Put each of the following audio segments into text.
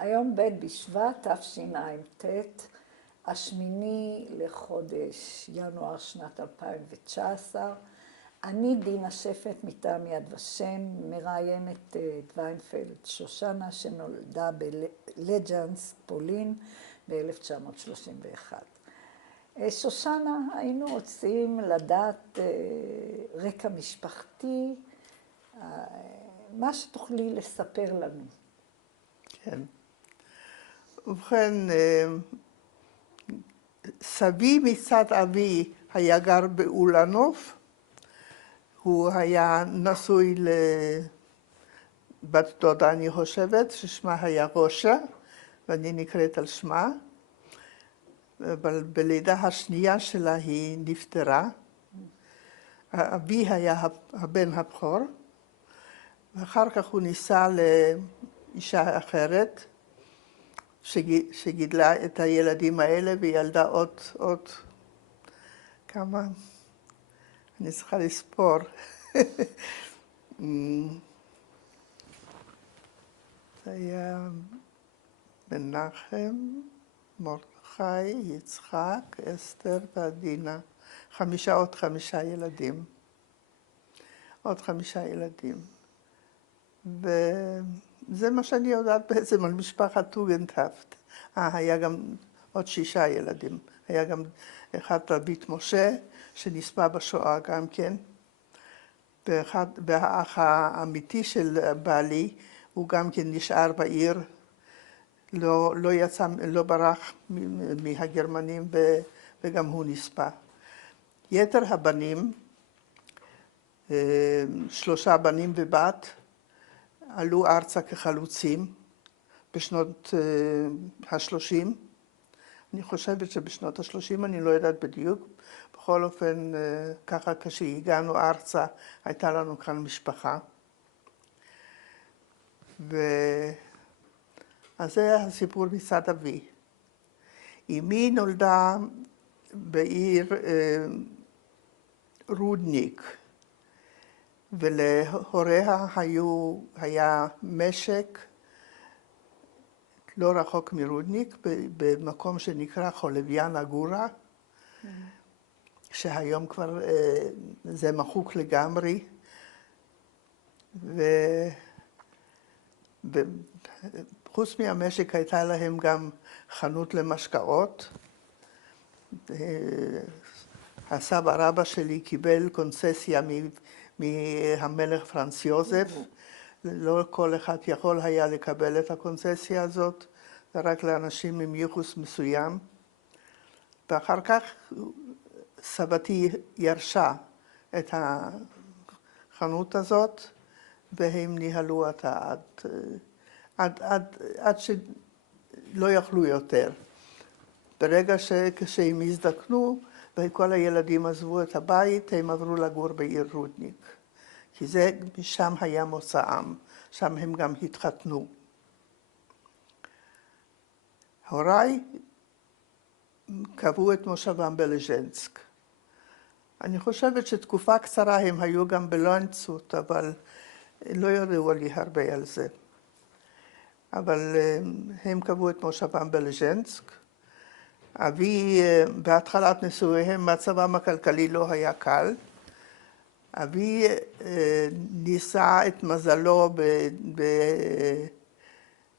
היום ב' בשבט תשע"ט, השמיני לחודש ינואר שנת 2019. אני דינה שפט מטעם יד ושם, מראיינת את ויינפלד שושנה שנולדה בלג'אנס, פולין, ב-1931. שושנה, היינו רוצים לדעת רקע משפחתי, מה שתוכלי לספר לנו. כן. ובכן, סבי מצד אבי היה גר באולנוב. הוא היה נשוי לבת דודה, אני חושבת, ששמה היה רושה, ואני נקראת על שמה. אבל בלידה השנייה שלה היא נפטרה. אבי היה הבן הבכור, ואחר כך הוא נישא לאישה אחרת, שגידלה את הילדים האלה וילדה עוד כמה, אני צריכה לספור. זה היה מנחם, מרדכי, יצחק, אסתר ועדינה. עוד חמישה ילדים. עוד 5 ילדים. וזה מה שאני יודעת בעצם על משפחת טוגנהפט. היה גם עוד 6 ילדים. היה גם אחד רבית משה, שנספה בשואה גם כן. והאח האמיתי של בעלי, הוא גם כן נשאר בעיר, לא ברח מהגרמנים, וגם הוא נספה. יתר הבנים, 3 בנים ובת, עלו ארצה כחלוצים בשנות ה-30. אני חושבת שבשנות ה-30, אני לא יודעת בדיוק. בכל אופן, ככה כשהגענו ארצה, הייתה לנו כאן משפחה. אז זה הסיפור מצד אבי. אמי נולדה בעיר רודניק, ולהוריה היה משק לא רחוק מרודניק, במקום שנקרא חולביאן אגורה, שהיום כבר זה מחוק לגמרי. וחוץ מהמשק הייתה להם גם חנות למשקאות. הסבא רבא שלי קיבל קונצסיה מהמלך פרנץ יוזף. לא כל אחד יכול היה לקבל את הקונצסיה הזאת, זה רק לאנשים עם ייחוס מסוים. ואחר כך סבתי ירשה את החנות הזאת, והם ניהלו אותה עד שלא יכלו יותר. ברגע שהם הזדקנו, וכל הילדים עזבו את הבית, הם עברו לגור בעיר רודניק. כי משם היה מוצאם, שם הם גם התחתנו. הוריי קבעו את מושבם בלז'נסק. אני חושבת שתקופה קצרה הם היו גם בלנצות, אבל לא ידעו לי הרבה על זה. אבל הם קבעו את מושבם בלז'נסק. אבי, בהתחלת נישואיהם, מצבם הכלכלי לא היה קל. אבי ניסה את מזלו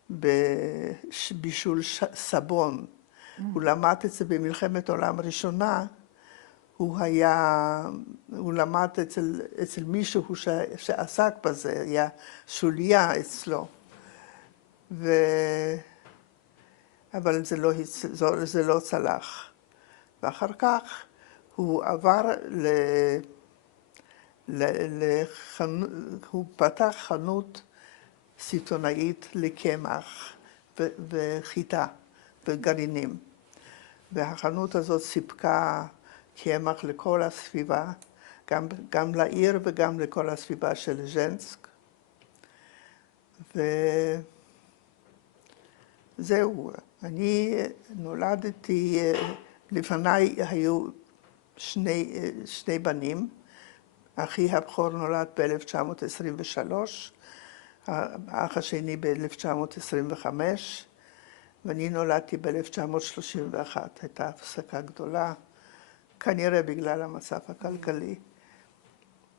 בבישול סבון. הוא למד את זה במלחמת העולם הראשונה. הוא למד אצל מישהו שעסק בזה, היה שוליה אצלו. אבל זה לא צלח. ואחר כך הוא עבר הוא פתח חנות סיטונאית לקמח וחיטה וגרעינים. והחנות הזאת סיפקה קמח לכל הסביבה, גם לעיר וגם לכל הסביבה של ז'נסק. וזהו, אני נולדתי, לפניי היו 2 בנים. אחי הבכור נולד ב-1923, האח השני ב-1925, ואני נולדתי ב-1931. הייתה הפסקה גדולה, כנראה בגלל המצב הכלכלי.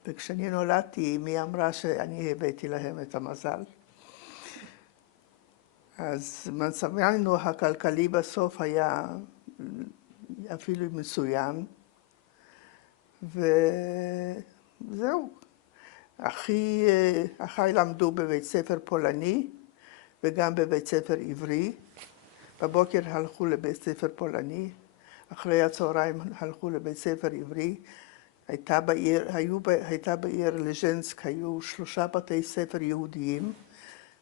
וכשאני נולדתי, אמי אמרה שאני הבאתי להם את המזל. אז מצבנו הכלכלי בסוף היה אפילו מצוין, וזהו. אחיי למדו בבית ספר פולני וגם בבית ספר עברי. בבוקר הלכו לבית ספר פולני, אחרי הצהריים הלכו לבית ספר עברי. הייתה בעיר לז'נסק, היו 3 בתי ספר יהודיים.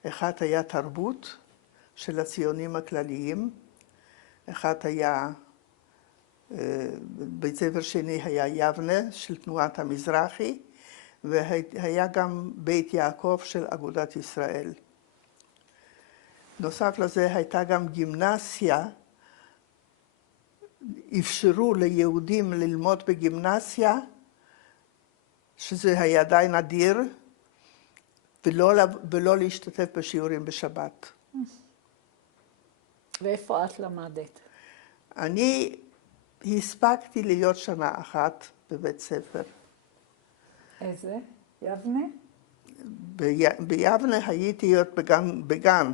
אחד היה תרבות של הציונים הכלליים, אחד היה, בית ספר שני היה יבנה של תנועת המזרחי, והיה גם בית יעקב של אגודת ישראל. נוסף לזה הייתה גם גימנסיה, אפשרו ליהודים ללמוד בגימנסיה, שזה היה די נדיר, ולא להשתתף בשיעורים בשבת. ואיפה את למדת? אני הספקתי להיות שנה אחת בבית ספר. איזה? יבנה? ביבנה הייתי להיות בגן.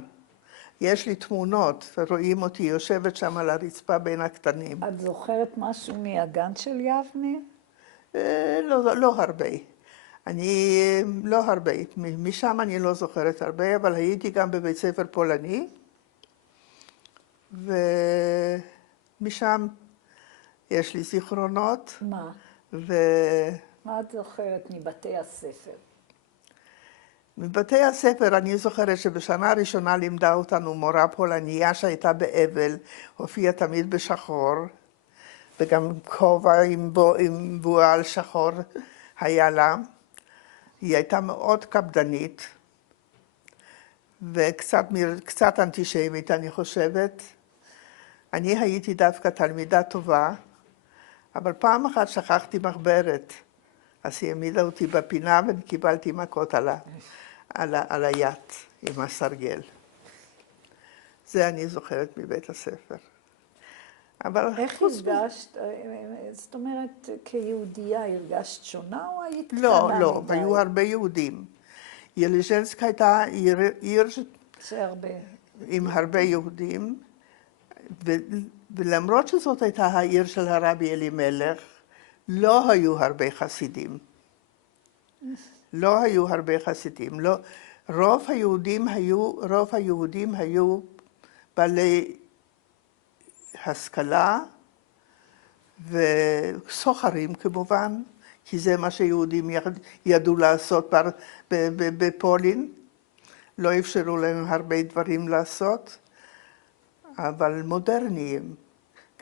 יש לי תמונות, רואים אותי יושבת שם על הרצפה בין הקטנים. את זוכרת משהו מהגן של יבנה? לא הרבה. לא הרבה. משם אני לא זוכרת הרבה, אבל הייתי גם בבית ספר פולני, ומשם יש לי זיכרונות. מה? מה את זוכרת מבתי הספר? מבתי הספר אני זוכרת שבשנה הראשונה לימדה אותנו מורה פולניה שהייתה באבל, הופיעה תמיד בשחור, וגם כובע עם בועל שחור היה לה. היא הייתה מאוד קפדנית, וקצת אנטישמית אני חושבת. אני הייתי דווקא תלמידה טובה, אבל פעם אחת שכחתי מחברת. אז היא העמידה אותי בפינה וקיבלתי מכות על היד עם הסרגל. זה אני זוכרת מבית הספר. אבל איך הרגשת, זאת אומרת, כיהודייה הרגשת שונה או היית קטנה מדי? לא, היו הרבה יהודים. ילז'נסק הייתה עיר עם הרבה יהודים, ולמרות שזאת הייתה העיר של הרבי אלימלך, לא היו הרבה חסידים. לא היו הרבה חסידים. רוב היהודים היו בעלי השכלה וסוחרים כמובן, כי זה מה שיהודים ידעו לעשות בפולין. לא אפשרו להם הרבה דברים לעשות, אבל מודרניים.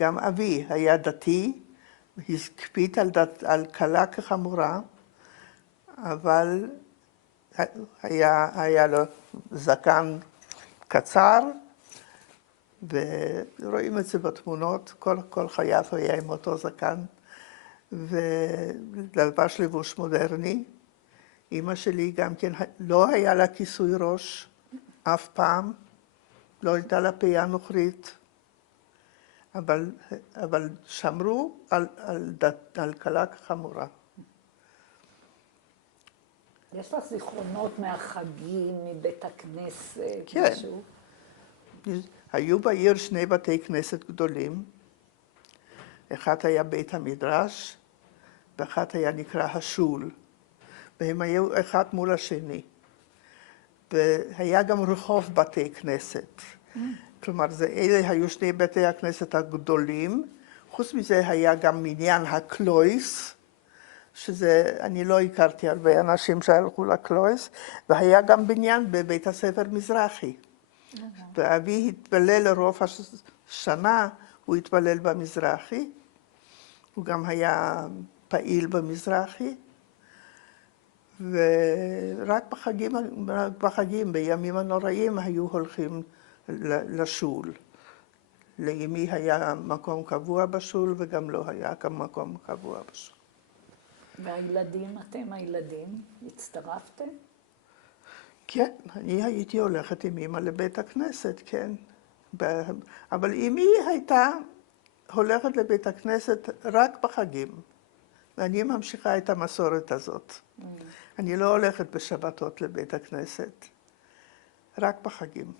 גם אבי היה דתי, הקפיד על קלה כחמורה, אבל היה לו זקן קצר, ורואים את זה בתמונות, כל חייו היה עם אותו זקן, ולבש לבוש מודרני. אמא שלי גם כן, לא היה לה כיסוי ראש אף פעם, לא הייתה לה פיה נוכרית, אבל שמרו על קלה כחמורה. יש לך זיכרונות מהחגים, מבית הכנסת, כן. משהו? היו בעיר 2 בתי כנסת גדולים. אחד היה בית המדרש, ואחד היה נקרא השול. והם היו אחד מול השני. והיה גם רחוב בתי כנסת. כלומר, אלה היו 2 בתי הכנסת הגדולים. חוץ מזה היה גם מניין הקלויס, שזה, אני לא הכרתי הרבה אנשים שהלכו לקלויס, והיה גם בניין בבית הספר מזרחי. ואבי התפלל לרוב השנה, הוא התפלל במזרחי. הוא גם היה פעיל במזרחי. ורק בחגים, בימים הנוראים, היו הולכים לשול. לאמי היה מקום קבוע בשול, וגם לא היה גם מקום קבוע בשול. והילדים, אתם הילדים, הצטרפתם? כן, אני הייתי הולכת עם אמא לבית הכנסת, כן. אבל אמי הייתה הולכת לבית הכנסת רק בחגים, ואני ממשיכה את המסורת הזאת. אני לא הולכת בשבתות לבית הכנסת, רק בחגים.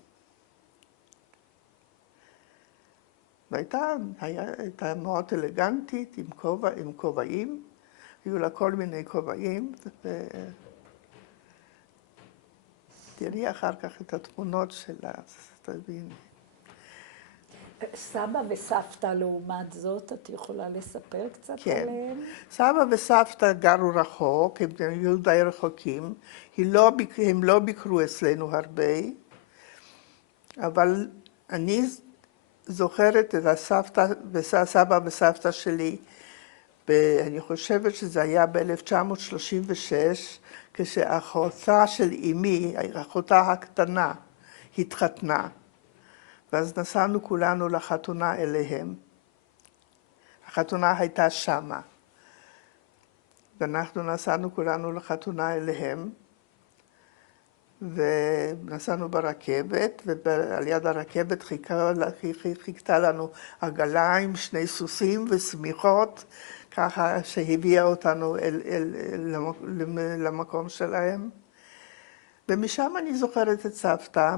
הייתה מאוד אלגנטית, עם כובעים, היו לה כל מיני כובעים, תראי אחר כך את התמונות שלה, אז תביני. סבא וסבתא לעומת זאת, את יכולה לספר קצת כן. עליהם? סבא וסבתא גרו רחוק, הם היו די רחוקים, הם לא ביקרו אצלנו הרבה, אבל אני זוכרת את הסבא וסבתא שלי, אני חושבת שזה היה ב-1936, כשאחותה של אמי, אחותה הקטנה, התחתנה. ואז נסענו כולנו לחתונה אליהם. החתונה הייתה שמה. ואנחנו נסענו כולנו לחתונה אליהם, ונסענו ברכבת, ועל יד הרכבת חיכתה לנו עגלה עם 2 סוסים ושמיכות, ככה שהביאה אותנו למקום שלהם. ומשם אני זוכרת את סבתא,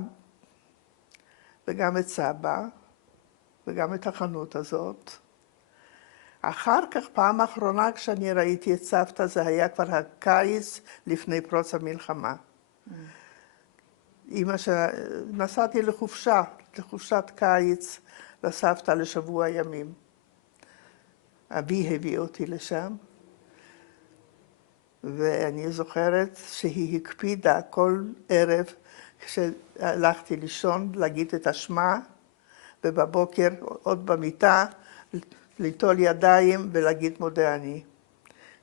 וגם את סבא, וגם את החנות הזאת. אחר כך, פעם אחרונה כשאני ראיתי את סבתא, זה היה כבר הקיץ לפני פרוץ המלחמה. נסעתי לחופשת קיץ לסבתא לשבוע ימים. אבי הביא אותי לשם, ואני זוכרת שהיא הקפידה כל ערב, כשהלכתי לישון, להגיד את השמה, ובבוקר עוד במיטה, ליטול ידיים ולהגיד מודה אני.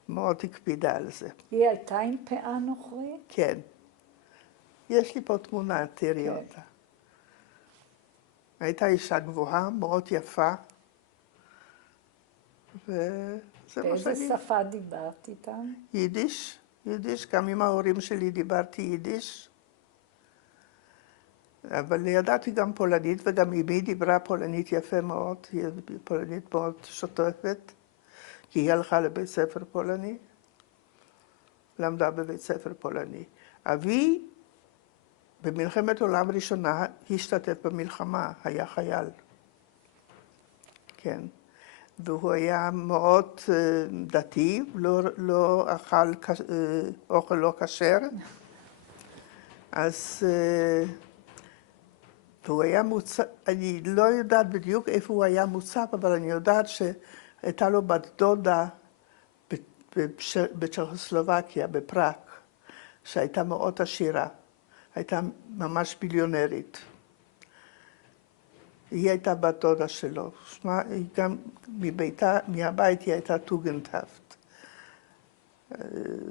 מאוד הקפידה על זה. היא הייתה עם פאה נוכרית? כן. יש לי פה תמונה, תראי אותה. הייתה אישה גבוהה, מאוד יפה, וזה מה שאני... באיזה שפה דיברת איתם? יידיש, גם עם ההורים שלי דיברתי יידיש. אבל ידעתי גם פולנית, וגם אמי דיברה פולנית יפה מאוד, היא פולנית מאוד שוטפת, כי היא הלכה לבית ספר פולני, למדה בבית ספר פולני. אבי, במלחמת העולם הראשונה, השתתף במלחמה, היה חייל. כן. והוא היה מאוד דתי, לא אכל אוכל לא כשר. אז והוא היה מוצב, אני לא יודעת בדיוק איפה הוא היה מוצב, אבל אני יודעת שהייתה לו בת דודה בצ'כוסלובקיה, בפראג, שהייתה מאוד עשירה, הייתה ממש ביליונרית. היא הייתה בת דודה שלו, היא גם מהבית היא הייתה טוגנטהפט.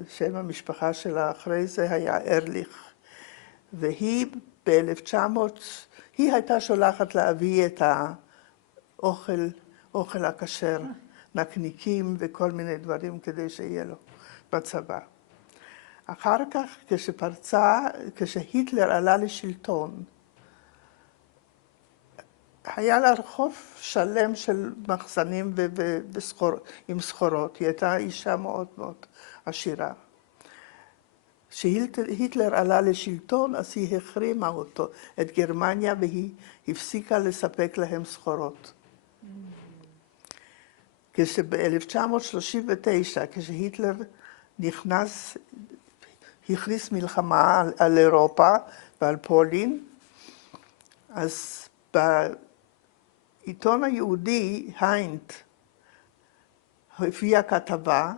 שם המשפחה שלה אחרי זה היה ארליך. והיא היא הייתה שולחת לאבי את האוכל הכשר, נקניקים וכל מיני דברים כדי שיהיה לו בצבא. אחר כך, כשהיטלר עלה לשלטון, היה לה רחוב שלם של מחסנים עם סחורות. היא הייתה אישה מאוד מאוד עשירה. כשהיטלר עלה לשלטון, אז היא החרימה אותו, את גרמניה, והיא הפסיקה לספק להם סחורות. כשב-1939, כשהיטלר הכריז מלחמה על אירופה ועל פולין, אז בעיתון היהודי, היינט, הופיעה כתבה,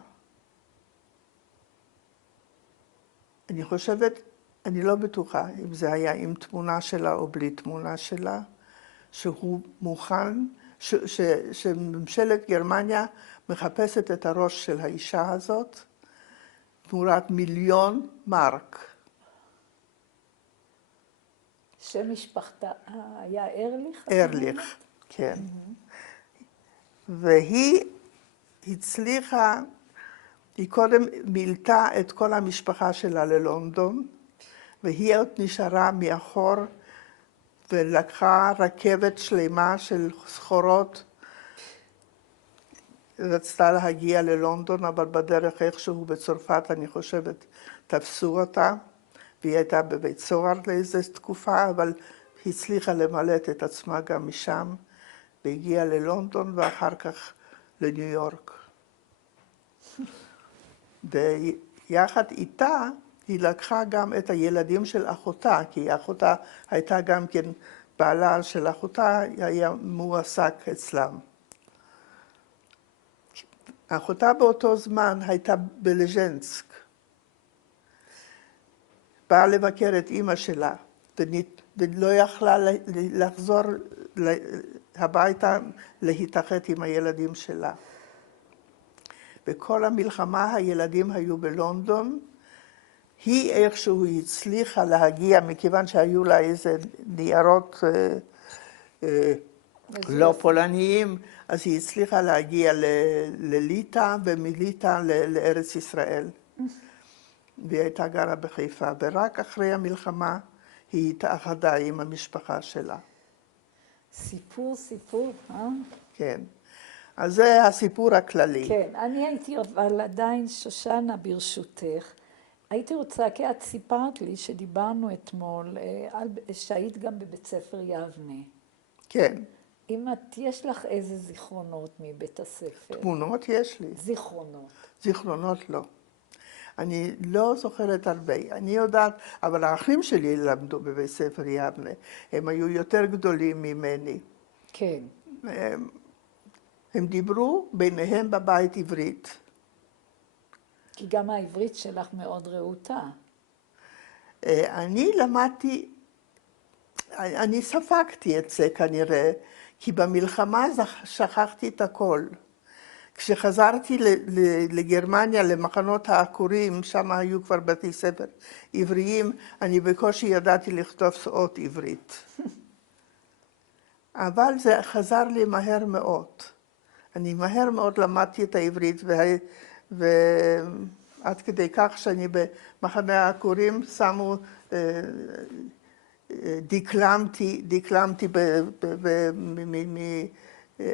אני חושבת, אני לא בטוחה אם זה היה עם תמונה שלה או בלי תמונה שלה, שהוא מוכן, שממשלת גרמניה מחפשת את הראש של האישה הזאת, תמורת 1,000,000 מרק. שם משפחתה היה ארליך? ארליך, כן. והיא הצליחה, היא קודם מילתה את כל המשפחה שלה ללונדון, והיא עוד נשארה מאחור ולקחה רכבת שלמה של סחורות. רצתה להגיע ללונדון, אבל בדרך איכשהו בצרפת, אני חושבת, תפסו אותה, והיא הייתה בבית סוהר לאיזו תקופה, אבל הצליחה למלט את עצמה גם משם, והגיעה ללונדון ואחר כך לניו יורק. ויחד איתה, היא לקחה גם את הילדים של אחותה, כי אחותה הייתה גם כן, בעלה של אחותה היה מועסק אצלם. אחותה באותו זמן הייתה בלז'נסק. באה לבקר את אמא שלה, ולא יכלה לחזור הביתה להתאחד עם הילדים שלה. בכל המלחמה הילדים היו בלונדון. היא איכשהו הצליחה להגיע, מכיוון שהיו לה איזה ניירות לא פולניים, אז היא הצליחה להגיע לליטא, ומליטא לארץ ישראל. והיא הייתה גרה בחיפה, ורק אחרי המלחמה היא התאחדה עם המשפחה שלה. סיפור, אה? כן. אז זה הסיפור הכללי. כן, אני הייתי, אבל עדיין, שושנה, ברשותך, הייתי רוצה, כי את סיפרת לי שדיברנו אתמול, שהיית גם בבית ספר יבנה. כן. אם יש לך איזה זיכרונות מבית הספר? תמונות יש לי. זיכרונות. זיכרונות לא. אני לא זוכרת הרבה. אני יודעת, אבל האחים שלי למדו בבית ספר יבנה. הם היו יותר גדולים ממני. כן. הם דיברו ביניהם בבית עברית. כי גם העברית שלך מאוד רהוטה. אני למדתי, אני ספגתי את זה כנראה, כי במלחמה שכחתי את הכל. כשחזרתי לגרמניה, למחנות העקורים, שם היו כבר בתי ספר עבריים, אני בקושי ידעתי לכתוב שאות עברית. אבל זה חזר לי מהר מאוד. אני מהר מאוד למדתי את העברית, ועד כדי כך שאני במחנה העקורים שמו, דקלמתי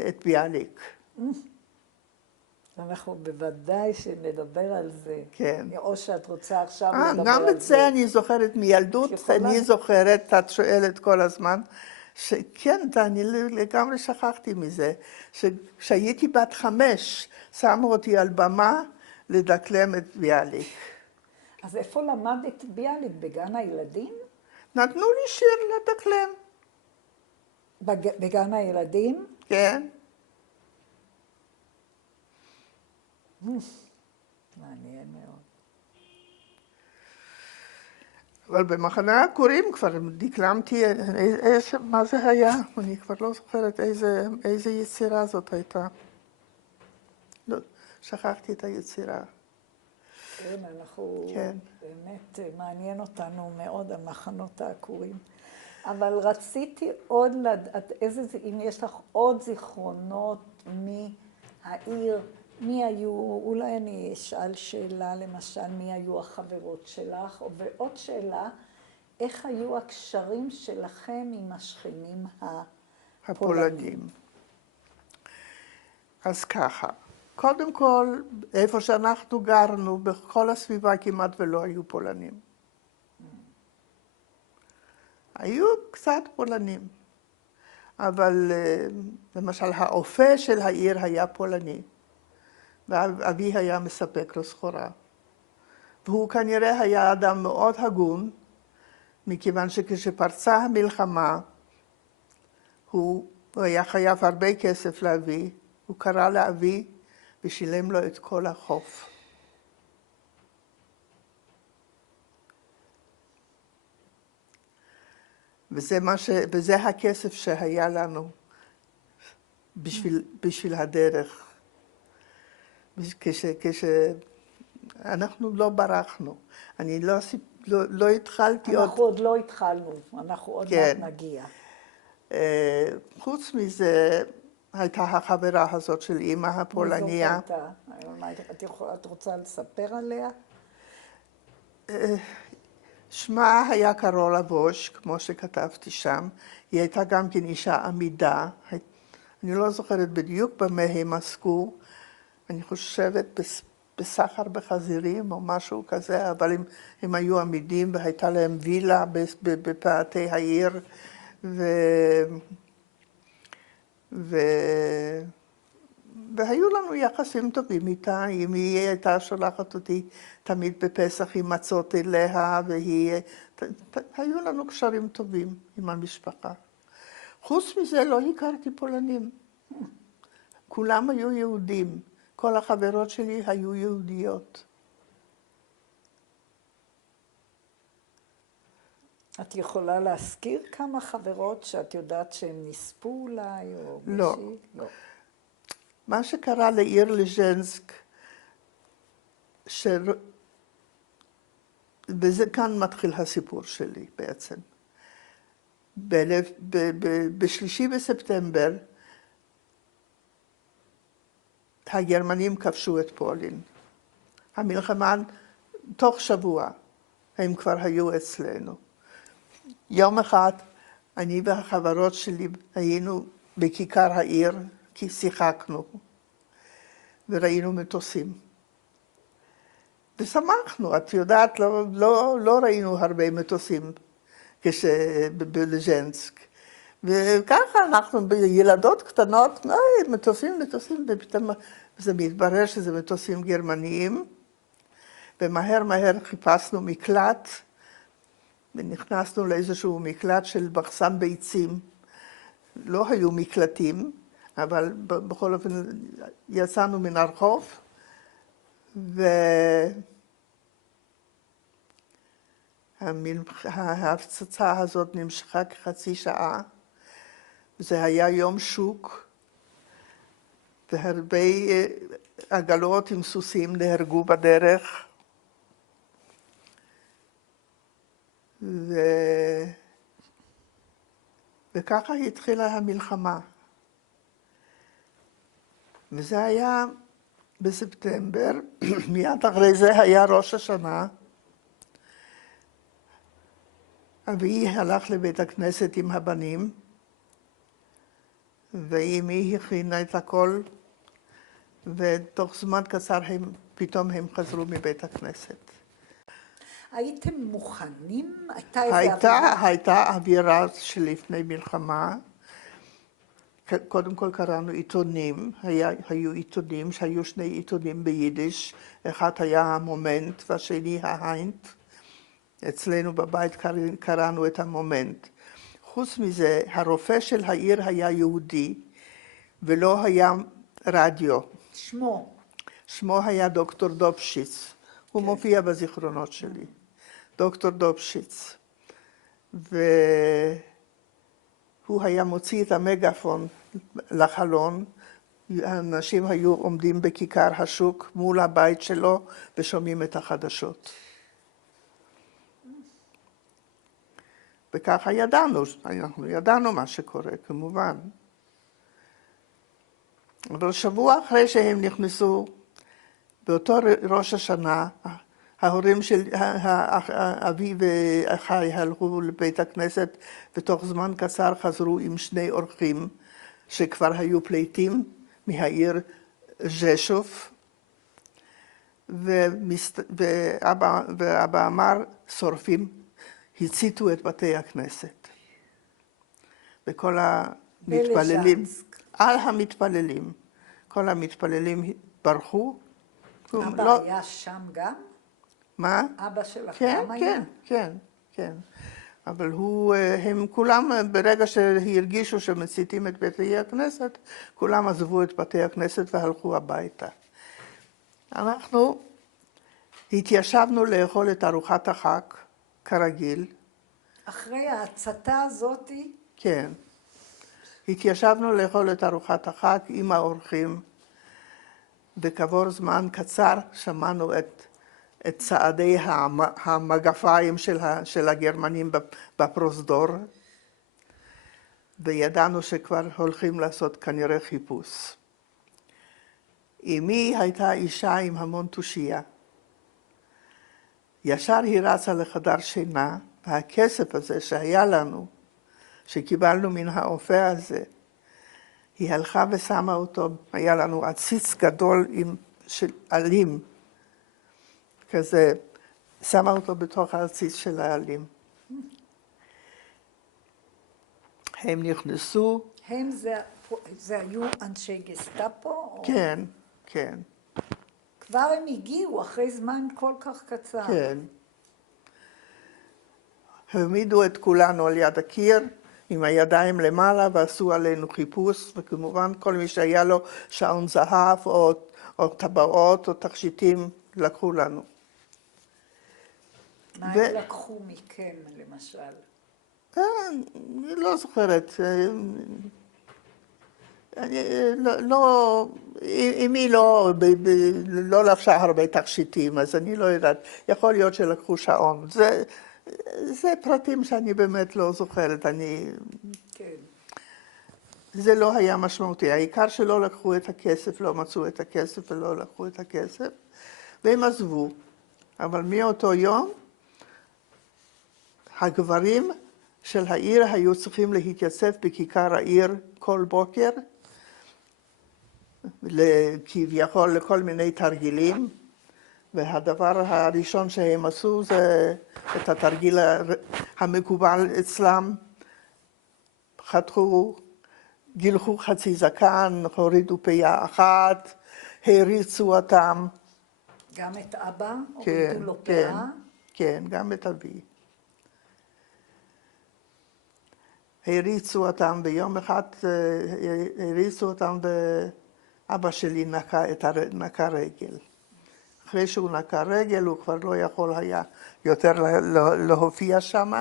את ביאליק. אנחנו בוודאי שנדבר על זה. כן. או שאת רוצה עכשיו לדבר על זה. גם את זה אני זוכרת מילדות, אני זוכרת, את שואלת כל הזמן, שכן, אני לגמרי שכחתי מזה, שכשהייתי בת 5, שמו אותי על במה לדקלם את ביאליק. אז איפה למדת ביאליק? בגן הילדים? נתנו לי שיר לדקלם. בגן הילדים? כן. מעניין מאוד. אבל במחנה העקורים כבר דקלמתי, מה זה היה? אני כבר לא זוכרת איזה יצירה זאת הייתה. לא, שכחתי את היצירה. כן, אנחנו באמת מעניין אותנו מאוד המחנות העקורים. אבל רציתי עוד לדעת, אם יש לך עוד זיכרונות מהעיר, מי היו, אולי אני אשאל שאלה למשל, מי היו החברות שלך, ועוד שאלה, איך היו הקשרים שלכם עם השכנים הפולנים? אז ככה, קודם כל, איפה שאנחנו גרנו, בכל הסביבה כמעט ולא היו פולנים. היו קצת פולנים, אבל למשל האופה של העיר היה פולני. ואבי היה מספק לו סחורה. והוא כנראה היה אדם מאוד הגון, מכיוון שכשפרצה המלחמה, הוא היה חייב הרבה כסף לאבי, הוא קרא לאבי ושילם לו את כל החוב. וזה הכסף שהיה לנו בשביל הדרך. כשאנחנו לא ברחנו, אני לא התחלתי עוד... אנחנו עוד לא התחלנו, אנחנו עוד מעט נגיע. חוץ מזה, הייתה החברה הזאת של אמא הפולניה. את רוצה לספר עליה? שמה היה קרולה בוש, כמו שכתבתי שם. היא הייתה גם כן אישה עמידה. אני לא זוכרת בדיוק במה הם עסקו. אני חושבת בסחר בחזירים או משהו כזה, אבל הם היו עמידים והייתה להם וילה בפאתי העיר. והיו לנו יחסים טובים איתה. אם היא הייתה שולחת אותי תמיד בפסח עם מצות אליה, היו לנו קשרים טובים עם המשפחה. חוץ מזה לא הכרתי פולנים. כולם היו יהודים. כל החברות שלי היו יהודיות. את יכולה להזכיר כמה חברות שאת יודעת שהן נספו אולי, או לא. מישהי? לא. מה שקרה לעיר לז'נסק, וזה כאן מתחיל הסיפור שלי בעצם. ב-3 בספטמבר הגרמנים כבשו את פולין. המלחמה, תוך שבוע, הם כבר היו אצלנו. יום אחד אני והחברות שלי היינו בכיכר העיר, כי שיחקנו, וראינו מטוסים. ושמחנו, את יודעת, לא ראינו הרבה מטוסים בלז'נסק. וככה אנחנו ילדות קטנות, מטוסים, ופתאום זה מתברר שזה מטוסים גרמניים, ומהר חיפשנו מקלט, ונכנסנו לאיזשהו מקלט של מחסן ביצים. לא היו מקלטים, אבל בכל אופן יצאנו מן הרחוב, וההפצצה הזאת נמשכה כחצי שעה. זה היה יום שוק, והרבה עגלות עם סוסים נהרגו בדרך. וככה התחילה המלחמה. וזה היה בספטמבר, מיד אחרי זה היה ראש השנה. אבי הלך לבית הכנסת עם הבנים, ואמי הכינה את הכל, ותוך זמן קצר פתאום הם חזרו מבית הכנסת. הייתם מוכנים? הייתה אווירה שלפני מלחמה. קודם כל קראנו עיתונים, היו עיתונים, שהיו 2 עיתונים ביידיש, אחד היה המומנט והשני ההיינט. אצלנו בבית קראנו את המומנט. חוץ מזה, הרופא של העיר היה יהודי, ולא היה רדיו. שמו היה דוקטור דובשיץ, הוא מופיע בזיכרונות שלי. דוקטור דובשיץ. והוא היה מוציא את המגפון לחלון, האנשים היו עומדים בכיכר השוק מול הבית שלו ושומעים את החדשות. וככה אנחנו ידענו מה שקורה, כמובן. אבל שבוע אחרי שהם נכנסו, באותו ראש השנה, ההורים של אבי ואחיי הלכו לבית הכנסת, ותוך זמן קצר חזרו עם 2 אורחים, שכבר היו פליטים מהעיר ז'שוף, ואבא אמר, שורפים, הציתו את בתי הכנסת. וכל המתפללים, על המתפללים, כל המתפללים ברחו. אבא היה שם גם? מה? אבא שלך גם היה? כן. אבל הם כולם, ברגע שהרגישו שמציתים את בתי הכנסת, כולם עזבו את בתי הכנסת והלכו הביתה. אנחנו התיישבנו לאכול את ארוחת החג, כרגיל. אחרי ההצתה הזאתי? כן. התיישבנו לאכול את ארוחת החג עם האורחים, וכעבור זמן קצר שמענו את צעדי המגפיים של הגרמנים בפרוזדור, וידענו שכבר הולכים לעשות כנראה חיפוש. אמי הייתה אישה עם המון תושייה, ישר היא רצה לחדר שינה, והכסף הזה שהיה לנו, שקיבלנו מן האופה הזה, היא הלכה ושמה אותו, היה לנו עציץ גדול של עלים, כזה, שמה אותו בתוך העציץ של העלים. הם נכנסו. הם זה היו אנשי גסטאפו? כן, כן. כבר הם הגיעו אחרי זמן כל כך קצר. כן. העמידו את כולנו על יד הקיר, עם הידיים למעלה, ועשו עלינו חיפוש, וכמובן כל מי שהיה לו שעון זהב, או טבעות, או תכשיטים, לקחו לנו. מה הם לקחו מכם, למשל? אני לא זוכרת. לא, אם היא לא לבשה הרבה תכשיטים, אז אני לא יודעת. יכול להיות שלקחו שעון. זה פרטים שאני באמת לא זוכרת. כן. זה לא היה משמעותי. העיקר שלא לקחו את הכסף, לא מצאו את הכסף ולא לקחו את הכסף, והם עזבו. אבל מאותו יום, הגברים של העיר היו צריכים להתייצב בכיכר העיר כל בוקר, כביכול לכל מיני תרגילים, והדבר הראשון שהם עשו זה את התרגיל המקובל אצלם, חתכו, גילחו חצי זקן, הורידו פיה אחת, הריצו אותם. גם את אבא? כן, הורידו לו כן, פאה? כן, גם את אבי. הריצו אותם, ויום אחד הריצו אותם, ואבא שלי נקע רגל. אחרי שהוא נקע רגל, הוא כבר לא יכול היה יותר להופיע שם.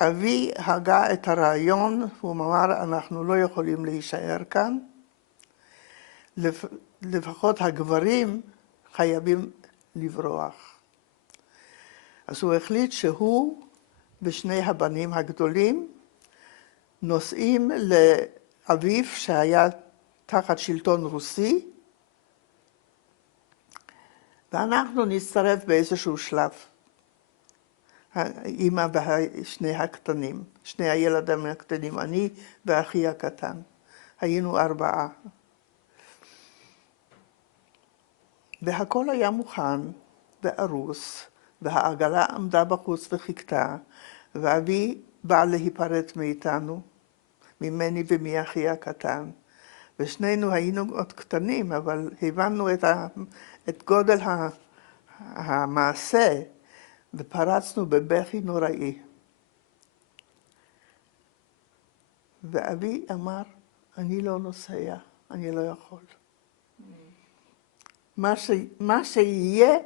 ואבי הגה את הרעיון, הוא אמר, אנחנו לא יכולים להישאר כאן. לפחות הגברים חייבים לברוח. אז הוא החליט שהוא ושני הבנים הגדולים נוסעים לאביו שהיה תחת שלטון רוסי, ואנחנו נצטרף באיזשהו שלב. אמא ושני הקטנים, שני הילדים הקטנים, אני ואחי הקטן. היינו 4. והכל היה מוכן וארוס, והעגלה עמדה בחוץ וחיכתה, ואבי בא להיפרד מאיתנו, ממני ומאחי הקטן. ושנינו היינו עוד קטנים, אבל הבנו את גודל המעשה, ופרצנו בבכי נוראי. ואבי אמר, אני לא נוסע, אני לא יכול. מה שיהיה,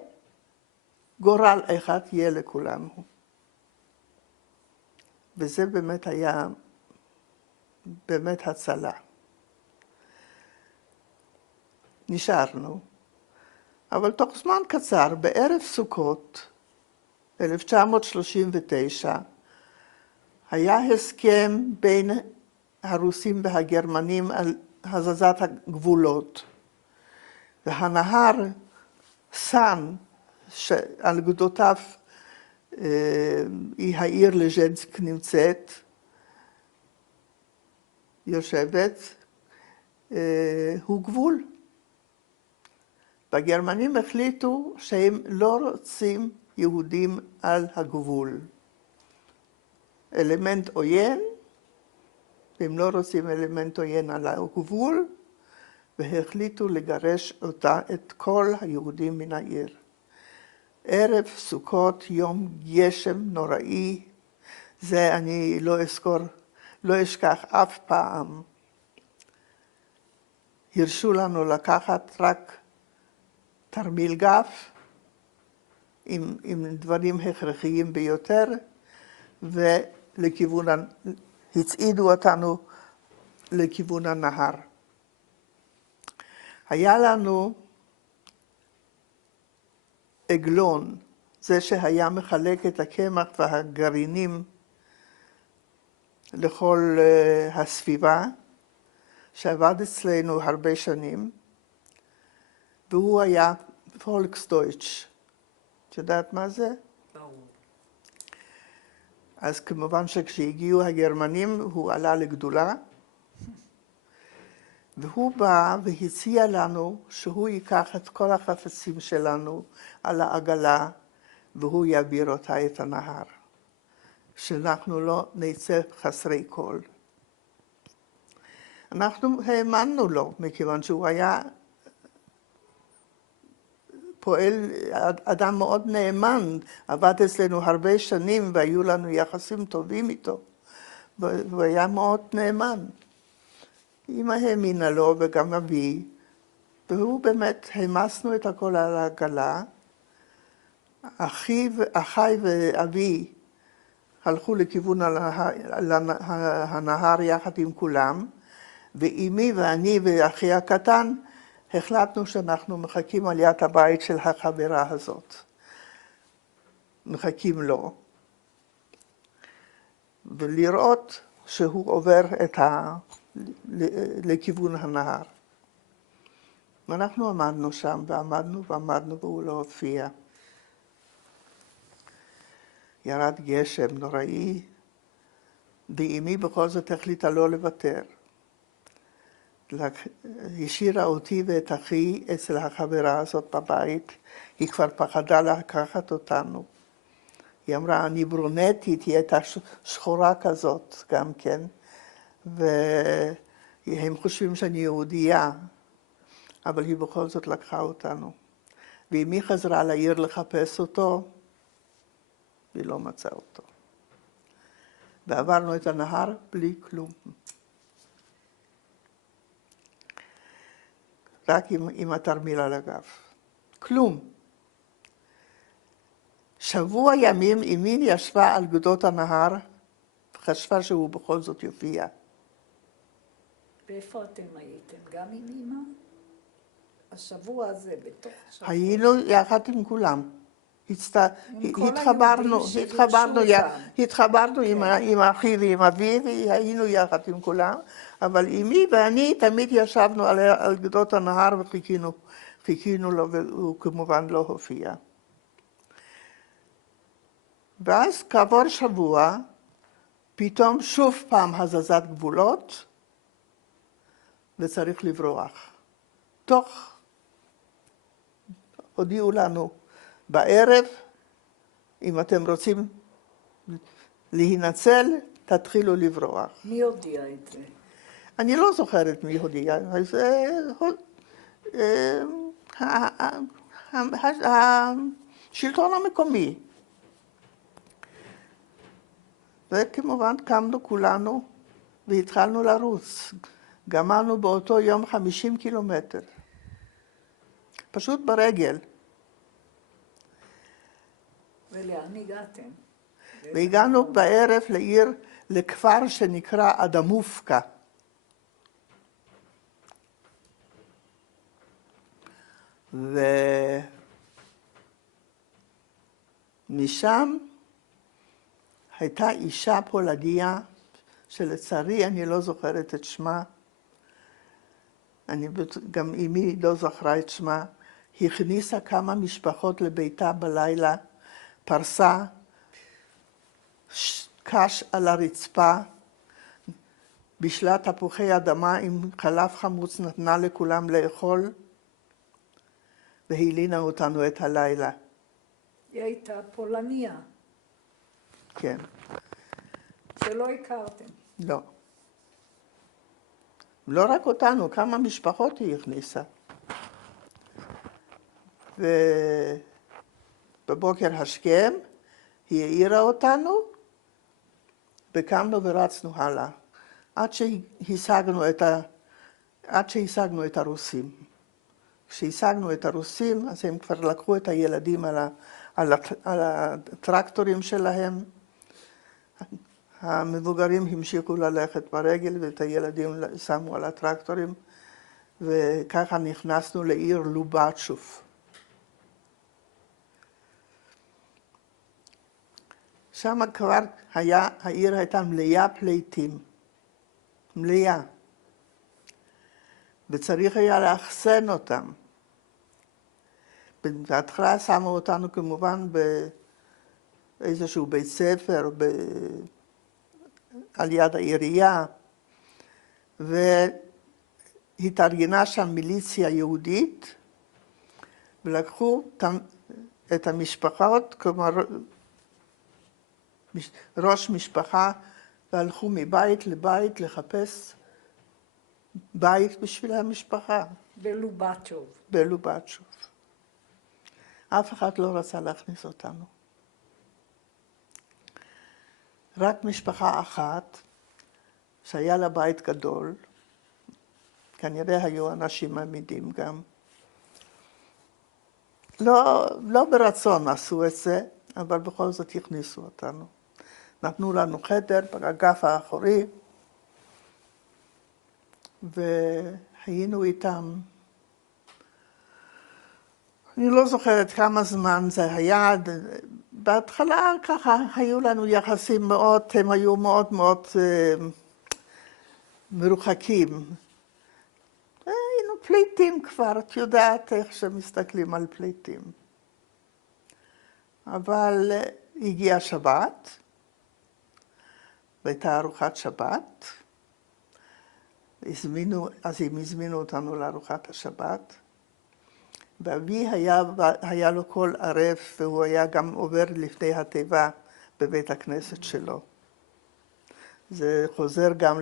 גורל אחד יהיה לכולנו. וזה באמת היה, באמת הצלה. נשארנו, אבל תוך זמן קצר, בערב סוכות, 1939, היה הסכם בין הרוסים והגרמנים על הזזת הגבולות. והנהר סן, שעל גדותיו העיר לז'נסק נמצאת, יושבת, הוא גבול. והגרמנים החליטו שהם לא רוצים יהודים על הגבול. אלמנט עוין, והם לא רוצים אלמנט עוין על הגבול, והחליטו לגרש את כל היהודים מן העיר. ערב סוכות, יום גשם נוראי, זה אני לא אשכח אף פעם. הרשו לנו לקחת רק תרמיל גף, עם דברים הכרחיים ביותר, הצעידו אותנו לכיוון הנהר. היה לנו עגלון, זה שהיה מחלק את הקמח והגרעינים לכל הסביבה, שעבד אצלנו הרבה שנים, והוא היה פולקסדויטש. את יודעת מה זה? ברור. אז כמובן שכשהגיעו הגרמנים הוא עלה לגדולה, והוא בא והציע לנו שהוא ייקח את כל החפצים שלנו על העגלה, והוא יעביר אותה את הנהר, שאנחנו לא נצא חסרי כל. אנחנו האמנו לו, מכיוון שהוא היה פועל, אדם מאוד נאמן, עבד אצלנו הרבה שנים והיו לנו יחסים טובים איתו, והוא היה מאוד נאמן. אמא האמינה לו וגם אבי, והוא באמת, העמסנו את הכל על העגלה. אחיי ואבי הלכו לכיוון הנהר יחד עם כולם, ואמי ואני ואחי הקטן החלטנו שאנחנו מחכים על יד הבית של החברה הזאת. מחכים לו. ולראות שהוא עובר לכיוון הנהר. ואנחנו עמדנו שם ועמדנו והוא לא הופיע. ירד גשם נוראי, ואמי בכל זאת החליטה לא לוותר. השאירה אותי ואת אחי אצל החברה הזאת בבית, היא כבר פחדה לקחת אותנו. היא אמרה, אני ברונטית, היא הייתה שחורה כזאת גם כן, והם חושבים שאני יהודייה, אבל היא בכל זאת לקחה אותנו. ואמי חזרה לעיר לחפש אותו, והיא לא מצאה אותו. ועברנו את הנהר בלי כלום. רק עם התרמיל על הגב. כלום. שבוע ימים אמי ישבה על גדות הנהר, וחשבה שהוא בכל זאת יופיע. ואיפה אתם הייתם? גם עם אמא? השבוע הזה, בתוך השבוע? היינו יחד עם כולם. התחברנו עם אחי ועם אבי, והיינו יחד עם כולם, אבל אמי ואני תמיד ישבנו על גדות הנהר וחיכינו לו, והוא כמובן לא הופיע. ואז כעבור שבוע, פתאום שוב פעם הזזת גבולות, וצריך לברוח. הודיעו לנו בערב, אם אתם רוצים להינצל, תתחילו לברוח. מי הודיע את זה? אני לא זוכרת מי הודיע. השלטון המקומי. וכמובן קמנו כולנו והתחלנו לרוץ. גמרנו באותו יום 50 קילומטר. פשוט ברגל. ולאן הגעתם? והגענו בערב לכפר שנקרא אדמובקה. ומשם הייתה אישה פולניה, שלצערי אני לא זוכרת את שמה, גם אמי לא זכרה את שמה, הכניסה כמה משפחות לביתה בלילה, פרסה קש על הרצפה, בישלה תפוחי אדמה עם חלב חמוץ, נתנה לכולם לאכול, והלינה אותנו את הלילה. היא הייתה פולניה. כן. שלא הכרתם. לא. לא רק אותנו, כמה משפחות היא הכניסה. ובבוקר השכם היא העירה אותנו, וקמנו ורצנו הלאה, עד שהשגנו את הרוסים. כשהשגנו את הרוסים, אז הם כבר לקחו את הילדים על הטרקטורים שלהם. המבוגרים המשיכו ללכת ברגל, ואת הילדים שמו על הטרקטורים, וככה נכנסנו לעיר לובצ'וב. שם כבר העיר הייתה מלאה פליטים. מלאה. וצריך היה לאחסן אותם. בהתחלה שמו אותנו כמובן באיזשהו בית ספר, על יד העירייה, והתארגנה שם מיליציה יהודית, ולקחו את המשפחות, כלומר ראש משפחה, והלכו מבית לבית לחפש בית בשביל המשפחה. בלובצ'וב. בלובצ'וב. אף אחד לא רצה להכניס אותנו. רק משפחה אחת, שהיה לה בית גדול, כנראה היו אנשים עמידים גם. לא ברצון עשו את זה, אבל בכל זאת הכניסו אותנו. נתנו לנו חדר באגף האחורי, והיינו איתם. אני לא זוכרת כמה זמן זה היה. בהתחלה ככה היו לנו יחסים מאוד, הם היו מאוד מאוד מרוחקים. היינו פליטים כבר, את יודעת איך שמסתכלים על פליטים. אבל הגיעה שבת, והייתה ארוחת שבת, אז הם הזמינו אותנו לארוחת השבת, ואבי היה לו כל ערב, והוא היה גם עובר לפני התיבה בבית הכנסת שלו. זה חוזר גם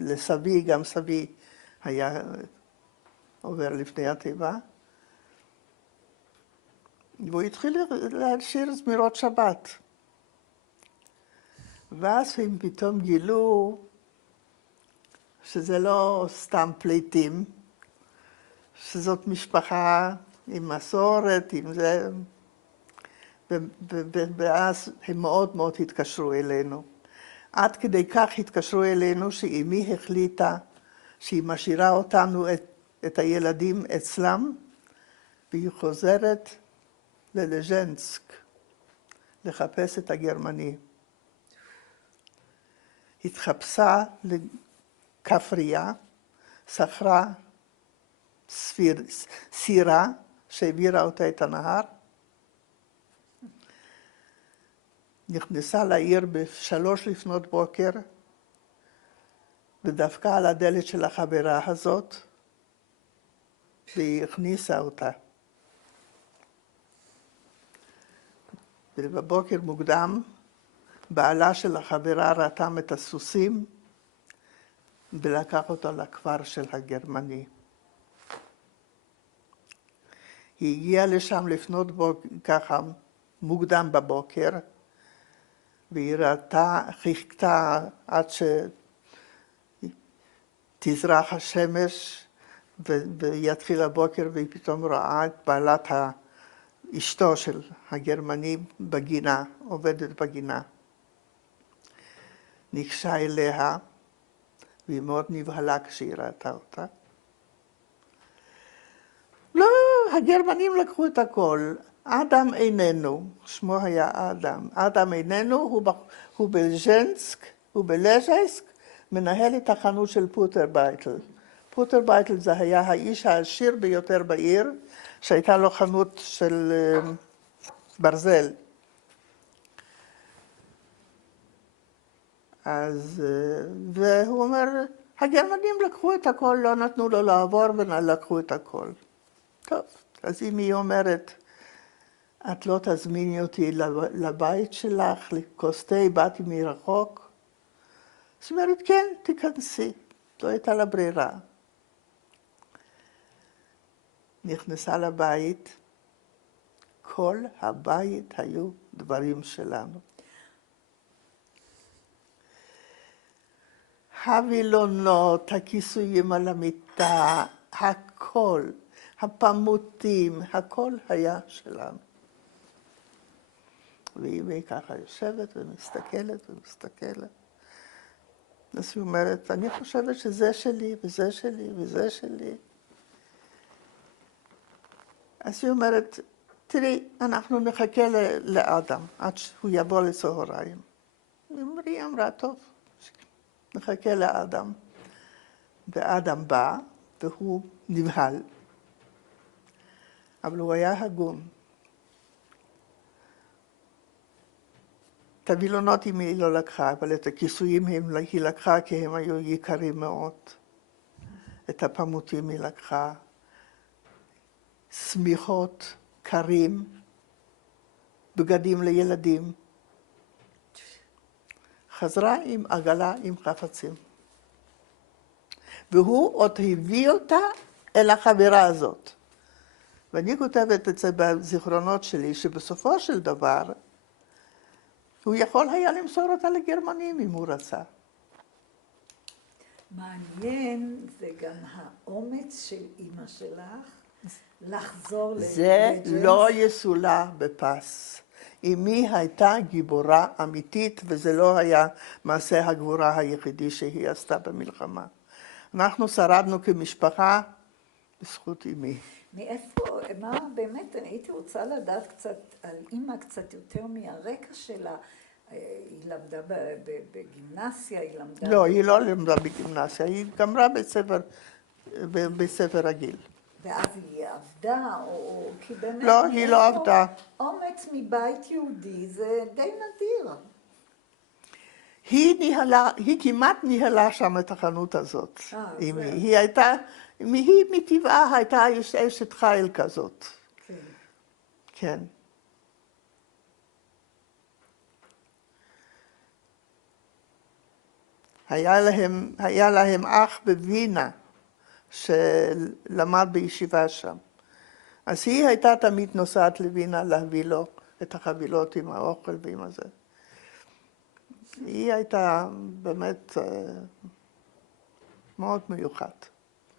לסבי, גם סבי היה עובר לפני התיבה. והוא התחיל לשיר זמירות שבת. ואז הם פתאום גילו שזה לא סתם פליטים, שזאת משפחה עם מסורת, עם זה, ואז הם מאוד מאוד התקשרו אלינו. עד כדי כך התקשרו אלינו שאמי החליטה שהיא משאירה אותנו, את הילדים אצלם, והיא חוזרת ללז'נסק לחפש את הגרמני. התחפשה לכפרייה, שכרה סירה שהעבירה אותה את הנהר, נכנסה לעיר ב3 לפנות בוקר, ודפקה על הדלת של החברה הזאת, והיא הכניסה אותה. ובבוקר מוקדם, בעלה של החברה רתם את הסוסים, ולקח אותה לכפר של הגרמני. היא הגיעה לשם לפנות בוקר, ככה מוקדם בבוקר, והיא ראתה, חיכתה עד שתזרח השמש ויתחיל הבוקר, והיא פתאום ראה את בעלת אשתו של הגרמני בגינה, עובדת בגינה. ניגשה אליה, והיא מאוד נבהלה כשהיא ראתה אותה. לא, הגרמנים לקחו את הכל. אדם איננו, שמו היה אדם. אדם איננו, הוא בלז'נסק, הוא בלז'נסק, מנהל את החנות של פוטר בייטל. פוטר בייטל זה היה האיש העשיר ביותר בעיר, שהייתה לו חנות של ברזל. אז, והוא אומר, הגרמנים לקחו את הכל, לא נתנו לו לעבור ולקחו את הכל. טוב, אז אם היא אומרת, את לא תזמיני אותי לבית שלך, לכוס תה, באתי מרחוק. זאת אומרת, כן, תיכנסי. לא הייתה לה ברירה. נכנסה לבית, כל הבית היו דברים שלנו. הווילונות, הכיסויים על המיטה, הכל, הפמוטים, הכל היה שלנו. והיא ככה יושבת ומסתכלת ומסתכלת. אז היא אומרת, אני חושבת שזה שלי וזה שלי וזה שלי. אז היא אומרת, תראי, אנחנו נחכה לאדם עד שהוא יבוא לצהריים. היא אמרה, טוב, נחכה לאדם. ואדם בא, והוא נבהל. אבל הוא היה הגון. את הווילונות היא לא לקחה, אבל את הכיסויים היא לקחה כי הם היו יקרים מאוד. את הפמוטים היא לקחה. שמיכות, קרים, בגדים לילדים. חזרה עם עגלה עם חפצים. והוא עוד הביא אותה אל החברה הזאת. ואני כותבת את זה בזיכרונות שלי, שבסופו של דבר, הוא יכול היה למסור אותה לגרמנים אם הוא רצה. מעניין, זה גם האומץ של אמא שלך לחזור לג'נס. זה לא יסולא בפס. אמי הייתה גיבורה אמיתית, וזה לא היה מעשה הגבורה היחידי שהיא עשתה במלחמה. אנחנו שרדנו כמשפחה בזכות אמי. מאיפה, מה באמת, אני הייתי רוצה לדעת קצת על אמא קצת יותר מהרקע שלה. היא למדה בגימנסיה, היא למדה... לא, היא לא למדה בגימנסיה, היא גמרה בבית ספר רגיל. ואז היא עבדה, או כי באמת... לא, היא לא עבדה. אומץ מבית יהודי זה די נדיר. היא כמעט ניהלה שם את החנות הזאת. היא הייתה, היא מטבעה הייתה אשת חיל כזאת. כן. כן. היה להם אח בווינה, שלמד בישיבה שם. אז היא הייתה תמיד נוסעת לווינה להביא לו את החבילות עם האוכל ועם הזה. היא הייתה באמת מאוד מיוחד.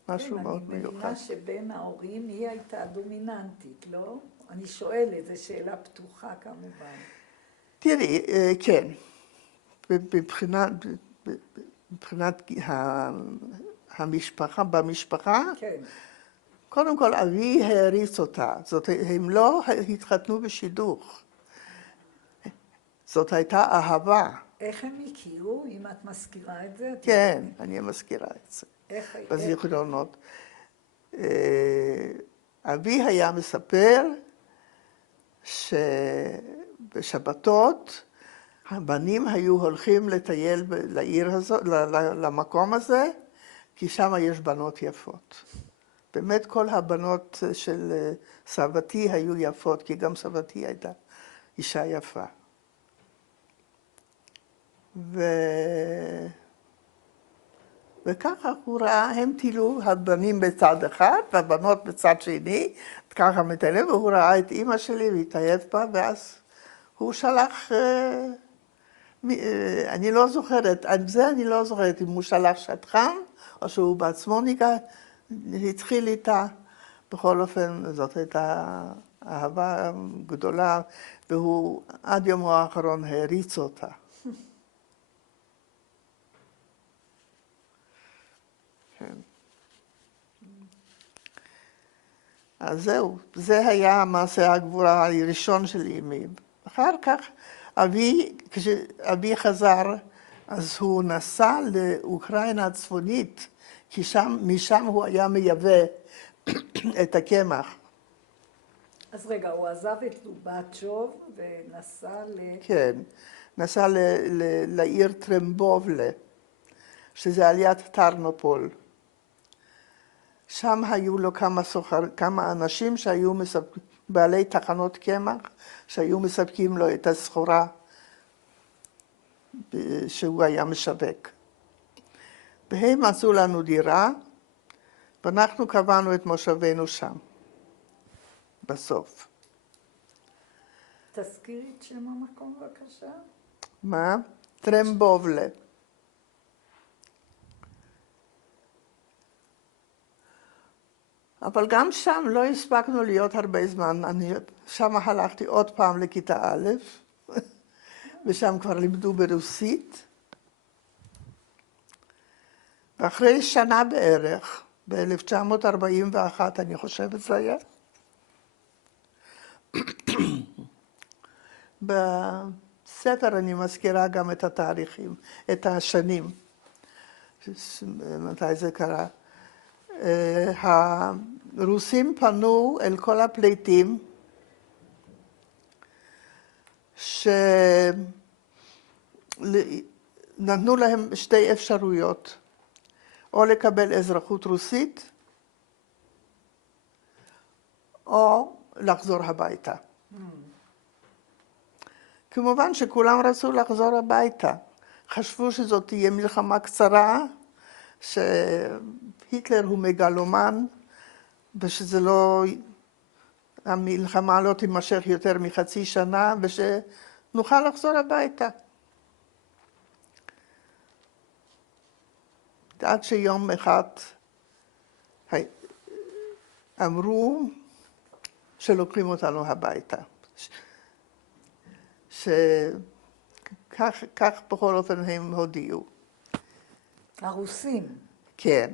משהו מאוד מיוחד. אני מבינה שבין ההורים היא הייתה דומיננטית, לא? אני שואלת, זו שאלה פתוחה כמובן. תראי, כן. מבחינת המשפחה, במשפחה, כן. קודם כל אבי העריץ אותה. זאת, הם לא התחתנו בשידוך. זאת הייתה אהבה. איך הם הכירו, אם את מזכירה את זה? כן, אני מזכירה את זה. בזיכרונות. אבי היה מספר שבשבתות הבנים היו הולכים לטייל לעיר הזאת, למקום הזה, כי שם יש בנות יפות. באמת כל הבנות של סבתי היו יפות, כי גם סבתי הייתה אישה יפה. וככה הוא ראה, הם טיילו, הבנים בצד אחד והבנות בצד שני, ככה מטיילים, והוא ראה את אמא שלי והתאהב בה, ואז הוא שלח, אני לא זוכרת, על זה אני לא זוכרת אם הוא שלח שטחן, או שהוא בעצמו התחיל איתה. בכל אופן, זאת הייתה אהבה גדולה, והוא עד יומו האחרון העריץ אותה. אז זהו, זה היה מעשה הגבורה הראשון של אמי. אחר כך כשאבי חזר, אז הוא נסע לאוקראינה הצפונית, כי משם הוא היה מייבא את הקמח. אז רגע, הוא עזב את לובצ'וב ונסע כן, נסע לעיר טרמבובלה, שזה על יד טרנופול. שם היו לו כמה אנשים שהיו בעלי תחנות קמח, שהיו מספקים לו את הסחורה שהוא היה משווק. והם עשו לנו דירה, ואנחנו קבענו את מושבנו שם, בסוף. תזכירי את שם המקום בבקשה. מה? טרמבובלה. אבל גם שם לא הספקנו להיות הרבה זמן. שם הלכתי עוד פעם לכיתה א', ושם כבר לימדו ברוסית. ואחרי שנה בערך, ב-1941, אני חושבת זה היה, בספר אני מזכירה גם את התאריכים, את השנים, מתי זה קרה. הרוסים פנו אל כל הפליטים שנתנו להם שתי אפשרויות, או לקבל אזרחות רוסית, או לחזור הביתה. כמובן שכולם רצו לחזור הביתה. חשבו שזאת תהיה מלחמה קצרה, שהיטלר הוא מגלומן, ושזה לא, המלחמה לא תימשך יותר מחצי שנה, ושנוכל לחזור הביתה. עד שיום אחד אמרו שלוקחים אותנו הביתה. כך בכל אופן הם הודיעו. הרוסים. כן.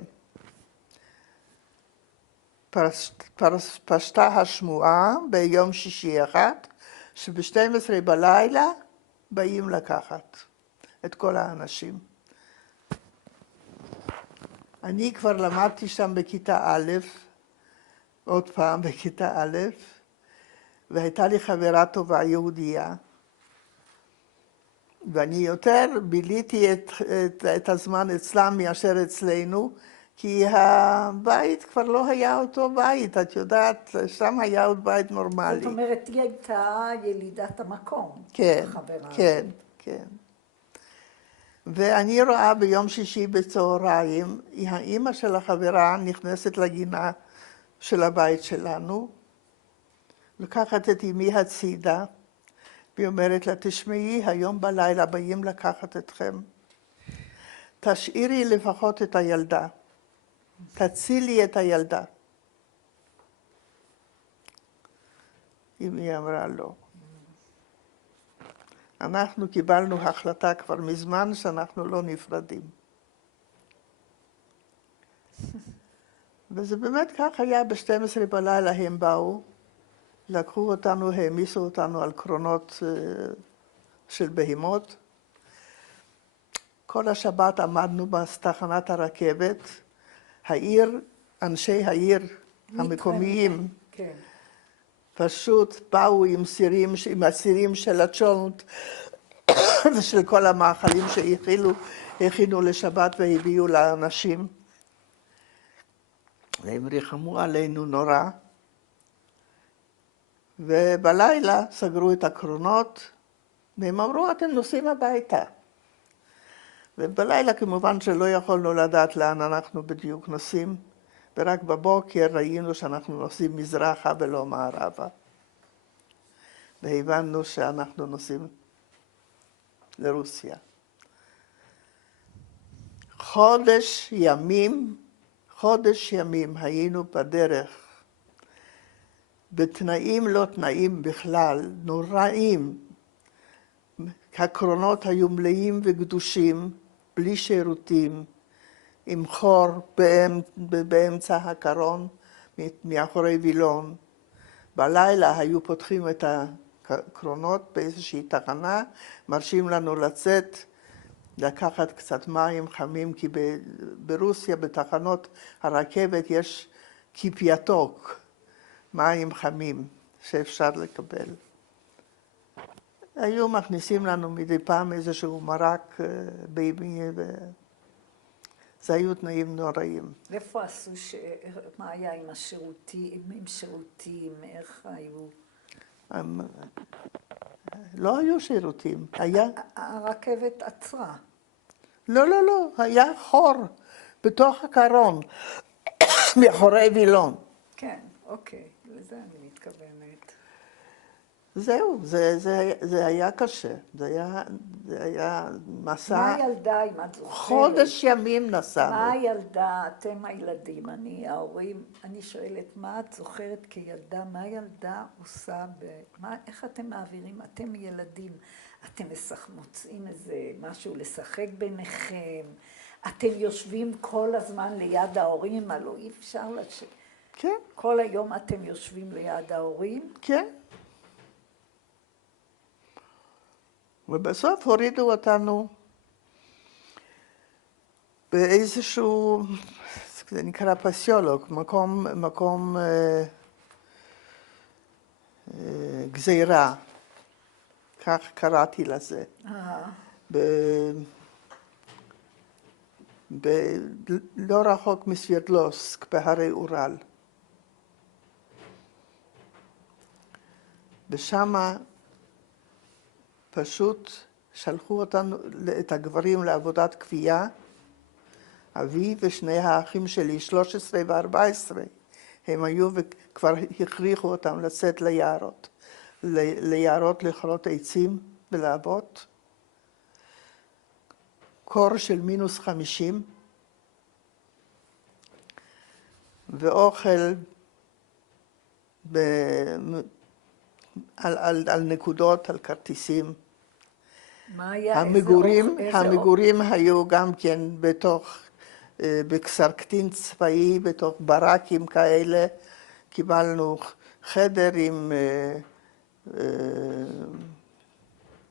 פשטה השמועה ביום שישי אחד, שב-12 בלילה באים לקחת את כל האנשים. אני כבר למדתי שם בכיתה א', עוד פעם בכיתה א', והייתה לי חברה טובה יהודייה, ואני יותר ביליתי את הזמן אצלם מאשר אצלנו, כי הבית כבר לא היה אותו בית, את יודעת, שם היה עוד בית נורמלי. זאת אומרת, היא הייתה ילידת המקום. כן, החברה כן, הזאת. כן. ואני רואה ביום שישי בצהריים, האמא של החברה נכנסת לגינה של הבית שלנו, לקחת את אמי הצידה, והיא אומרת לה, תשמעי, היום בלילה באים לקחת אתכם. תשאירי לפחות את הילדה. תצילי את הילדה. אמי אמרה לא. אנחנו קיבלנו החלטה כבר מזמן שאנחנו לא נפרדים. וזה באמת כך היה, ב-12 בלילה הם באו, לקחו אותנו, העמיסו אותנו על קרונות של בהימות. כל השבת עמדנו בתחנת הרכבת. העיר, אנשי העיר המקומיים, כן. פשוט באו עם הסירים של הצ'ולנט ושל כל המאכלים שהכינו לשבת והביאו לאנשים. והם ריחמו עלינו נורא. ובלילה סגרו את הקרונות, והם אמרו, אתם נוסעים הביתה. ובלילה כמובן שלא יכולנו לדעת לאן אנחנו בדיוק נוסעים, ורק בבוקר ראינו שאנחנו נוסעים מזרחה ולא מערבה. והבנו שאנחנו נוסעים לרוסיה. חודש ימים היינו בדרך, בתנאים לא תנאים בכלל, נוראים. הקרונות היו מלאים וגדושים, בלי שירותים, עם חור באמצע הקרון, מאחורי וילון. בלילה היו פותחים את הקרונות באיזושהי תחנה, מרשים לנו לצאת, לקחת קצת מים חמים, כי ברוסיה, בתחנות הרכבת, יש קיפייטוק, מים חמים שאפשר לקבל. היו מכניסים לנו מדי פעם איזשהו מרק בימי, זה היו תנאים נוראים. איפה עשו, מה היה עם השירותים, עם שירותים, איך היו? לא היו שירותים, הרכבת עצרה. לא, היה חור בתוך הקרון, מאחורי וילון. כן, אוקיי, לזה אני מתכוונת. זהו, זה היה קשה, זה היה מסע. מה הילדה, אם את זוכרת? חודש ימים נסענו. מה הילדה, אתם הילדים, ההורים, אני שואלת, מה את זוכרת כילדה, מה הילדה עושה, איך אתם מעבירים, אתם ילדים, אתם מוצאים איזה משהו לשחק ביניכם, אתם יושבים כל הזמן ליד ההורים, הלוא אי אפשר לשבת. כן. כל היום אתם יושבים ליד ההורים? כן. ובסוף הורידו אותנו באיזשהו זה נקרא פסיולוג, מקום גזירה, כך קראתי לזה. לא רחוק מסווירדלוסק, בהרי אורל. ושם פשוט שלחו אותנו, את הגברים, לעבודת כפייה. אבי ושני האחים שלי, 13 ו-14, הם היו וכבר הכריחו אותם לצאת ליערות. ליערות לכרות עצים ולעבוד. קור של -50, ואוכל על נקודות, על כרטיסים. מה היה? המגורים היו גם כן בקסר קטין צבאי, בתוך ברקים כאלה. קיבלנו חדר עם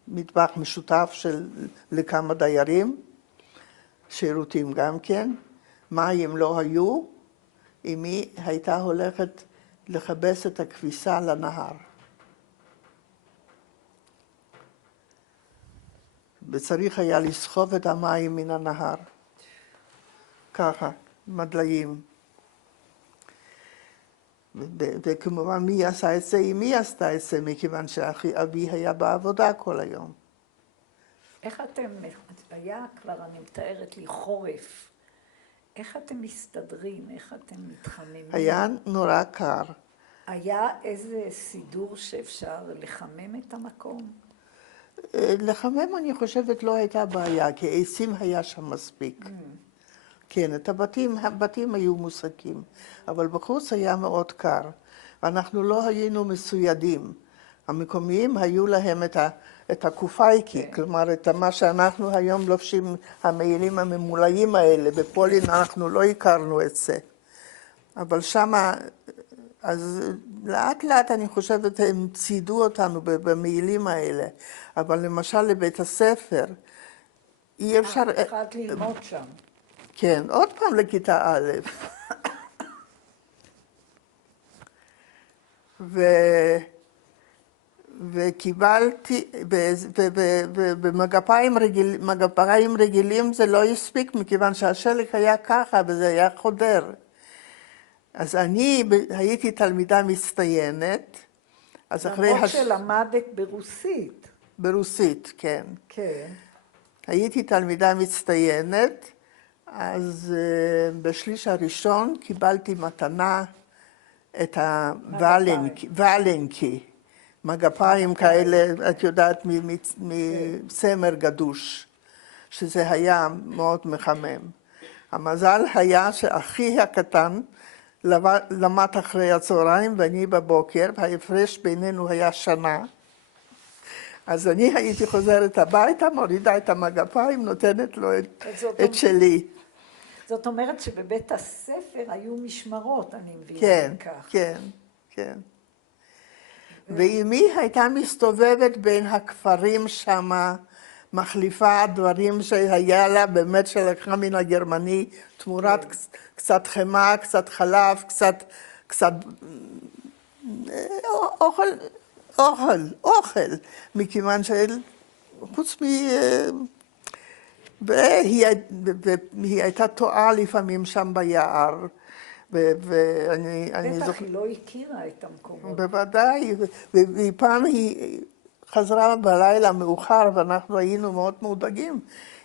מטבח משותף לכמה דיירים, שירותים גם כן. מים לא היו, אמי הייתה הולכת לכבס את הכביסה לנהר. וצריך היה לסחוב את המים מן הנהר. ככה, מדליים. וכמובן מי עשה את זה? אמי עשתה את זה, מכיוון שאבי היה בעבודה כל היום. איך אתם, היה כבר, אני מתארת לי, חורף. איך אתם מסתדרים? איך אתם מתחממים? היה נורא קר. היה איזה סידור שאפשר לחמם את המקום? לחמם אני חושבת לא הייתה בעיה, כי עצים היה שם מספיק. כן, את הבתים היו מוסקים, אבל בחוץ היה מאוד קר. ואנחנו לא היינו מסוידים. המקומיים היו להם את הקופייקי, כלומר את מה שאנחנו היום לובשים, המעילים הממולאים האלה. בפולין אנחנו לא הכרנו את זה. אבל שמה, אז לאט לאט אני חושבת הם צידו אותנו במעילים האלה. אבל למשל לבית הספר, אי אפשר... התחלת ללמוד שם. כן, עוד פעם לכיתה א'. וקיבלתי, במגפיים רגילים זה לא הספיק, מכיוון שהשלג היה ככה וזה היה חודר. אז אני הייתי תלמידה מצטיינת. למרות שלמדת ברוסית. ברוסית, כן. כן. הייתי תלמידה מצטיינת, אז בשליש הראשון קיבלתי מתנה את הוואלנקי, מגפיים כאלה, את יודעת, מסמר גדוש, שזה היה מאוד מחמם. המזל היה שאחי הקטן למד אחרי הצהריים ואני בבוקר, וההפרש בינינו היה שנה. אז אני הייתי חוזרת הביתה, מורידה את המגפיים, נותנת לו את שלי. זאת אומרת שבבית הספר היו משמרות, אני מבינה כך. כן, כן. ואמי הייתה מסתובבת בין הכפרים שמה, מחליפה דברים שהיה לה באמת שלקחה מן הגרמני, תמורת קצת חמה, קצת חלב, קצת אוכל, מכיוון שחוץ והיא הייתה טועה לפעמים שם ביער. בטח, היא לא הכירה את המקומות. בוודאי, ופעם היא חזרה בלילה מאוחר, ואנחנו היינו מאוד מודאגים.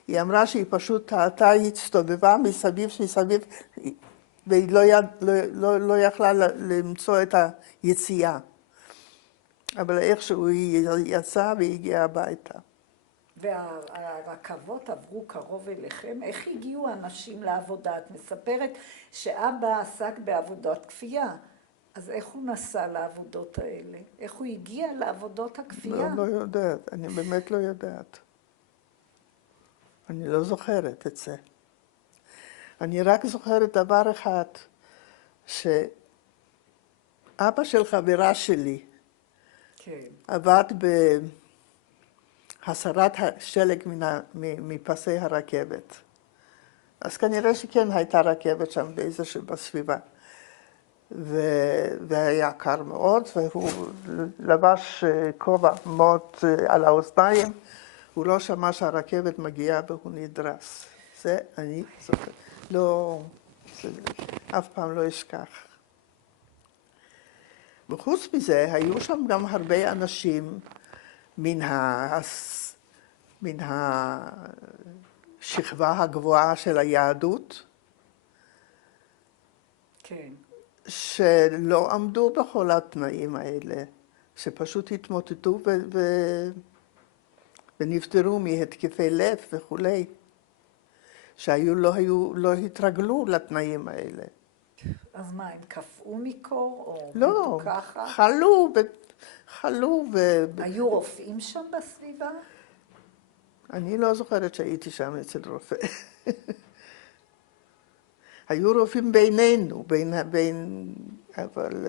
היא אמרה שהיא פשוט טעתה, היא הסתובבה מסביב, והיא לא יכלה למצוא את היציאה. אבל איכשהו היא יצאה והגיעה הביתה. והרכבות עברו קרוב אליכם? איך הגיעו אנשים לעבודה? את מספרת שאבא עסק בעבודות כפייה. אז איך הוא נסע לעבודות האלה? איך הוא הגיע לעבודות הכפייה? לא יודעת, אני באמת לא יודעת. אני לא זוכרת את זה. אני רק זוכרת דבר אחד, שאבא של חברה שלי עבד בהסרת השלג מפסי הרכבת. אז כנראה שכן הייתה רכבת שם באיזשהו בסביבה. והיה קר מאוד, והוא לבש כובע מאוד על האוזניים. הוא לא שמע שהרכבת מגיעה והוא נדרס. זה אני זוכר. לא, אף פעם לא אשכח. וחוץ מזה, היו שם גם הרבה אנשים מן השכבה הגבוהה של היהדות, כן. שלא עמדו בכל התנאים האלה, שפשוט התמוטטו ונפטרו מהתקפי לב וכולי, לא התרגלו לתנאים האלה. אז מה, הם קפאו מקור או לא, מתו ככה? חלו היו רופאים שם בסביבה? אני לא זוכרת שהייתי שם אצל רופא. היו רופאים בינינו, אבל...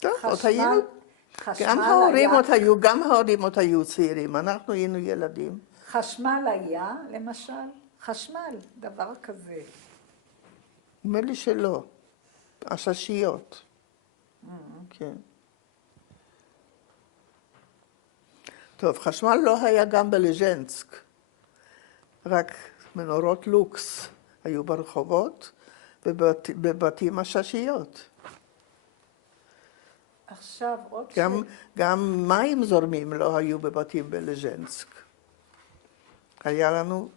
טוב, עוד היינו... גם ההורים עוד היו צעירים, אנחנו היינו ילדים. חשמל היה, למשל? חשמל, דבר כזה. נדמה לי שלא. עששיות. כן. טוב, חשמל לא היה גם בלז'נסק. רק מנורות לוקס היו ברחובות ובבתים עששיות. עכשיו עוד גם מים זורמים לא היו בבתים בלז'נסק. היה לנו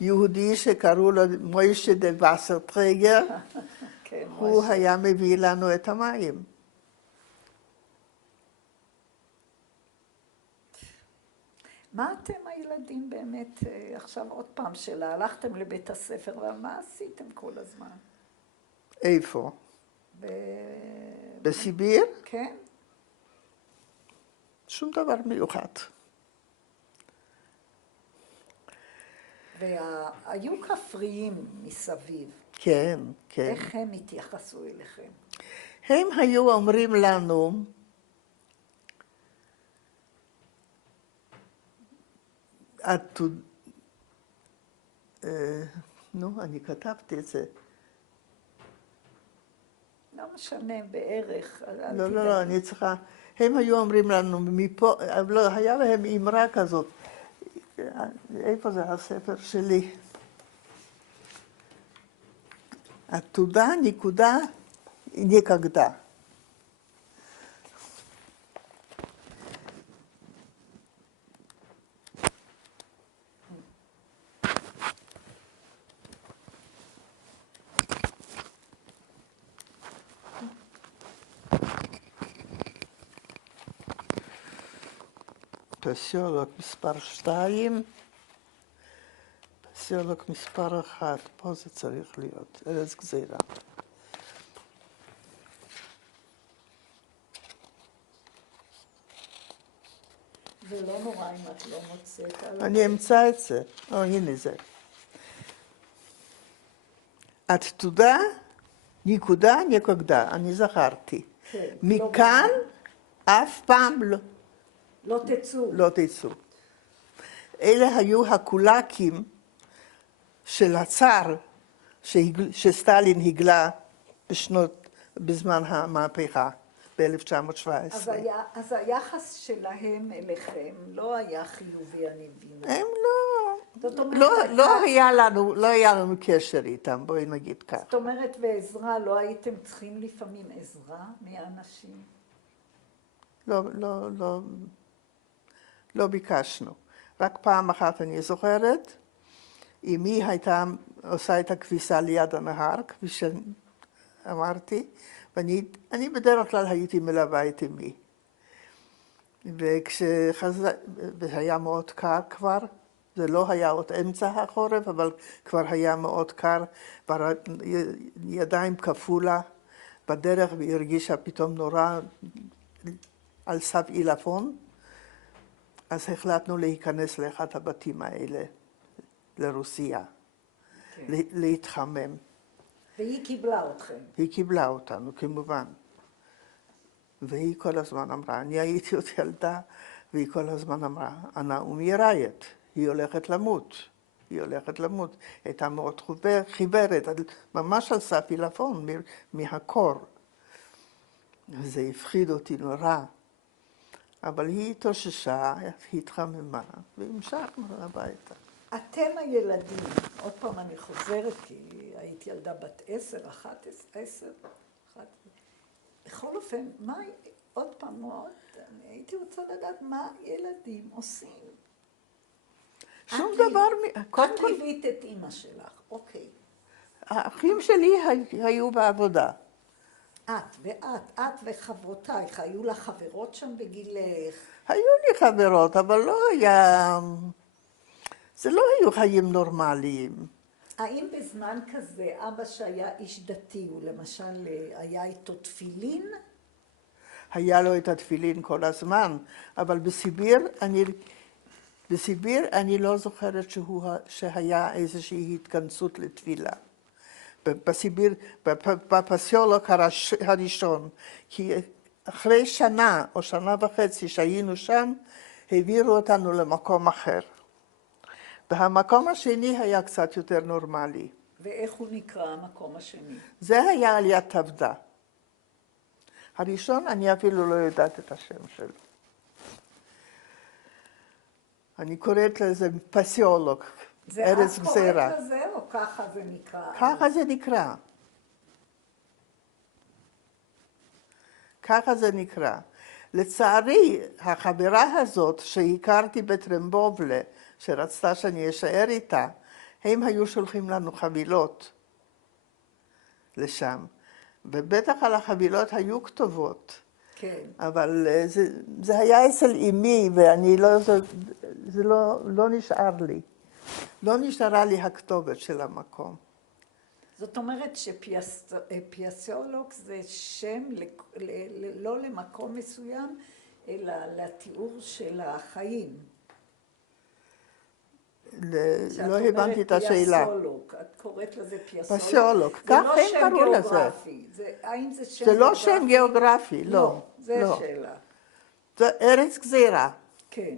יהודי שקראו לו מוישה דה וסרטרגר, הוא היה מביא לנו את המים. מה אתם הילדים באמת, עכשיו עוד פעם שאלה, הלכתם לבית הספר, ומה עשיתם כל הזמן? איפה? בסיביר? כן. שום דבר מיוחד. והיו כפריים מסביב. כן, כן. איך הם התייחסו אליכם? הם היו אומרים לנו, אני כתבתי את זה. לא משנה, בערך. לא, אני צריכה... הם היו אומרים לנו מפה, לא, היה להם אמרה כזאת. איפה זה הספר שלי? עתודה, נקודה, никогда. פסיולוג מספר 2, פסיולוג מספר 1, פה זה צריך להיות, ארץ גזירה. זה לא נורא אם את לא מוצאת. אני אמצא את זה. הנה זה. עתודה, נקודה, נקודה. אני זכרתי. כן, מכאן אף פעם לא. לא תצאו. לא תצאו. אלה היו הקולקים של הצאר שסטלין הגלה בזמן המהפכה ב-1917. אז היחס שלהם אליכם לא היה חיובי, אני מבינה. הם לא היה לנו קשר איתם, בואי נגיד כך. זאת אומרת, ועזרה, לא הייתם צריכים לפעמים עזרה מאנשים? לא ביקשנו. רק פעם אחת אני זוכרת, אמי הייתה עושה את הכביסה ליד הנהר, כפי שאמרתי, ואני בדרך כלל הייתי מלווה את אמי. והיה מאוד קר כבר, זה לא היה עוד אמצע החורף, אבל כבר היה מאוד קר, ידיים קפאו לה בדרך והיא הרגישה פתאום נורא על סף עילפון, אז החלטנו להיכנס לאחד הבתים האלה, לרוסיה, להתחמם. והיא קיבלה אתכם. היא קיבלה אותנו, כמובן. והיא כל הזמן אמרה, אני הייתי עוד ילדה, והיא כל הזמן אמרה, אנה אומיירית, היא הולכת למות. היא הולכת למות. הייתה מאוד חיוורת, ממש על סף עילפון מהקור. וזה הפחיד אותי נורא. אבל היא התאוששה, התחממה, והמשכנו הביתה. אתם הילדים, עוד פעם אני חוזרת, כי הייתי ילדה בת 10, 11. בכל אופן, עוד פעם מאוד, אני הייתי רוצה לדעת מה ילדים עושים. שום דבר, את ליווית את אמא שלך, אוקיי. האחים שלי היו בעבודה. את וחברותייך, היו לך חברות שם בגילך? היו לי חברות, אבל לא היה... זה לא היו חיים נורמליים. האם בזמן כזה אבא שהיה איש דתי, הוא למשל היה איתו תפילין? היה לו את התפילין כל הזמן, אבל בסיביר אני לא זוכרת שהיה איזושהי התכנסות לתפילה. בסיביר, בפסיולוג הראשון, כי אחרי שנה או שנה וחצי שהיינו שם, העבירו אותנו למקום אחר. והמקום השני היה קצת יותר נורמלי. ואיך הוא נקרא המקום השני? זה היה על יד תבדה. הראשון, אני אפילו לא יודעת את השם שלו. אני קוראת לזה פסיולוג, ארץ גזירה. את קוראת לזה או ככה זה נקרא? ככה זה נקרא. ככה זה נקרא. לצערי, החברה הזאת שהכרתי בטרמבובלה, שרצתה שאני אשאר איתה, הם היו שולחים לנו חבילות לשם. ובטח על החבילות היו כתובות. כן. אבל זה היה אצל אמי, ואני לא, זה לא נשאר לי. לא נשארה לי הכתובת של המקום. זאת אומרת שפיאסיולוג זה שם לא למקום מסוים, אלא לתיאור של החיים. לא הבנתי את השאלה. את קוראת לזה פיאסיולוג. פסיולוג, כך הם קראו לזה. האם זה שם גיאוגרפי? זה לא שם גיאוגרפי, לא. לא, זה שאלה. זה ארץ גזירה. כן.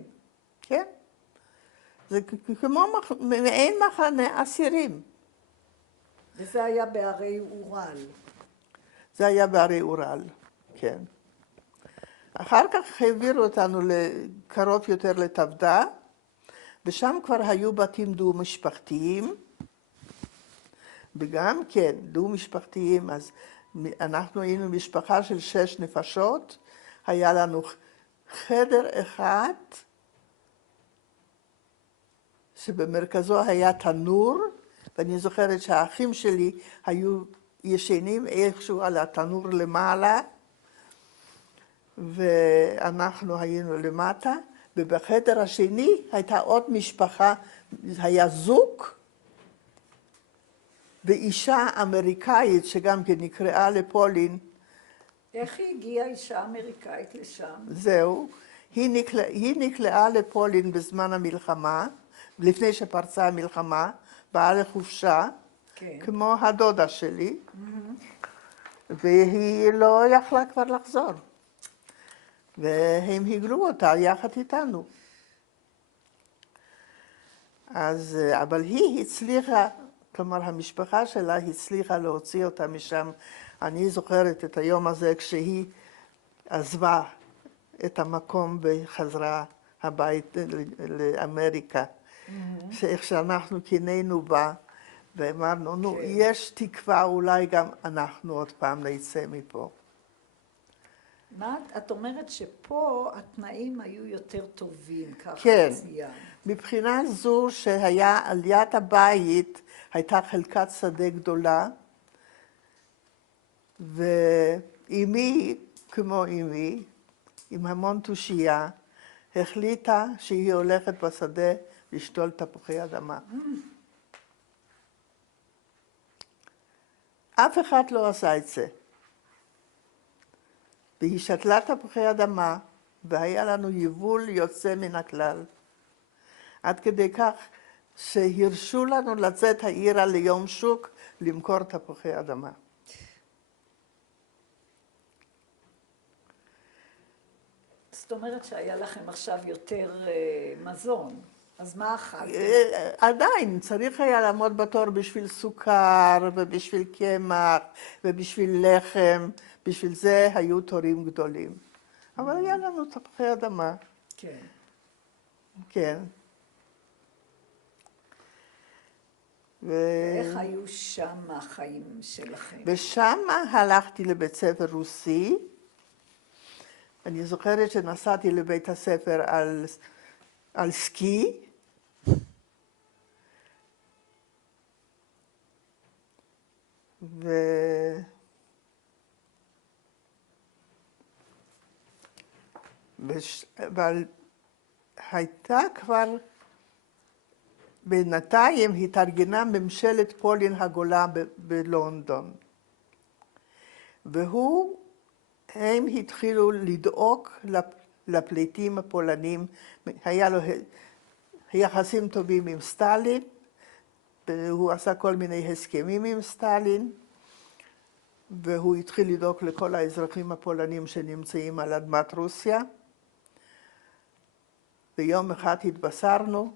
כן? זה כמו מעין מחנה אסירים. וזה היה בערי אורל. זה היה בערי אורל, כן. אחר כך העבירו אותנו קרוב יותר לתבדה, ושם כבר היו בתים דו-משפחתיים, וגם כן, דו-משפחתיים, אז אנחנו היינו משפחה של 6 נפשות, היה לנו חדר אחד, שבמרכזו היה תנור, ואני זוכרת שהאחים שלי היו ישנים איכשהו על התנור למעלה, ואנחנו היינו למטה, ובחדר השני הייתה עוד משפחה, היה זוג, ואישה אמריקאית שגם כן נקראה לפולין. איך היא הגיעה אישה אמריקאית לשם? זהו, היא נקלעה לפולין בזמן המלחמה, לפני שפרצה המלחמה, באה לחופשה, כן. כמו הדודה שלי, והיא לא יכלה כבר לחזור. והם הגלו אותה יחד איתנו. אז, אבל היא הצליחה, כלומר המשפחה שלה הצליחה להוציא אותה משם. אני זוכרת את היום הזה כשהיא עזבה את המקום וחזרה הבית לאמריקה. שאיך שאנחנו כינינו בה, ואמרנו, נו, יש תקווה, אולי גם אנחנו עוד פעם נצא מפה. את אומרת שפה התנאים היו יותר טובים, ככה כן, ציינת. מבחינה זו שהיה על יד הבית, הייתה חלקת שדה גדולה, ואימי, כמו אימי, עם המון תושייה, החליטה שהיא הולכת בשדה לשתול תפוחי אדמה. אף אחד לא עשה את זה. והיא שתלה תפוחי אדמה, והיה לנו יבול יוצא מן הכלל. עד כדי כך שהרשו לנו לצאת העירה ליום שוק למכור תפוחי אדמה. זאת אומרת שהיה לכם עכשיו יותר מזון, אז מה אכלתם? עדיין, צריך היה לעמוד בתור בשביל סוכר ובשביל קמח ובשביל לחם, בשביל זה היו תורים גדולים. אבל היה לנו תפוחי אדמה. כן. כן. ואיך היו שם החיים שלכם? ושם הלכתי לבית ספר רוסי. אני זוכרת שנסעתי לבית הספר על סקי. אבל הייתה כבר, בינתיים התארגנה ממשלת פולין הגולה בלונדון. הם התחילו לדאוג לפליטים הפולנים, היה לו יחסים טובים עם סטלין, והוא עשה כל מיני הסכמים עם סטלין, והוא התחיל לדאוג לכל האזרחים הפולנים שנמצאים על אדמת רוסיה. ויום אחד התבשרנו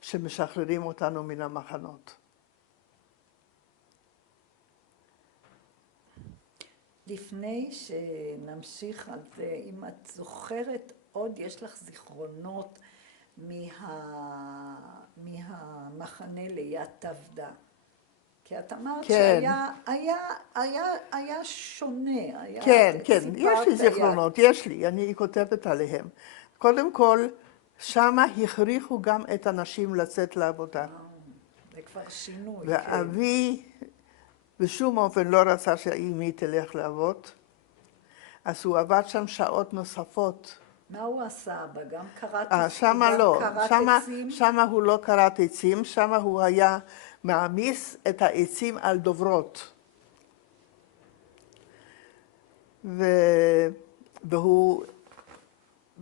שמשחררים אותנו מן המחנות. לפני שנמשיך על זה, אם את זוכרת עוד, יש לך זיכרונות מהמחנה ליד תבדה. כי את אמרת שהיה שונה. כן, יש לי זיכרונות, אני כותבת עליהם. קודם כל, שמה הכריחו גם את הנשים לצאת לעבודה. זה כבר שינוי. ואבי בשום אופן לא רצה שאמי תלך לעבוד, אז הוא עבד שם שעות נוספות. מה הוא עשה? גם כרת עצים? שמה הוא לא כרת עצים, שמה הוא היה מעמיס את העצים על דוברות.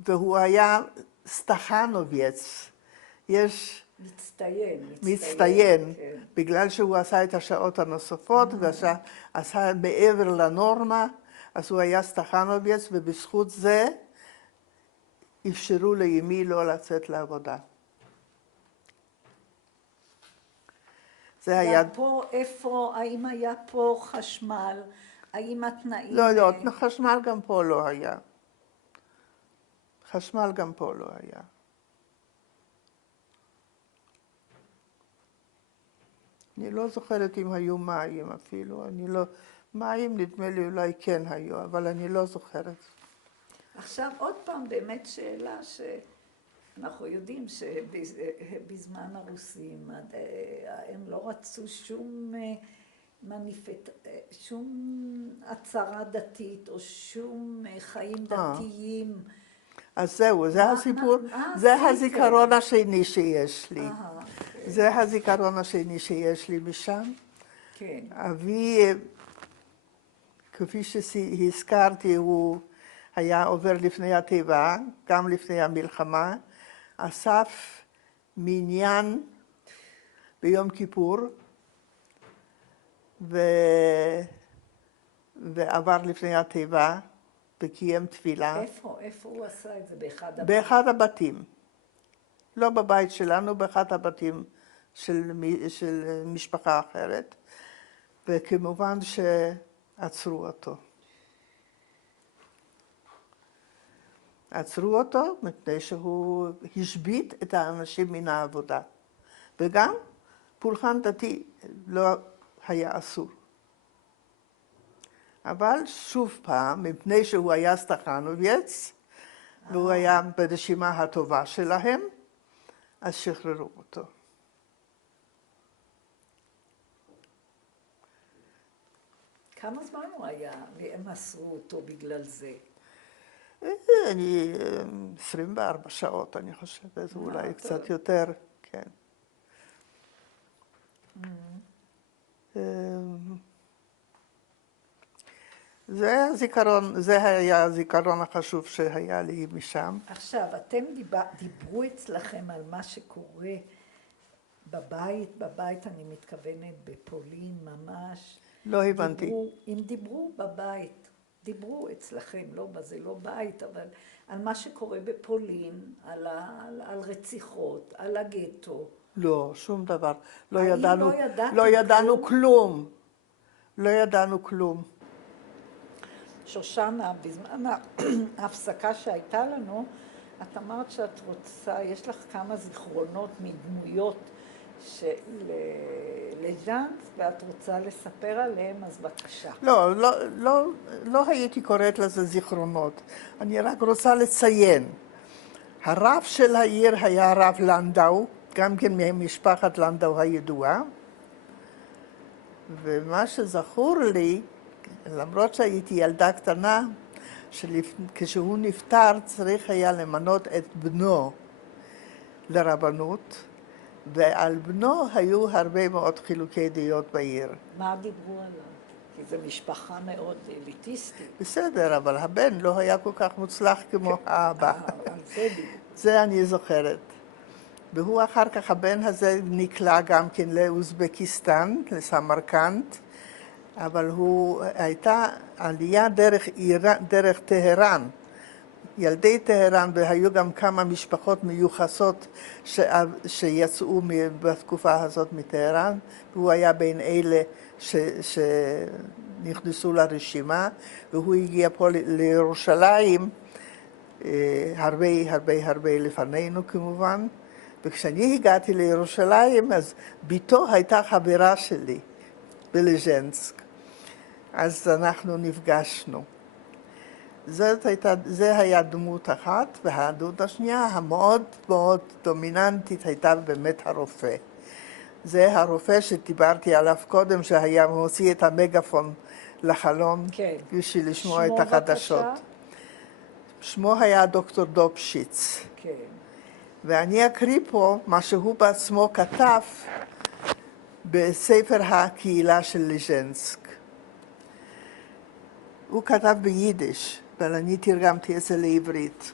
והוא היה סטחנוביץ. מצטיין, כן. בגלל שהוא עשה את השעות הנוספות ועשה מעבר לנורמה, אז הוא היה סטחנוביץ, ובזכות זה אפשרו לאמי לא לצאת לעבודה. זה היה... האם היה פה חשמל? האם התנאים... לא, חשמל גם פה לא היה. אני לא זוכרת אם היו מים אפילו, מים נדמה לי אולי כן היו, אבל אני לא זוכרת. עכשיו עוד פעם באמת שאלה שאנחנו יודעים שבזמן הרוסים הם לא רצו שום הצהרה דתית או שום חיים דתיים. אז זהו, זה הסיפור, זה הזיכרון השני שיש לי. זה הזיכרון השני שיש לי משם. כן. אבי, כפי שהזכרתי, הוא היה עובר לפני התיבה, גם לפני המלחמה, אסף מניין ביום כיפור, ועבר לפני התיבה, וקיים תפילה. איפה הוא עשה את זה? באחד הבתים. לא בבית שלנו, באחד הבתים של משפחה אחרת, וכמובן שעצרו אותו. עצרו אותו מפני שהוא השבית את האנשים מן העבודה. וגם פולחן דתי לא היה אסור. אבל שוב פעם, מפני שהוא היה סטחנוביץ, והוא היה ברשימה הטובה שלהם, אז שחררו אותו. כמה זמן הוא היה, והם אסרו אותו בגלל זה? 24 שעות, אני חושבת, אולי קצת יותר, כן. זה היה הזיכרון החשוב שהיה לי משם. עכשיו, אתם דיברו אצלכם על מה שקורה בבית אני מתכוונת בפולין ממש. לא הבנתי. אם דיברו בבית, דיברו אצלכם, זה לא בית, אבל על מה שקורה בפולין, על רציחות, על הגטו. לא, שום דבר. לא ידענו כלום. לא ידענו כלום. שושנה, בזמן ההפסקה שהייתה לנו, את אמרת שאת רוצה, יש לך כמה זיכרונות מדמויות לז'אנס, ואת רוצה לספר עליהם, אז בבקשה. לא הייתי קוראת לזה זיכרונות. אני רק רוצה לציין. הרב של העיר היה הרב לנדאו, גם כן ממשפחת לנדאו הידועה. ומה שזכור לי, למרות שהייתי ילדה קטנה, כשהוא נפטר צריך היה למנות את בנו לרבנות, ועל בנו היו הרבה מאוד חילוקי דעות בעיר. מה דיברו עליו? כי זו משפחה מאוד אליטיסטית. בסדר, אבל הבן לא היה כל כך מוצלח כמו האבא. זה אני זוכרת. והוא אחר כך, הבן הזה נקלע גם כן לאוזבקיסטן, לסמרקנד, אבל הייתה עלייה דרך טהרן. ילדי טהרן, והיו גם כמה משפחות מיוחסות שיצאו בתקופה הזאת מטהרן, והוא היה בין אלה שנכנסו לרשימה, והוא הגיע פה לירושלים הרבה לפנינו כמובן. וכשאני הגעתי לירושלים, אז ביתו הייתה חברה שלי בלז'נסק. אז אנחנו נפגשנו. זה היה דמות אחת, והדמות השנייה המאוד מאוד דומיננטית הייתה באמת הרופא. זה הרופא שדיברתי עליו קודם, שהיה מוציא את המגפון לחלון, כן. בשביל לשמוע את החדשות. בבקשה? שמו היה דוקטור דופשיץ. כן. ואני אקריא פה מה שהוא בעצמו כתב בספר הקהילה של לז'נסק. הוא כתב ביידיש, אבל אני תרגמתי את זה לעברית.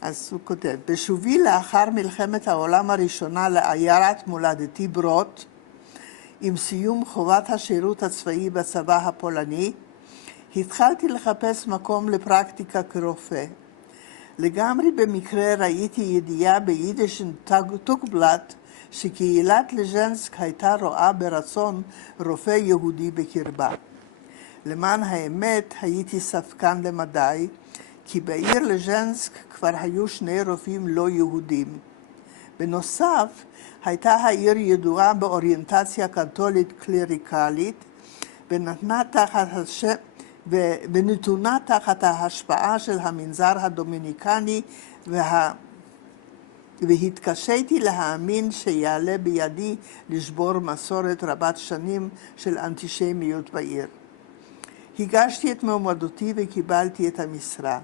אז הוא כותב, בשובי לאחר מלחמת העולם הראשונה לעיירת מולדתי ברוט, עם סיום חובת השירות הצבאי בצבא הפולני, התחלתי לחפש מקום לפרקטיקה כרופא. לגמרי במקרה ראיתי ידיעה ביידיש טוקבלט שקהילת לז'נסק הייתה רואה ברצון רופא יהודי בקרבה. למען האמת הייתי ספקן למדי, כי בעיר לז'נסק כבר היו 2 רופאים לא יהודים. בנוסף, הייתה העיר ידועה באוריינטציה קתולית קלריקלית, ונתונה תחת ההשפעה של המנזר הדומיניקני, והתקשיתי להאמין שיעלה בידי לשבור מסורת רבת שנים של אנטישמיות בעיר. הגשתי את מועמדותי וקיבלתי את המשרה.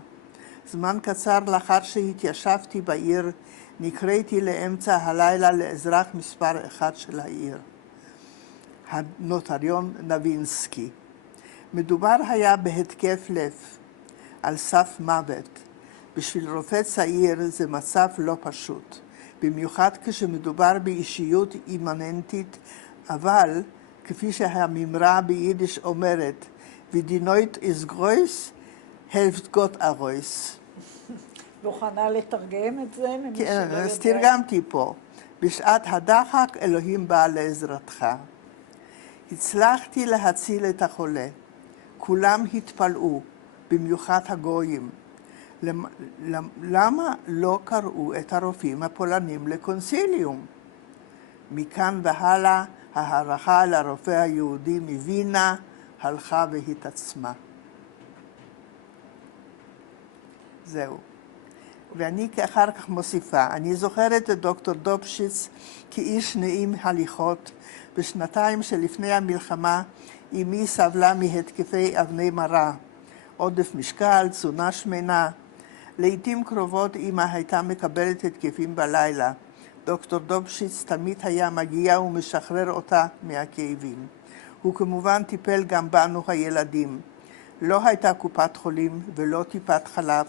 זמן קצר לאחר שהתיישבתי בעיר, נקראתי לאמצע הלילה לאזרח מספר 1 של העיר, הנוטריון נבינסקי. מדובר היה בהתקף לב, על סף מוות. בשביל רופא צעיר זה מצב לא פשוט, במיוחד כשמדובר באישיות אימננטית, אבל כפי שהממרה ביידיש אומרת, ודינוית איז גרויס, helft Gott ארויס. מוכנה לתרגם את זה? כן, אז תרגמתי פה. בשעת הדחק אלוהים בא לעזרתך. הצלחתי להציל את החולה. כולם התפלאו, במיוחד הגויים. למה לא קראו את הרופאים הפולנים לקונסיליום? מכאן והלאה ההערכה לרופא היהודי מווינה הלכה והתעצמה. זהו. ואני אחר כך מוסיפה, אני זוכרת את דוקטור דופשיץ כאיש נעים הליכות. בשנתיים שלפני המלחמה אמי סבלה מהתקפי אבני מרה, עודף משקל, תזונה שמנה. לעתים קרובות אמא הייתה מקבלת התקפים בלילה. דוקטור דופשיץ תמיד היה מגיע ומשחרר אותה מהכאבים. הוא כמובן טיפל גם בנו הילדים. לא הייתה קופת חולים ולא טיפת חלב.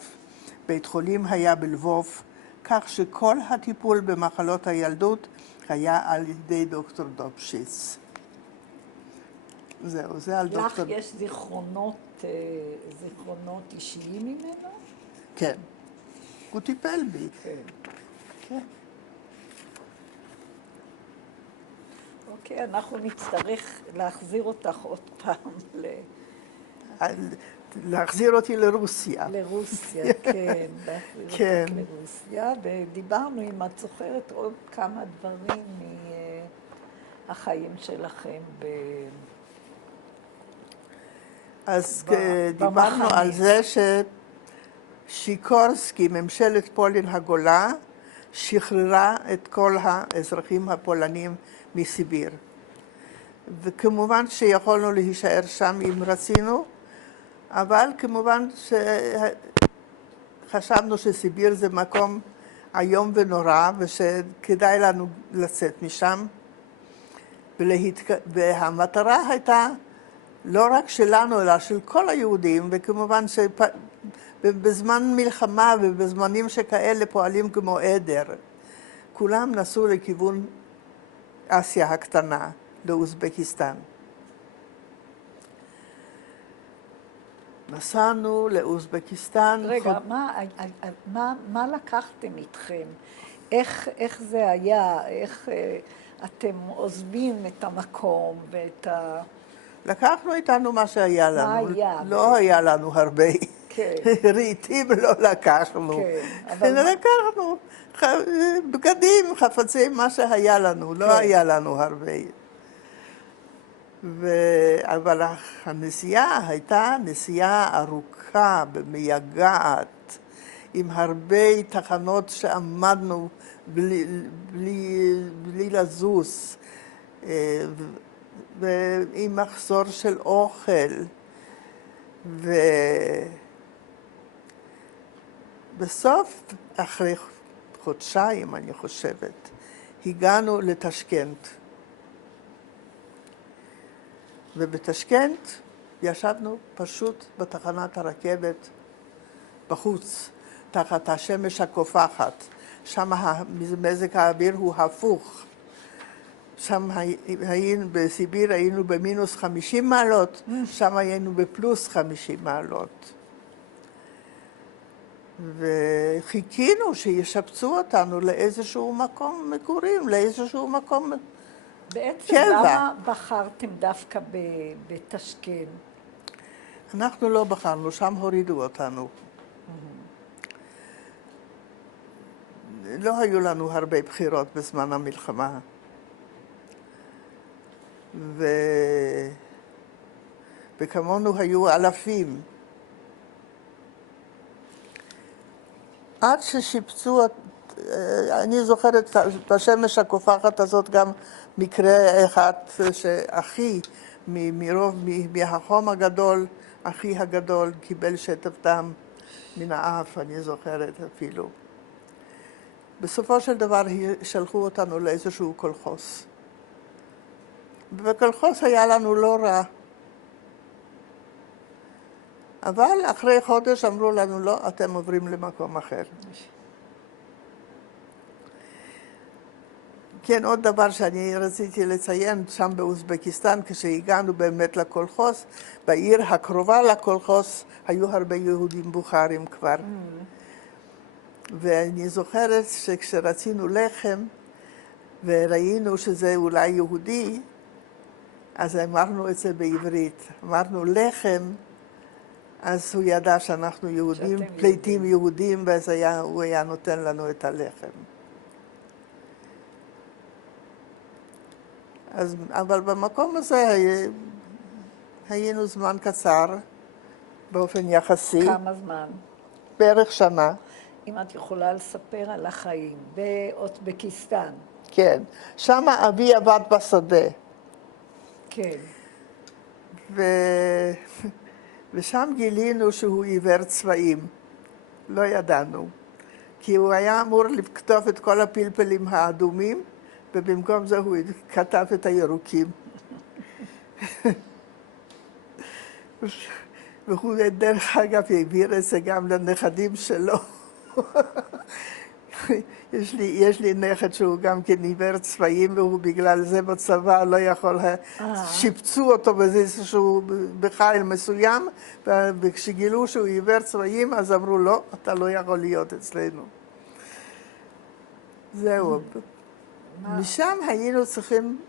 בית חולים היה בלבוב, כך שכל הטיפול במחלות הילדות היה על ידי דוקטור דופשיץ. זהו, זה על לך דוקטור... יש זיכרונות אישיים ממנו? כן. הוא טיפל בי. כן. כן. אוקיי, אנחנו נצטרך להחזיר אותך עוד פעם להחזיר אותי לרוסיה. לרוסיה, כן. להחזיר כן. אותך לרוסיה, ודיברנו, אם את זוכרת, עוד כמה דברים מהחיים שלכם אז במחנה. דיברנו על זה ששיקורסקי, ממשלת פולין הגולה, שחררה את כל האזרחים הפולנים מסיביר. וכמובן שיכולנו להישאר שם אם רצינו, אבל כמובן שחשבנו שסיביר זה מקום איום ונורא, ושכדאי לנו לצאת משם. והמטרה הייתה לא רק שלנו, אלא של כל היהודים, וכמובן שבזמן מלחמה ובזמנים שכאלה פועלים כמו עדר, כולם נסעו לכיוון אסיה הקטנה, לאוזבקיסטן. נסענו לאוזבקיסטן. רגע, מה לקחתם איתכם? איך זה היה? איך אתם עוזבים את המקום ואת ה... לקחנו איתנו מה שהיה לנו. מה היה? לא היה לנו הרבה. כן. רהיטים לא לקחנו. כן, לקחנו בגדים, חפצים, מה שהיה לנו. לא היה לנו הרבה. אבל הנסיעה הייתה נסיעה ארוכה ומייגעת, עם הרבה תחנות שעמדנו בלי לזוז, ועם מחסור של אוכל. ובסוף, אחרי חודשיים, אני חושבת, הגענו לטשקנט. ובטשקנט ישבנו פשוט בתחנת הרכבת בחוץ, תחת השמש הקופחת. שם מזג האוויר הוא הפוך. שם היינו, בסיביר היינו במינוס 50 מעלות, שם היינו בפלוס 50 מעלות. וחיכינו שישפצו אותנו לאיזשהו מקום מגורים, לאיזשהו מקום קבע. בעצם למה בחרתם דווקא בטשקנט? אנחנו לא בחרנו, שם הורידו אותנו. לא היו לנו הרבה בחירות בזמן המלחמה. וכמונו היו אלפים. עד ששיפצו, אני זוכרת בשמש הקופחת הזאת גם מקרה אחד שאחי, מהחום הגדול, אחי הגדול קיבל שטף דם מן האף, אני זוכרת אפילו. בסופו של דבר שלחו אותנו לאיזשהו קולחוס. ובקולחוס היה לנו לא רע. אבל אחרי חודש אמרו לנו, לא, אתם עוברים למקום אחר. כן, עוד דבר שאני רציתי לציין, שם באוזבקיסטן, כשהגענו באמת לקולחוס, בעיר הקרובה לקולחוס היו הרבה יהודים בוכרים כבר. ואני זוכרת שכשרצינו לחם וראינו שזה אולי יהודי, אז אמרנו את זה בעברית. אמרנו לחם, אז הוא ידע שאנחנו יהודים, פליטים יהודים, ואז הוא היה נותן לנו את הלחם. אבל במקום הזה היינו זמן קצר, באופן יחסי. כמה זמן? בערך שנה. אם את יכולה לספר על החיים באוזבקיסטן. כן, שם אבי עבד בשדה. כן. ושם גילינו שהוא עיוור צבעים. לא ידענו. כי הוא היה אמור לכתוב את כל הפלפלים האדומים, ובמקום זה הוא כתב את הירוקים. והוא דרך אגב העביר את זה גם לנכדים שלו. יש לי נכד שהוא גם כן עיוור צבעים, והוא בגלל זה בצבא לא יכול, שיפצו אותו באיזשהו בחיל מסוים, וכשגילו שהוא עיוור צבעים, אז אמרו, לא, אתה לא יכול להיות אצלנו. זהו. משם היינו צריכים,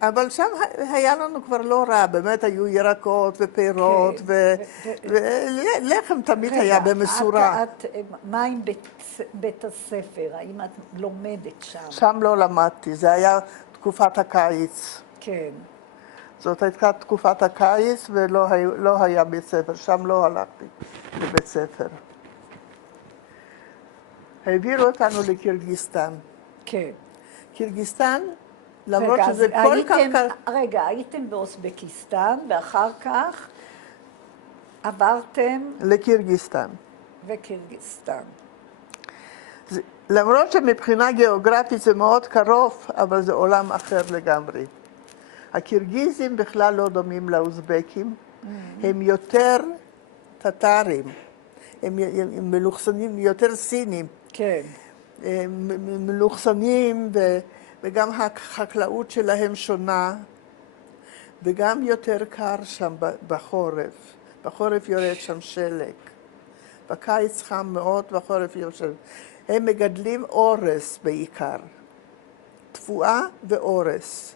אבל שם היה לנו כבר לא רע, באמת היו ירקות ופירות, ולחם תמיד היה במשורה. מה עם בית הספר? האם את לומדת שם? שם לא למדתי, זה היה תקופת הקיץ. כן. זאת הייתה תקופת הקיץ ולא היה בית ספר, שם לא הלכתי לבית ספר. העבירו אותנו לקירגיסטן. כן. קירגיסטן, למרות שזה כל כך... רגע, הייתם באוסבקיסטן, ואחר כך עברתם... לקירגיסטן. וקירגיסטן. למרות שמבחינה גיאוגרפית זה מאוד קרוב, אבל זה עולם אחר לגמרי. הקירגיזים בכלל לא דומים לאוזבקים, הם יותר טטרים, הם מלוכסנים, יותר סינים. כן. הם מלוכסנים וגם החקלאות שלהם שונה, וגם יותר קר שם בחורף. בחורף יורד שם שלג. בקיץ חם מאוד, בחורף יורד שלג. הם מגדלים אורס בעיקר, תבואה ואורס.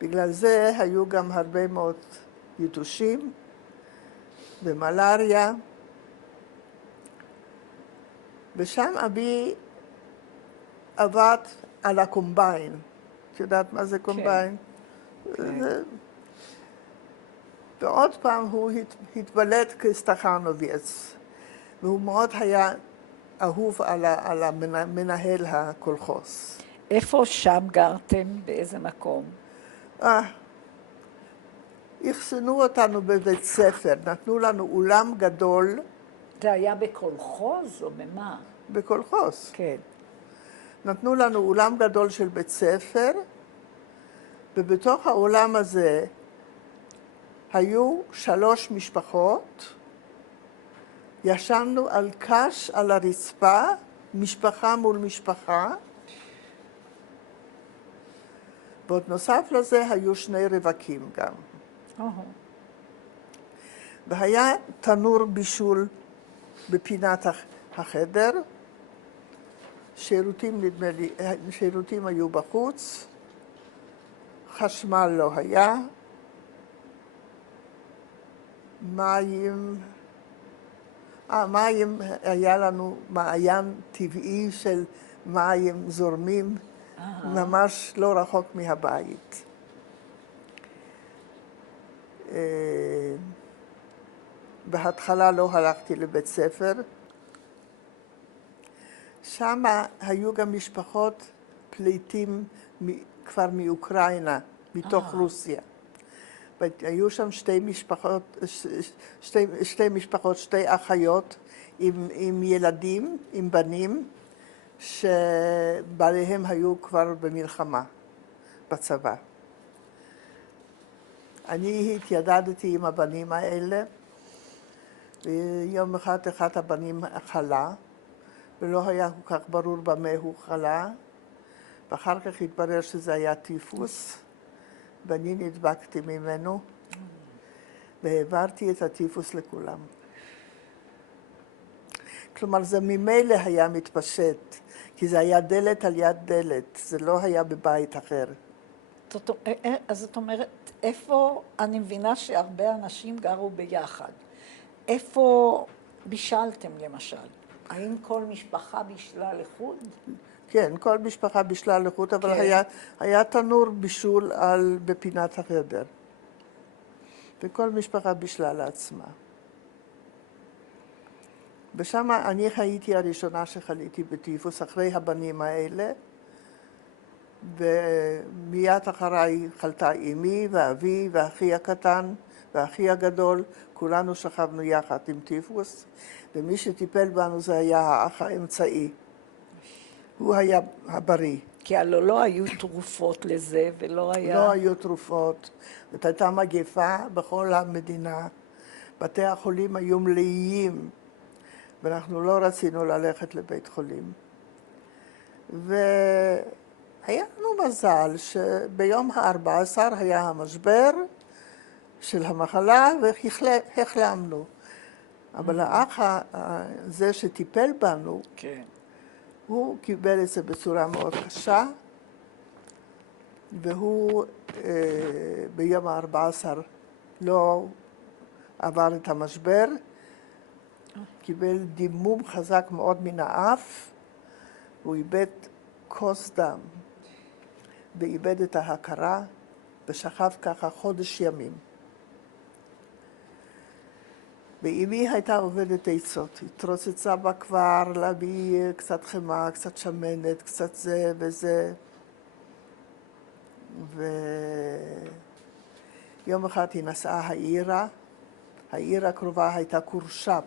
בגלל זה היו גם הרבה מאוד יתושים ומלריה. ושם אבי עבד על הקומביין. את יודעת מה זה קומביין? כן. ועוד פעם הוא התבלט כסטחנוביץ, והוא מאוד היה אהוב על המנהל הקולחוס. איפה שם גרתם? באיזה מקום? הכסנו אותנו בבית ספר, נתנו לנו אולם גדול. זה היה בקולחוז או במה? בקולחוז. כן. נתנו לנו אולם גדול של בית ספר, ובתוך האולם הזה היו 3 משפחות. ישנו על קש על הרצפה, משפחה מול משפחה. ועוד נוסף לזה היו 2 רווקים גם. והיה תנור בישול בפינת החדר. שירותים, נדמה לי, שירותים היו בחוץ. חשמל לא היה. מים היה לנו מעיין טבעי של מים זורמים, ממש לא רחוק מהבית. בהתחלה לא הלכתי לבית ספר. שם היו גם משפחות פליטים כבר מאוקראינה, מתוך רוסיה. היו שם 2 משפחות, 2 אחיות עם ילדים, עם בנים, שבעליהם היו כבר במלחמה, בצבא. אני התיידדתי עם הבנים האלה, ויום אחד הבנים חלה, ולא היה כל כך ברור במה הוא חלה, ואחר כך התברר שזה היה טיפוס, ואני נדבקתי ממנו, והעברתי את הטיפוס לכולם. כלומר, זה ממילא היה מתפשט, כי זה היה דלת על יד דלת, זה לא היה בבית אחר. אז זאת אומרת, איפה, אני מבינה שהרבה אנשים גרו ביחד. איפה בישלתם למשל? האם כל משפחה בישלה לחוד? כן, כל משפחה בישלה לחוד, אבל היה תנור בישול בפינת החדר. וכל משפחה בישלה לעצמה. ושם אני הייתי הראשונה שחליתי בטיפוס, אחרי הבנים האלה, ומיד אחריי חלתה אמי ואבי ואחי הקטן ואחי הגדול, כולנו שכבנו יחד עם טיפוס, ומי שטיפל בנו זה היה האח האמצעי. הוא היה הבריא. כי הלוא לא היו תרופות לזה ולא היה... לא היו תרופות. זאת הייתה מגפה בכל המדינה. בתי החולים היו מלאים ואנחנו לא רצינו ללכת לבית חולים. והיה לנו מזל שביום ה-14 היה המשבר של המחלה והחלמנו. אבל האח הזה שטיפל בנו, כן. הוא קיבל את זה בצורה מאוד קשה, והוא ביום ה-14 לא עבר את המשבר, קיבל דימום חזק מאוד מן האף, הוא איבד כוס דם, ואיבד את ההכרה, ושכב ככה חודש ימים. ואמי הייתה עובדת עצות, היא התרוצצה בכפר להביא קצת חמאה, קצת שמנת, קצת זה וזה. ויום אחד היא נסעה העירה, העיר הקרובה הייתה קורשפ.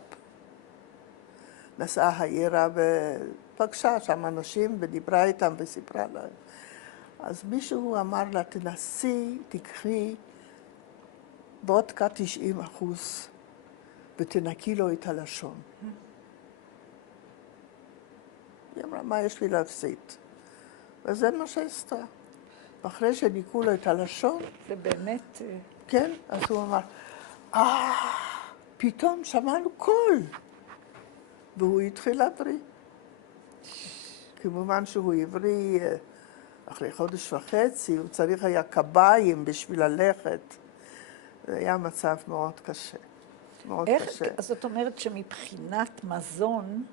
נסעה העירה ופגשה שם אנשים ודיברה איתם וסיפרה להם. אז מישהו אמר לה, תנסי, תקחי וודקה 90% ותנקי לו את הלשון. היא אמרה, מה יש לי להפסיד? וזה מה שעשתה. ואחרי שניקו לו את הלשון, זה באמת... כן, אז הוא אמר, פתאום שמענו קול. והוא התחיל להבריא. כמובן שהוא הבריא אחרי חודש וחצי, הוא צריך היה קביים בשביל ללכת. זה היה מצב מאוד קשה. מאוד קשה. אז זאת אומרת שמבחינת מזון...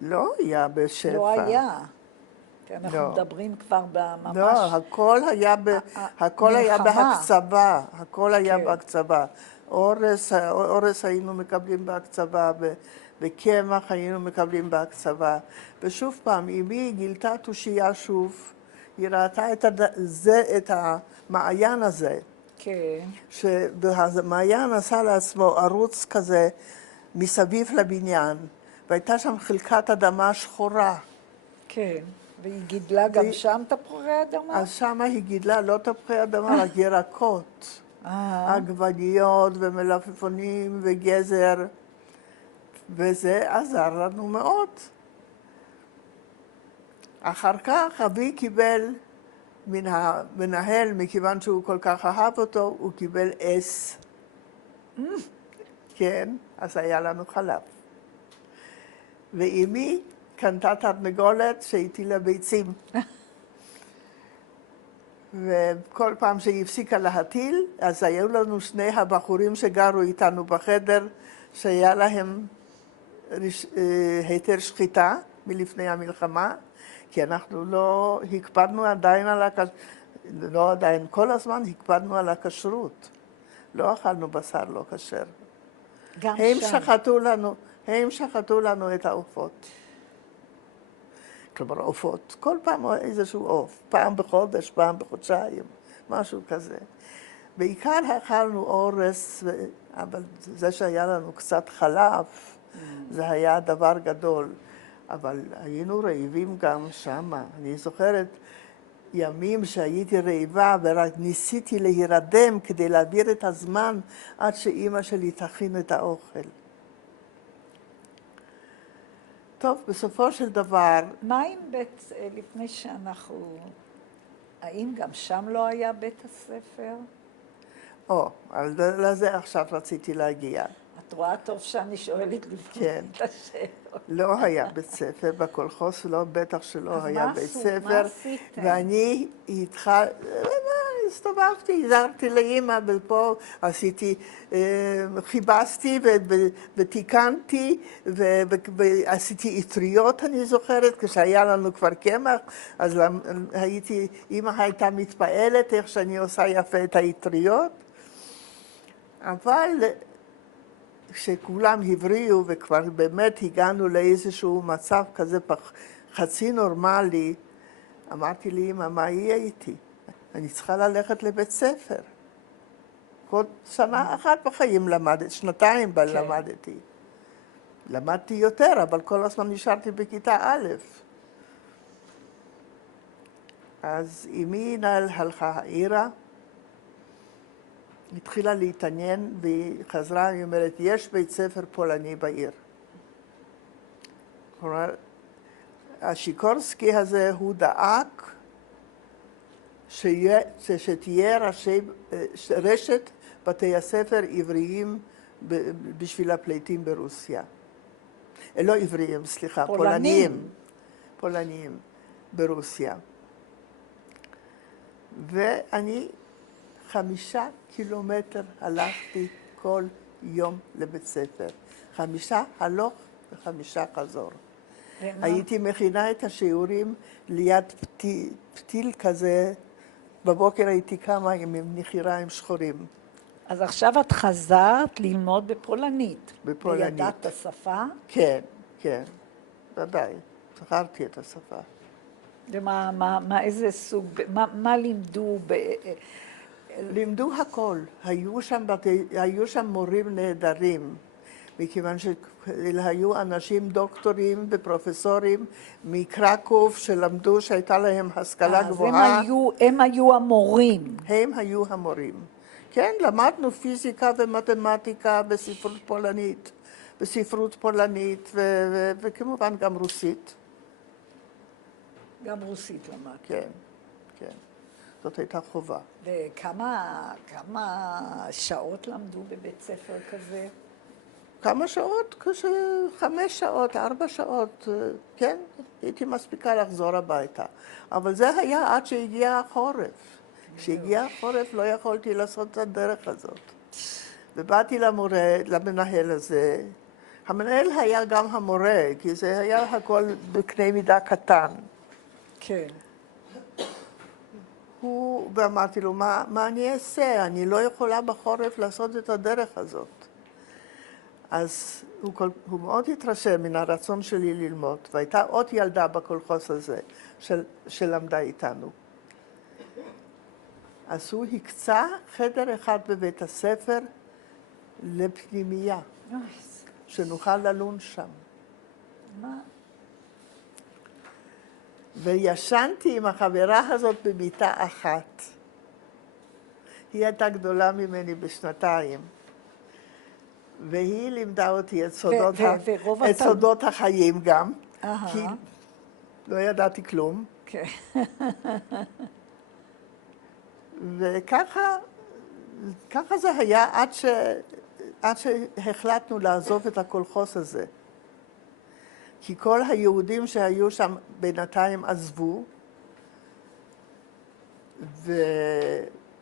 לא היה בשפע. לא היה. כי אנחנו מדברים כבר ממש... לא, הכל היה בהקצבה. הכל היה בהקצבה. אורס היינו מקבלים בהקצבה, וקמח היינו מקבלים בהקצבה. ושוב פעם, אמי גילתה תושייה שוב, היא ראתה את המעיין הזה. כן. שהמעיין עשה לעצמו ערוץ כזה מסביב לבניין, והייתה שם חלקת אדמה שחורה. כן, והיא גידלה גם שם תפוחי אדמה? אז שם היא גידלה לא תפוחי אדמה, רק ירקות. עגבניות ומלפפונים וגזר, וזה עזר לנו מאוד. אחר כך אבי קיבל מן המנהל, מכיוון שהוא כל כך אהב אותו, הוא קיבל עס. כן, אז היה לנו חלב. ואמי קנתה תרנגולת שהטילה ביצים. וכל פעם שהיא הפסיקה להטיל, אז היו לנו שני הבחורים שגרו איתנו בחדר, שהיה להם היתר שחיטה מלפני המלחמה, כי אנחנו לא הקפדנו עדיין על לא עדיין, כל הזמן הקפדנו על הכשרות. לא אכלנו בשר לא כשר. גם הם שחטו לנו את העופות. כלומר, עופות. כל פעם איזשהו עוף. פעם בחודש, פעם בחודשיים, משהו כזה. בעיקר אכלנו אורס, אבל זה שהיה לנו קצת חלב, זה היה דבר גדול. אבל היינו רעיבים גם שם. אני זוכרת ימים שהייתי רעיבה ורק ניסיתי להירדם כדי להעביר את הזמן עד שאימא שלי תכין את האוכל. טוב, בסופו של דבר... מה עם לפני שאנחנו... האם גם שם לא היה בית הספר? לזה עכשיו רציתי להגיע. את רואה טוב שאני שואלת לפני את השאלות. לא היה בית ספר, בקולחוס לא, בטח שלא היה בית ספר. מה עשיתם? ואני הסתובבתי, עזרתי לאמא, ופה חיבסתי ותיקנתי, ועשיתי אטריות, אני זוכרת, כשהיה לנו כבר קמח, אז אמא הייתה מתפעלת איך שאני עושה יפה את האטריות. אבל כשכולם הבריאו וכבר באמת הגענו לאיזשהו מצב כזה חצי נורמלי, אמרתי לי, אמא, מה יהיה איתי? אני צריכה ללכת לבית ספר. כל שנה אחת בחיים למדתי, שנתיים למדתי. למדתי יותר, אבל כל הזמן נשארתי בכיתה א'. אז אמי הלכה העירה, התחילה להתעניין והיא חזרה, היא אומרת, יש בית ספר פולני בעיר. כלומר, השיקורסקי הזה, הוא דאג שתהיה רשת בתי הספר עבריים בשביל הפליטים ברוסיה. לא עבריים, סליחה, פולניים ברוסיה. ואני 5 קילומטר הלכתי כל יום לבית ספר. 5 הלוך ו5 חזור. הייתי מכינה את השיעורים ליד פתיל כזה. בבוקר הייתי קמה עם נחיריים שחורים. אז עכשיו את חזרת ללמוד בפולנית. בפולנית. וידעת את השפה? כן, כן, ודאי. זכרתי את השפה. ומה, איזה סוג, מה לימדו? לימדו הכל. היו שם מורים נהדרים, מכיוון שהיו אנשים דוקטורים ופרופסורים מקרקוב שלמדו, שהייתה להם השכלה גבוהה. הם היו המורים. הם היו המורים. כן, למדנו פיזיקה ומתמטיקה בספרות פולנית, וכמובן גם רוסית. גם רוסית למדת. כן, כן. זאת הייתה חובה. וכמה שעות למדו בבית ספר כזה? כמה שעות? 5 שעות, 4 שעות, כן, הייתי מספיקה לחזור הביתה. אבל זה היה עד שהגיע החורף. כשהגיע החורף לא יכולתי לעשות את הדרך הזאת. ובאתי למנהל הזה. המנהל היה גם המורה, כי זה היה הכל בקנה מידה קטן. כן. ואמרתי לו, מה אני אעשה? אני לא יכולה בחורף לעשות את הדרך הזאת. אז הוא מאוד התרשם מן הרצון שלי ללמוד, והייתה עוד ילדה בקולחוס הזה שלמדה איתנו. אז הוא הקצה חדר אחד בבית הספר לפנימייה, שנוכל ללון שם. מה? וישנתי עם החברה הזאת במיטה אחת. היא הייתה גדולה ממני בשנתיים. והיא לימדה אותי את סודות החיים גם, כי לא ידעתי כלום. וככה זה היה עד שהחלטנו לעזוב את הקולחוס הזה. כי כל היהודים שהיו שם בינתיים עזבו,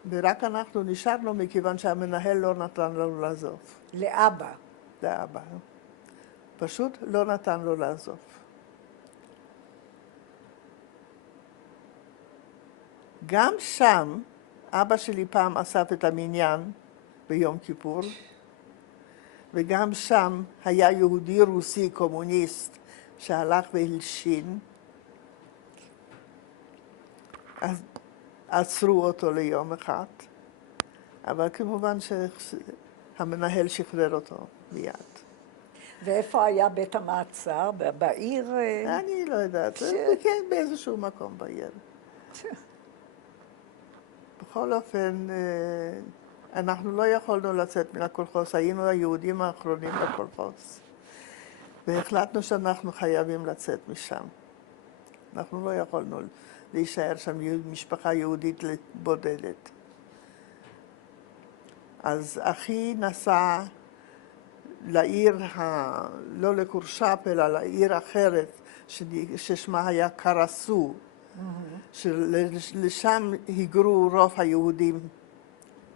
ורק אנחנו נשארנו מכיוון שהמנהל לא נתן לנו לעזוב. לאבא. לאבא. פשוט לא נתן לו לעזוב. גם שם, אבא שלי פעם אסף את המניין ביום כיפור, וגם שם היה יהודי רוסי קומוניסט שהלך והלשין. אז עצרו אותו ליום אחד, אבל כמובן שהמנהל שחרר אותו מיד. ואיפה היה בית המעצר? בעיר? אני לא יודעת, כן, באיזשהו מקום בעיר. בכל אופן, אנחנו לא יכולנו לצאת מן הקולחוס, היינו היהודים האחרונים בקולחוס. והחלטנו שאנחנו חייבים לצאת משם. אנחנו לא יכולנו להישאר שם משפחה יהודית בודדת. אז אחי נסע לעיר, לא לקורשאפ, אלא לעיר אחרת, ששמה היה קרסו, שלשם היגרו רוב היהודים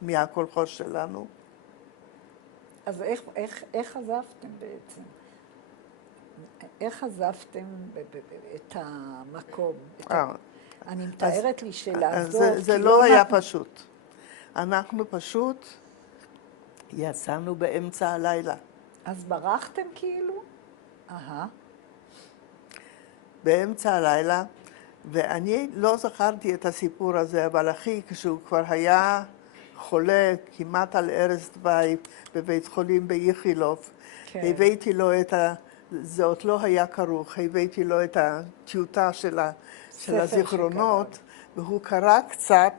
מהקולחוס שלנו. אז איך עזבתם בעצם? איך עזבתם את המקום? אני מתארת לי שלעזוב... זה לא היה פשוט. אנחנו פשוט יצאנו באמצע הלילה. אז ברחתם כאילו? באמצע הלילה, ואני לא זכרתי את הסיפור הזה, אבל אחי, כשהוא כבר היה חולה כמעט על ערש דווי בבית חולים באיכילוב, הבאתי לו את זה עוד לא היה כרוך, הבאתי לו את הטיוטה של הזיכרונות, והוא קרא קצת,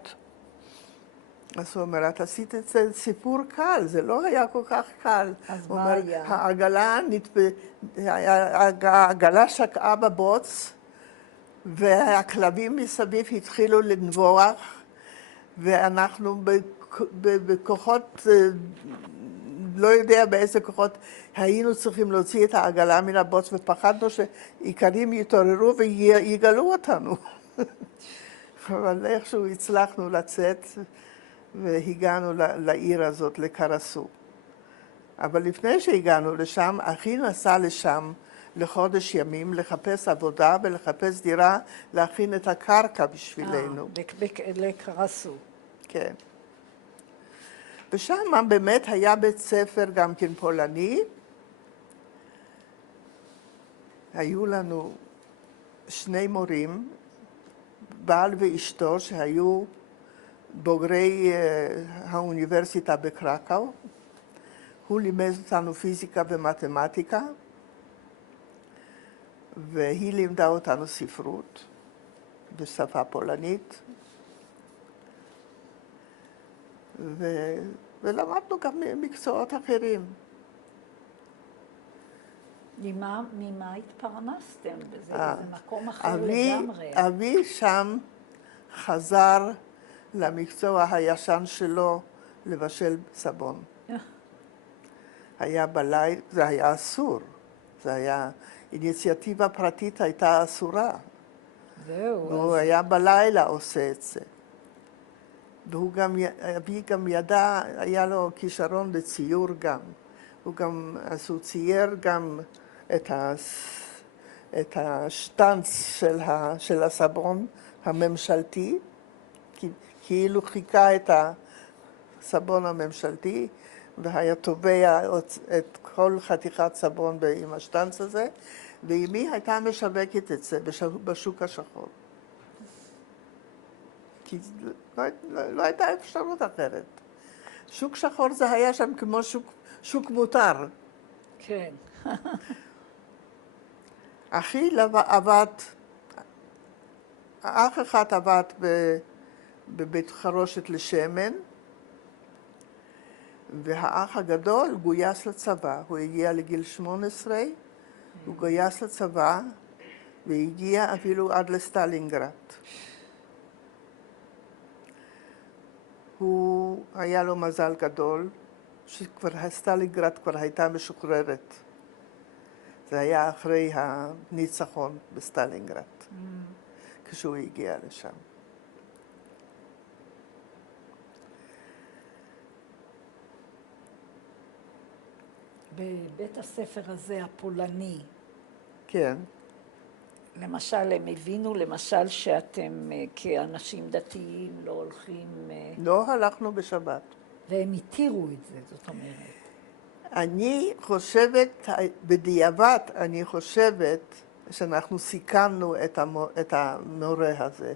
אז הוא אומר, את עשית את זה סיפור קל, זה לא היה כל כך קל. אז הוא מה אומר, היה? העגלה שקעה בבוץ, והכלבים מסביב התחילו לנבוח, ואנחנו בכוחות, לא יודע באיזה כוחות, היינו צריכים להוציא את העגלה מן הבוץ, ופחדנו שאיכרים יתעוררו ויגלו אותנו. אבל איכשהו הצלחנו לצאת, והגענו לעיר הזאת, לקרסו. אבל לפני שהגענו לשם, אחי נסע לשם לחודש ימים, לחפש עבודה ולחפש דירה, להכין את הקרקע בשבילנו. לקרסו. כן. ושם באמת היה בית ספר גם כן פולני. היו לנו שני מורים, בעל ואשתו, שהיו בוגרי האוניברסיטה בקרקאו. הוא לימד אותנו פיזיקה ומתמטיקה, והיא לימדה אותנו ספרות בשפה פולנית. ולמדנו גם מקצועות אחרים. ממה התפרנסתם? זה מקום אחר לגמרי. אבי שם חזר למקצוע הישן שלו, לבשל סבון. היה בלילה, זה היה אסור. זה היה, איניציאטיבה פרטית הייתה אסורה. זהו. והוא היה בלילה עושה את זה. והוא גם, אבי גם ידע, היה לו כישרון לציור גם. אז הוא צייר גם את השטנץ של הסבון הממשלתי, כאילו חיכה את הסבון הממשלתי, והיה טובע את כל חתיכת סבון עם השטנץ הזה, ואמי הייתה משווקת את זה בשוק השחור. כי לא הייתה אפשרות אחרת. שוק שחור זה היה שם כמו שוק מותר. כן. אחי עבד, האח אחד עבד בבית חרושת לשמן, והאח הגדול גויס לצבא. הוא הגיע לגיל 18, הוא גויס לצבא, והגיע אפילו עד לסטלינגרד. הוא היה לו מזל גדול, שכבר סטלינגרד כבר הייתה משוחררת. זה היה אחרי הניצחון בסטלינגרד, כשהוא הגיע לשם. בבית הספר הזה, הפולני, כן. למשל, הם הבינו למשל שאתם כאנשים דתיים לא הולכים... לא הלכנו בשבת. והם התירו את זה, זאת אומרת. אני חושבת, בדיעבד, אני חושבת שאנחנו סיכמנו את המורה הזה.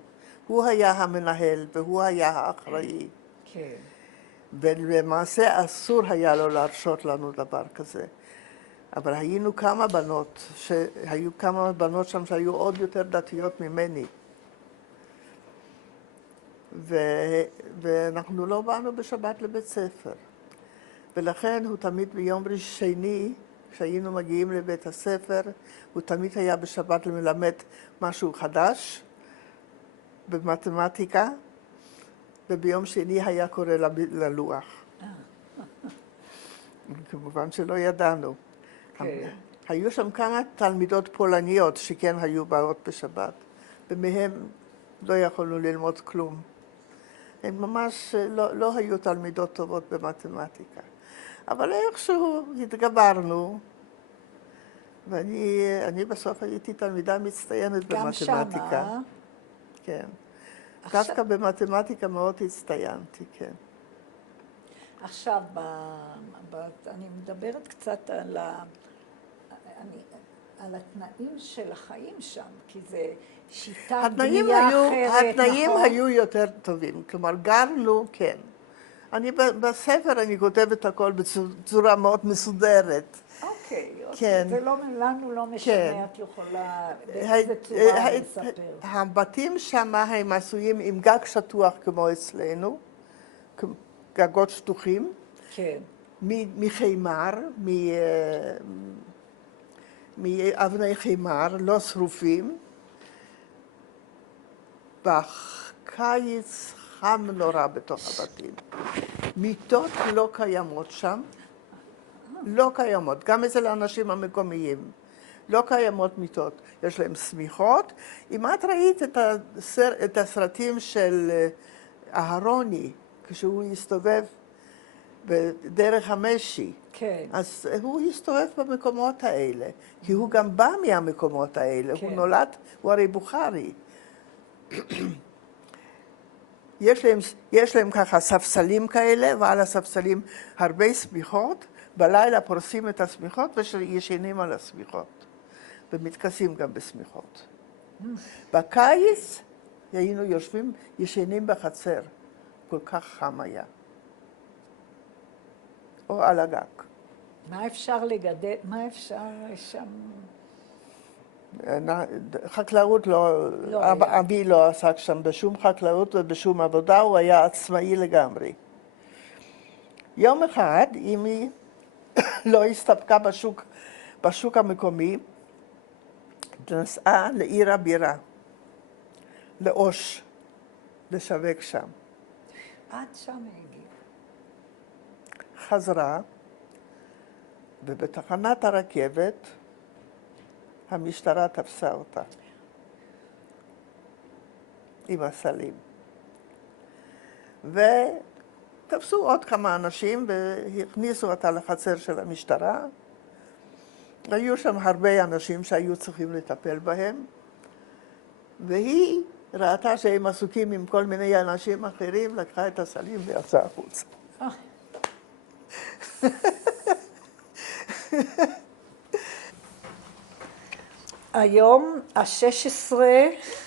הוא היה המנהל והוא היה האחראי. כן. ולמעשה אסור היה לו להרשות לנו דבר כזה. אבל היו כמה בנות שם שהיו עוד יותר דתיות ממני. ואנחנו לא באנו בשבת לבית ספר. ולכן הוא תמיד ביום שני, כשהיינו מגיעים לבית הספר, הוא תמיד היה בשבת למלמד משהו חדש במתמטיקה, וביום שני היה קורא ללוח. כמובן שלא ידענו. כן. היו שם כמה תלמידות פולניות שכן היו באות בשבת, ומהם לא יכולנו ללמוד כלום. הן ממש לא היו תלמידות טובות במתמטיקה. אבל איכשהו התגברנו, ואני בסוף הייתי תלמידה מצטיינת במתמטיקה. גם שמה? כן. דווקא במתמטיקה מאוד הצטיינתי, כן. עכשיו, אני מדברת קצת על התנאים של החיים שם, כי זה שיטה בנייה אחרת, התנאים נכון? היו יותר טובים, כלומר גרנו, כן. בספר אני כותבת הכל בצורה מאוד מסודרת. אוקיי, כן. זה לנו לא משנה, כן. את יכולה באיזה צורה לספר. הבתים שם הם עשויים עם גג שטוח כמו אצלנו, גגות שטוחים, כן. מחימר, מאבני חימר, לא שרופים. בקיץ חם נורא בתוך הבתים. מיטות לא קיימות שם, לא קיימות, גם אצל האנשים המקומיים. לא קיימות מיטות, יש להם שמיכות. אם את ראית את הסרטים של אהרוני, כשהוא הסתובב בדרך המשי, כן. אז הוא הסתובב במקומות האלה, כי הוא גם בא מהמקומות האלה, כן. הוא נולד, הוא הרי בוכרי. יש להם ככה ספסלים כאלה, ועל הספסלים הרבה שמיכות, בלילה פורסים את השמיכות וישנים על השמיכות, ומתכסים גם בשמיכות. בקיץ היינו יושבים, ישנים בחצר, כל כך חם היה. או על הגג. מה אפשר לגדל, מה אפשר שם? חקלאות לא, אבי לא עסק שם בשום חקלאות ובשום עבודה, הוא היה עצמאי לגמרי. יום אחד, אמי לא הסתפקה בשוק המקומי, נסעה לעיר הבירה, לאוש, לשווק שם. עד שם הגיע. חזרה, ובתחנת הרכבת המשטרה תפסה אותה עם הסלים. ותפסו עוד כמה אנשים והכניסו אותה לחצר של המשטרה. היו שם הרבה אנשים שהיו צריכים לטפל בהם, והיא ראתה שהם עסוקים עם כל מיני אנשים אחרים, לקחה את הסלים ויצאה החוצה. היום ה-16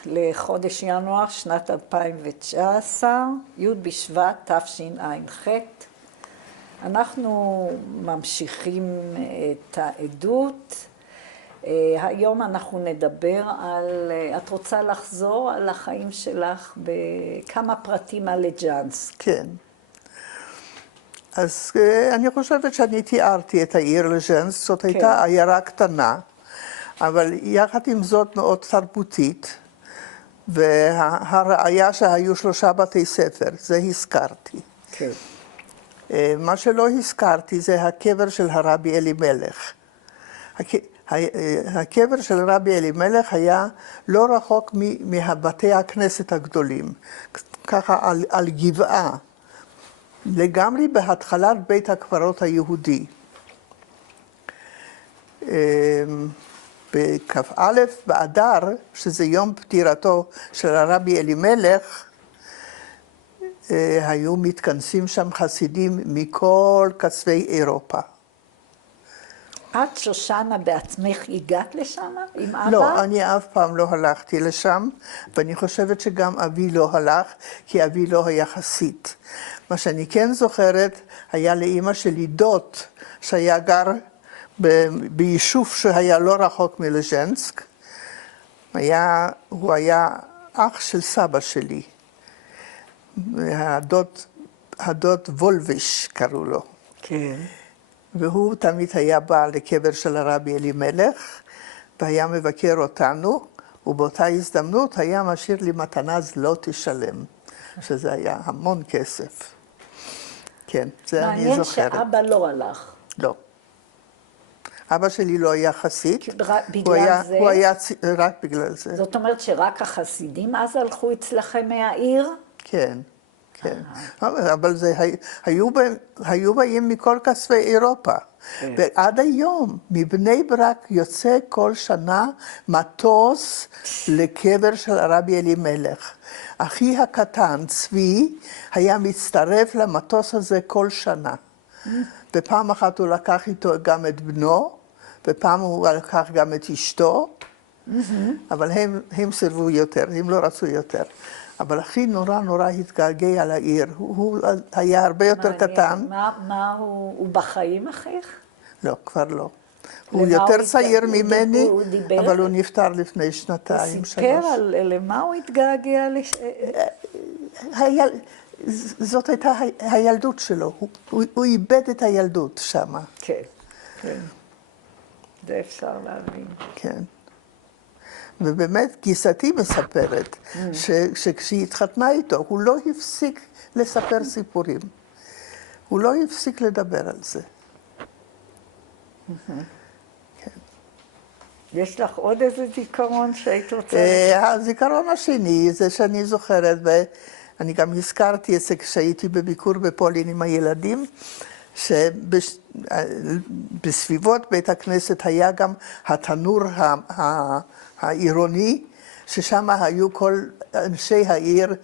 לחודש ינואר שנת 2019, י' בשבט תשע"ח. אנחנו ממשיכים את העדות. היום אנחנו נדבר על, את רוצה לחזור על החיים שלך בכמה פרטים על לג'נסק? כן. אז אני חושבת שאני תיארתי את העיר לג'נסק, זאת הייתה עיירה קטנה, אבל יחד עם זאת מאוד תרבותית, והראיה שהיו 3 בתי ספר, זה הזכרתי. כן. מה שלא הזכרתי זה הקבר של הרבי אלימלך. הקבר של רבי אלימלך היה לא רחוק מבתי הכנסת הגדולים, ככה על גבעה, לגמרי בהתחלת בית הקברות היהודי. בכ"א באדר, שזה יום פטירתו של הרבי אלימלך, היו מתכנסים שם חסידים מכל קצווי אירופה. את, שושנה, בעצמך הגעת לשם עם אבא? לא, אני אף פעם לא הלכתי לשם, ואני חושבת שגם אבי לא הלך, כי אבי לא היה חסיד. מה שאני כן זוכרת, היה לאמא שלי דוד, שהיה גר ביישוב שהיה לא רחוק מלז'נסק. הוא היה אח של סבא שלי. הדוד וולביש קראו לו. כן. והוא תמיד היה בא לקבר של הרבי אלימלך, והיה מבקר אותנו, ובאותה הזדמנות היה משאיר לי מתנה לא תשלם, שזה היה המון כסף. כן, זה אני זוכרת. מעניין שאבא לא הלך. לא. אבא שלי לא היה חסיד. בגלל זה? הוא היה רק בגלל זה. זאת אומרת שרק החסידים אז הלכו אצלכם מהעיר? כן, כן. אבל זה, היו באים מכל קצווי אירופה. ועד היום, מבני ברק יוצא כל שנה מטוס לקבר של הרבי אלימלך. אחי הקטן, צבי, היה מצטרף למטוס הזה כל שנה. ופעם אחת הוא לקח איתו גם את בנו, ופעם הוא לקח גם את אשתו, אבל הם סירבו יותר, הם לא רצו יותר. אבל אחי נורא התגעגע על העיר, הוא היה הרבה יותר קטן. מה הוא בחיים, אחיך? לא, כבר לא. הוא יותר צעיר ממני, אבל הוא נפטר לפני 2-3. הוא סיפר למה הוא התגעגע? זאת הייתה הילדות שלו, הוא איבד את הילדות שם. כן, כן. זה אפשר להבין. כן. ובאמת גיסתי מספרת שכשהיא התחתנה איתו, הוא לא הפסיק לספר סיפורים. הוא לא הפסיק לדבר על זה. יש לך עוד איזה זיכרון שהיית רוצה? הזיכרון השני זה שאני זוכרת, ואני גם הזכרתי את זה כשהייתי בביקור בפולין עם הילדים, שבסביבות בית הכנסת היה גם התנור העירוני, ששם היו כל אנשי העיר,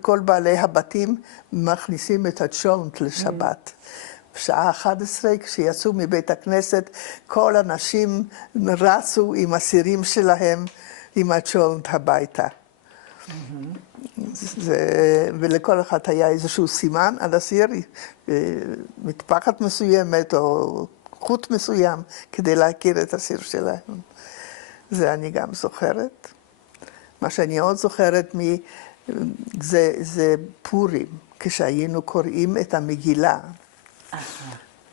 כל בעלי הבתים מכניסים את הצ'ולנט לשבת. בשעה 11, כשיצאו מבית הכנסת, כל הנשים רצו עם הסירים שלהם, עם הצ'ולנט הביתה. ולכל אחד היה איזשהו סימן על הסיר, מטפחת מסוימת או חוט מסוים, כדי להכיר את הסיר שלהם. זה אני גם זוכרת. מה שאני עוד זוכרת זה פורים, כשהיינו קוראים את המגילה.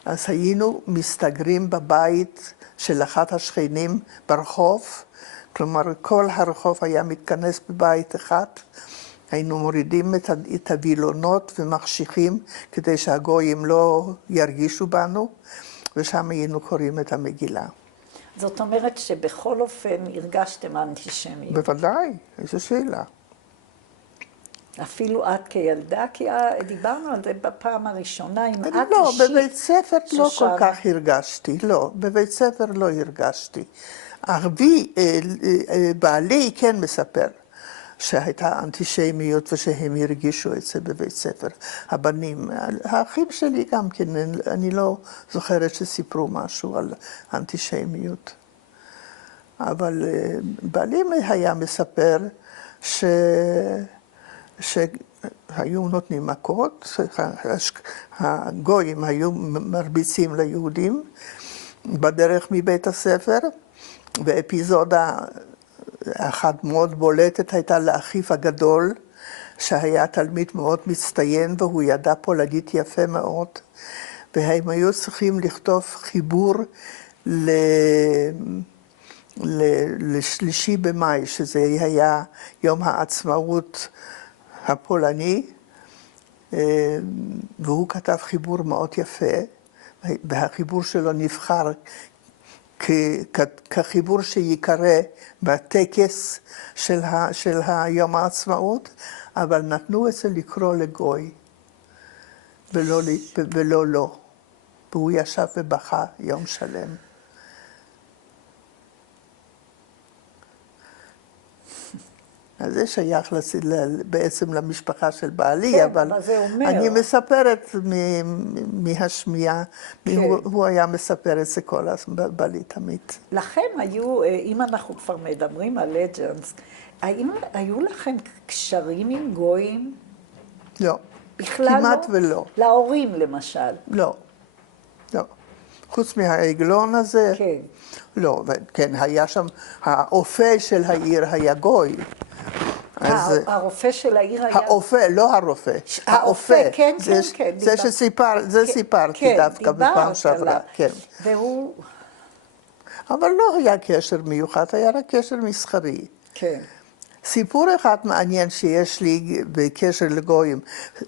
אז היינו מסתגרים בבית של אחת השכנים ברחוב, כלומר כל הרחוב היה מתכנס בבית אחד, היינו מורידים את הווילונות ומחשיכים כדי שהגויים לא ירגישו בנו, ושם היינו קוראים את המגילה. זאת אומרת שבכל אופן הרגשתם אנטישמיות. בוודאי, איזו שאלה. אפילו את כילדה, כי דיברנו על זה בפעם הראשונה, אם את לא, אישית. בבית ספר לא כל כך הרגשתי, לא, בבית ספר לא הרגשתי. אבי, בעלי כן מספר שהייתה אנטישמיות ושהם הרגישו את זה בבית ספר. הבנים, האחים שלי גם כן, אני לא זוכרת שסיפרו משהו על אנטישמיות. אבל בעלי היה מספר שהיו נותנים מכות, הגויים היו מרביצים ליהודים בדרך מבית הספר, ואפיזודה אחת מאוד בולטת הייתה לאחיו הגדול, שהיה תלמיד מאוד מצטיין והוא ידע פולנית יפה מאוד, והם היו צריכים לכתוב חיבור לשלישי במאי, שזה היה יום העצמאות הפולני, והוא כתב חיבור מאוד יפה, והחיבור שלו נבחר כחיבור שיקרא בטקס של יום העצמאות, אבל נתנו את זה לקרוא לגוי, ולא לו. והוא ישב ובכה יום שלם. אז זה שייך בעצם למשפחה של בעלי, כן, אבל זה אומר. אני מספרת מהשמיעה, כן. הוא היה מספר את זה כל הזמן, בעלי תמיד. לכם היו, אם אנחנו כבר מדברים על לג'נדס, האם היו לכם קשרים עם גויים? לא, בכלל כמעט לא? ולא. להורים למשל? לא, לא. חוץ מהעגלון הזה, כן. לא, כן, היה שם, האופה של העיר היה גוי. הרופא של העיר היה... האופה, לא הרופא. האופה, כן, כן, כן. זה סיפרתי דווקא בפעם שעברה. כן. והוא... אבל לא היה קשר מיוחד, היה רק קשר מסחרי. כן. סיפור אחד מעניין שיש לי בקשר לגויים,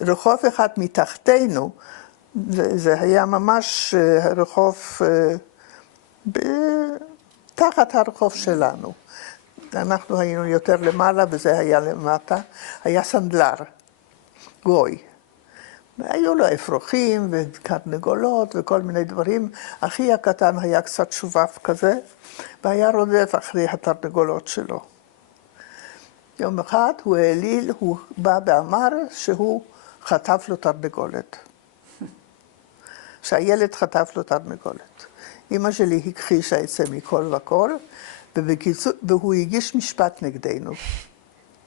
רחוב אחד מתחתנו, זה היה ממש רחוב תחת הרחוב שלנו. אנחנו היינו יותר למעלה וזה היה למטה, היה סנדלר, גוי. היו לו אפרוחים וקרנגולות וכל מיני דברים. אחי הקטן היה קצת שובב כזה, והיה רודף אחרי התרנגולות שלו. יום אחד הוא העליל, הוא בא ואמר שהוא חטף לו תרנגולת. שהילד חטף לו תרנגולת. אמא שלי הכחישה את זה מכל וכל, והוא הגיש משפט נגדנו.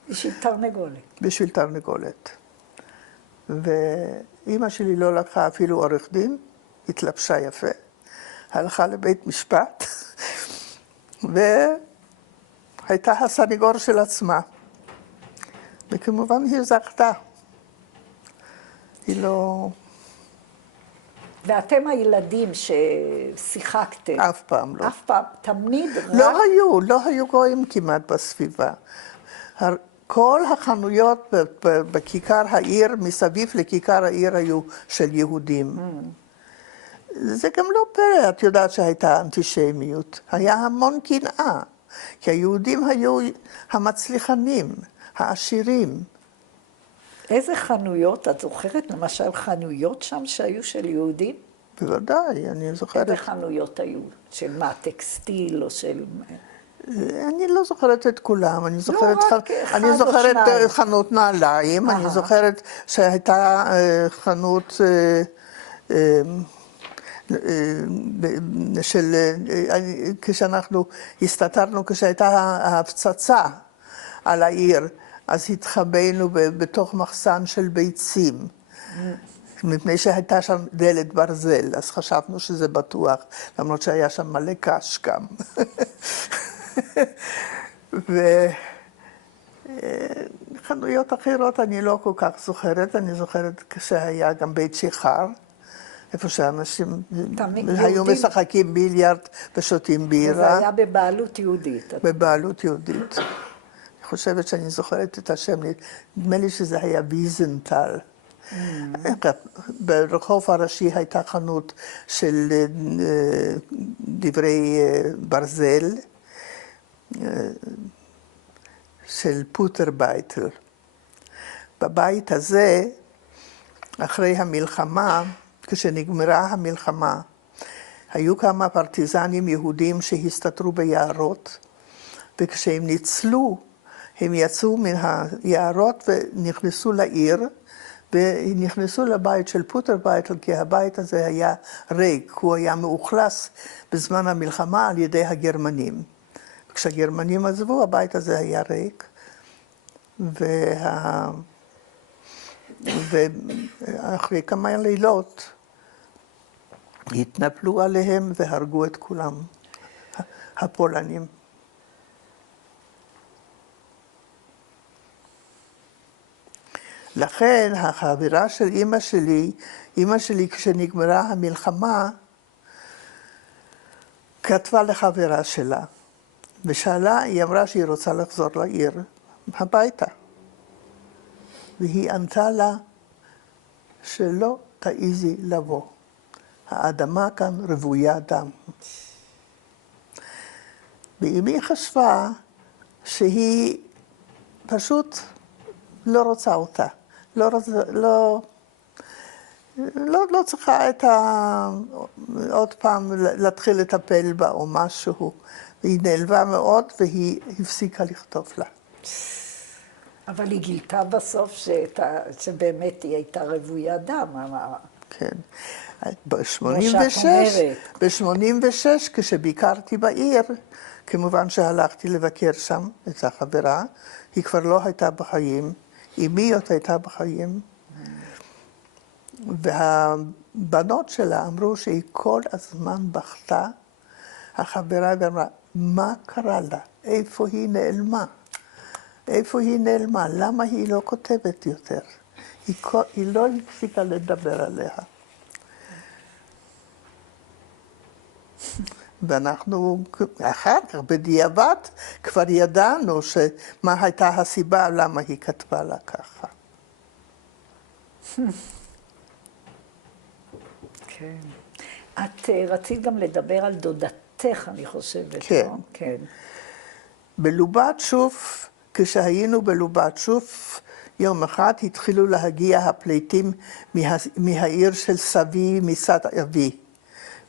בשביל תרנגולת. בשביל תרנגולת. ואמא שלי לא לקחה אפילו עורך דין, התלבשה יפה, הלכה לבית משפט, והייתה הסניגור של עצמה. וכמובן היא זכתה. היא לא... ואתם הילדים ששיחקתם. אף פעם לא. אף פעם, תמיד רק... לא היו גויים כמעט בסביבה. כל החנויות בכיכר העיר, מסביב לכיכר העיר היו של יהודים. זה גם לא פלא, את יודעת שהייתה אנטישמיות. היה המון קנאה, כי היהודים היו המצליחנים, העשירים. איזה חנויות? את זוכרת למשל חנויות שם שהיו של יהודים? בוודאי, אני זוכרת. איזה חנויות היו? של מה, טקסטיל או של... אני לא זוכרת את כולם, אני זוכרת, רק אחד אני או זוכרת שניים. חנות נעליים, אני זוכרת שהייתה חנות של, כשאנחנו הסתתרנו, כשהייתה ההפצצה על העיר, אז התחבאנו בתוך מחסן של ביצים. מפני שהייתה שם דלת ברזל, אז חשבנו שזה בטוח, למרות שהיה שם מלא קש גם. וחנויות אחרות אני לא כל כך זוכרת, אני זוכרת כשהיה גם בית שיכר, איפה שאנשים היו משחקים ביליארד ושותים בירה. וזה היה בבעלות יהודית. בבעלות יהודית. אני חושבת שאני זוכרת את השם, נדמה לי שזה היה ויזנטל. ברחוב הראשי הייתה חנות של דברי ברזל, של פוטרבייטל. בבית הזה, אחרי המלחמה, כשנגמרה המלחמה, היו כמה פרטיזנים יהודים שהסתתרו ביערות, וכשהם ניצלו, הם יצאו מן היערות ונכנסו לעיר, ונכנסו לבית של פוטרבייטל, כי הבית הזה היה ריק, הוא היה מאוכלס בזמן המלחמה על ידי הגרמנים. כשהגרמנים עזבו, הבית הזה היה ריק, ואחרי כמה לילות התנפלו עליהם והרגו את כולם, הפולנים. לכן החברה של אמא שלי כשנגמרה המלחמה, כתבה לחברה שלה, ושאלה, היא אמרה שהיא רוצה לחזור לעיר, הביתה. והיא ענתה לה שלא תעיזי לבוא. האדמה כאן רוויה דם. ואמי חשבה שהיא פשוט לא רוצה אותה. לא צריכה עוד פעם להתחיל לטפל בה או משהו. והיא נעלבה מאוד והיא הפסיקה לכתוב לה. אבל היא גילתה בסוף שבאמת היא הייתה רוויה דם. כן. ב-86, כשביקרתי בעיר, כמובן שהלכתי לבקר שם את החברה, היא כבר לא הייתה בחיים, אמי עוד הייתה בחיים, והבנות שלה אמרו שהיא כל הזמן בכתה, החברה ואמרה, מה קרה לה? איפה היא נעלמה? איפה היא נעלמה? למה היא לא כותבת יותר? היא לא הפסיקה לדבר עליה. ואנחנו אחר כך, בדיעבד, כבר ידענו מה הייתה הסיבה למה היא כתבה לה ככה. כן. את רצית גם לדבר על דודתך, אני חושבת. כן. לא? כן. בלובצ'וב, כשהיינו בלובצ'וב, יום אחד התחילו להגיע הפליטים מהעיר של סבי, מצד אבי,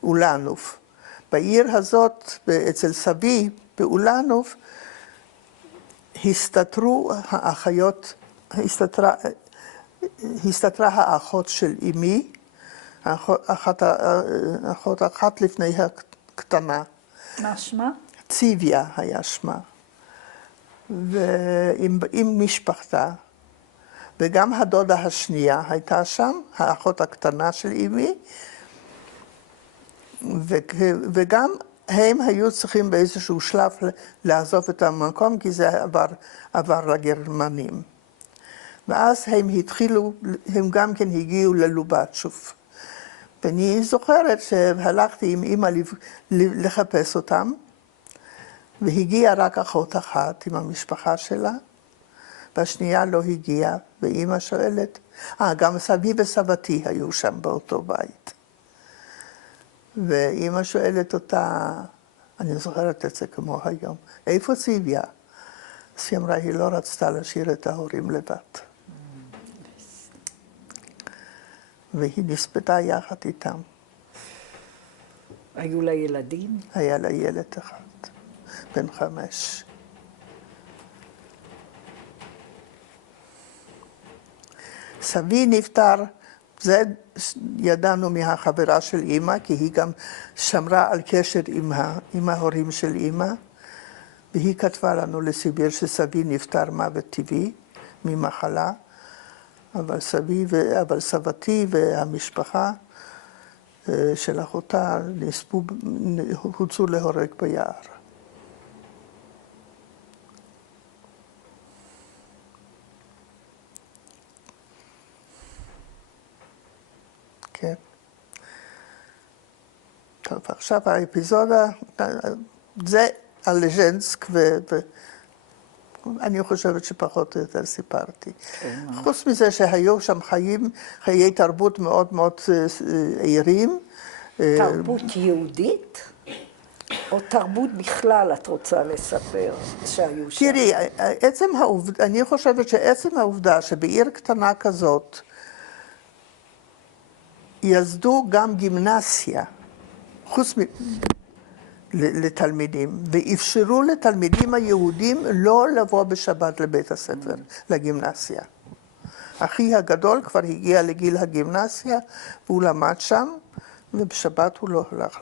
אולנוב. בעיר הזאת, אצל סבי, באולנוב, הסתתרו האחיות, הסתתרה האחות של אמי, אחת לפני הקטנה. מה שמה? ציביה היה שמה. ועם משפחתה, וגם הדודה השנייה הייתה שם, האחות הקטנה של אמי, וגם הם היו צריכים באיזשהו שלב לעזוב את המקום, כי זה עבר לגרמנים. ואז הם גם כן הגיעו ללובצ'וב. ואני זוכרת שהלכתי עם אמא לחפש אותם, והגיעה רק אחות אחת עם המשפחה שלה, והשנייה לא הגיעה, ואמא שואלת, גם סבי וסבתי היו שם באותו בית. ואמא שואלת אותה, אני זוכרת את זה כמו היום, איפה ציוויה? אז היא אמרה, היא לא רצתה להשאיר את ההורים לבד. והיא נספתה יחד איתם. היו לה ילדים? היה לה ילד אחד, בן 5. סבי נפטר, זה ידענו מהחברה של אמא, כי היא גם שמרה על קשר עם ההורים של אמא, והיא כתבה לנו לסיביר שסבי נפטר מוות טבעי ממחלה, אבל סבתי והמשפחה של אחותה הוצאו להורג ביער. כן. טוב, עכשיו האפיזודה, זה על לז'נסק, ואני חושבת שפחות או יותר סיפרתי. חוץ מזה שהיו שם חיי תרבות מאוד מאוד עירים. תרבות יהודית? או תרבות בכלל את רוצה לספר שהיו שם? תראי, אני חושבת שעצם העובדה שבעיר קטנה כזאת יסדו גם גימנסיה, חוץ לתלמידים, ואפשרו לתלמידים היהודים לא לבוא בשבת לבית הספר, לגימנסיה. אחי הגדול כבר הגיע לגיל הגימנסיה, והוא למד שם, ובשבת הוא לא הלך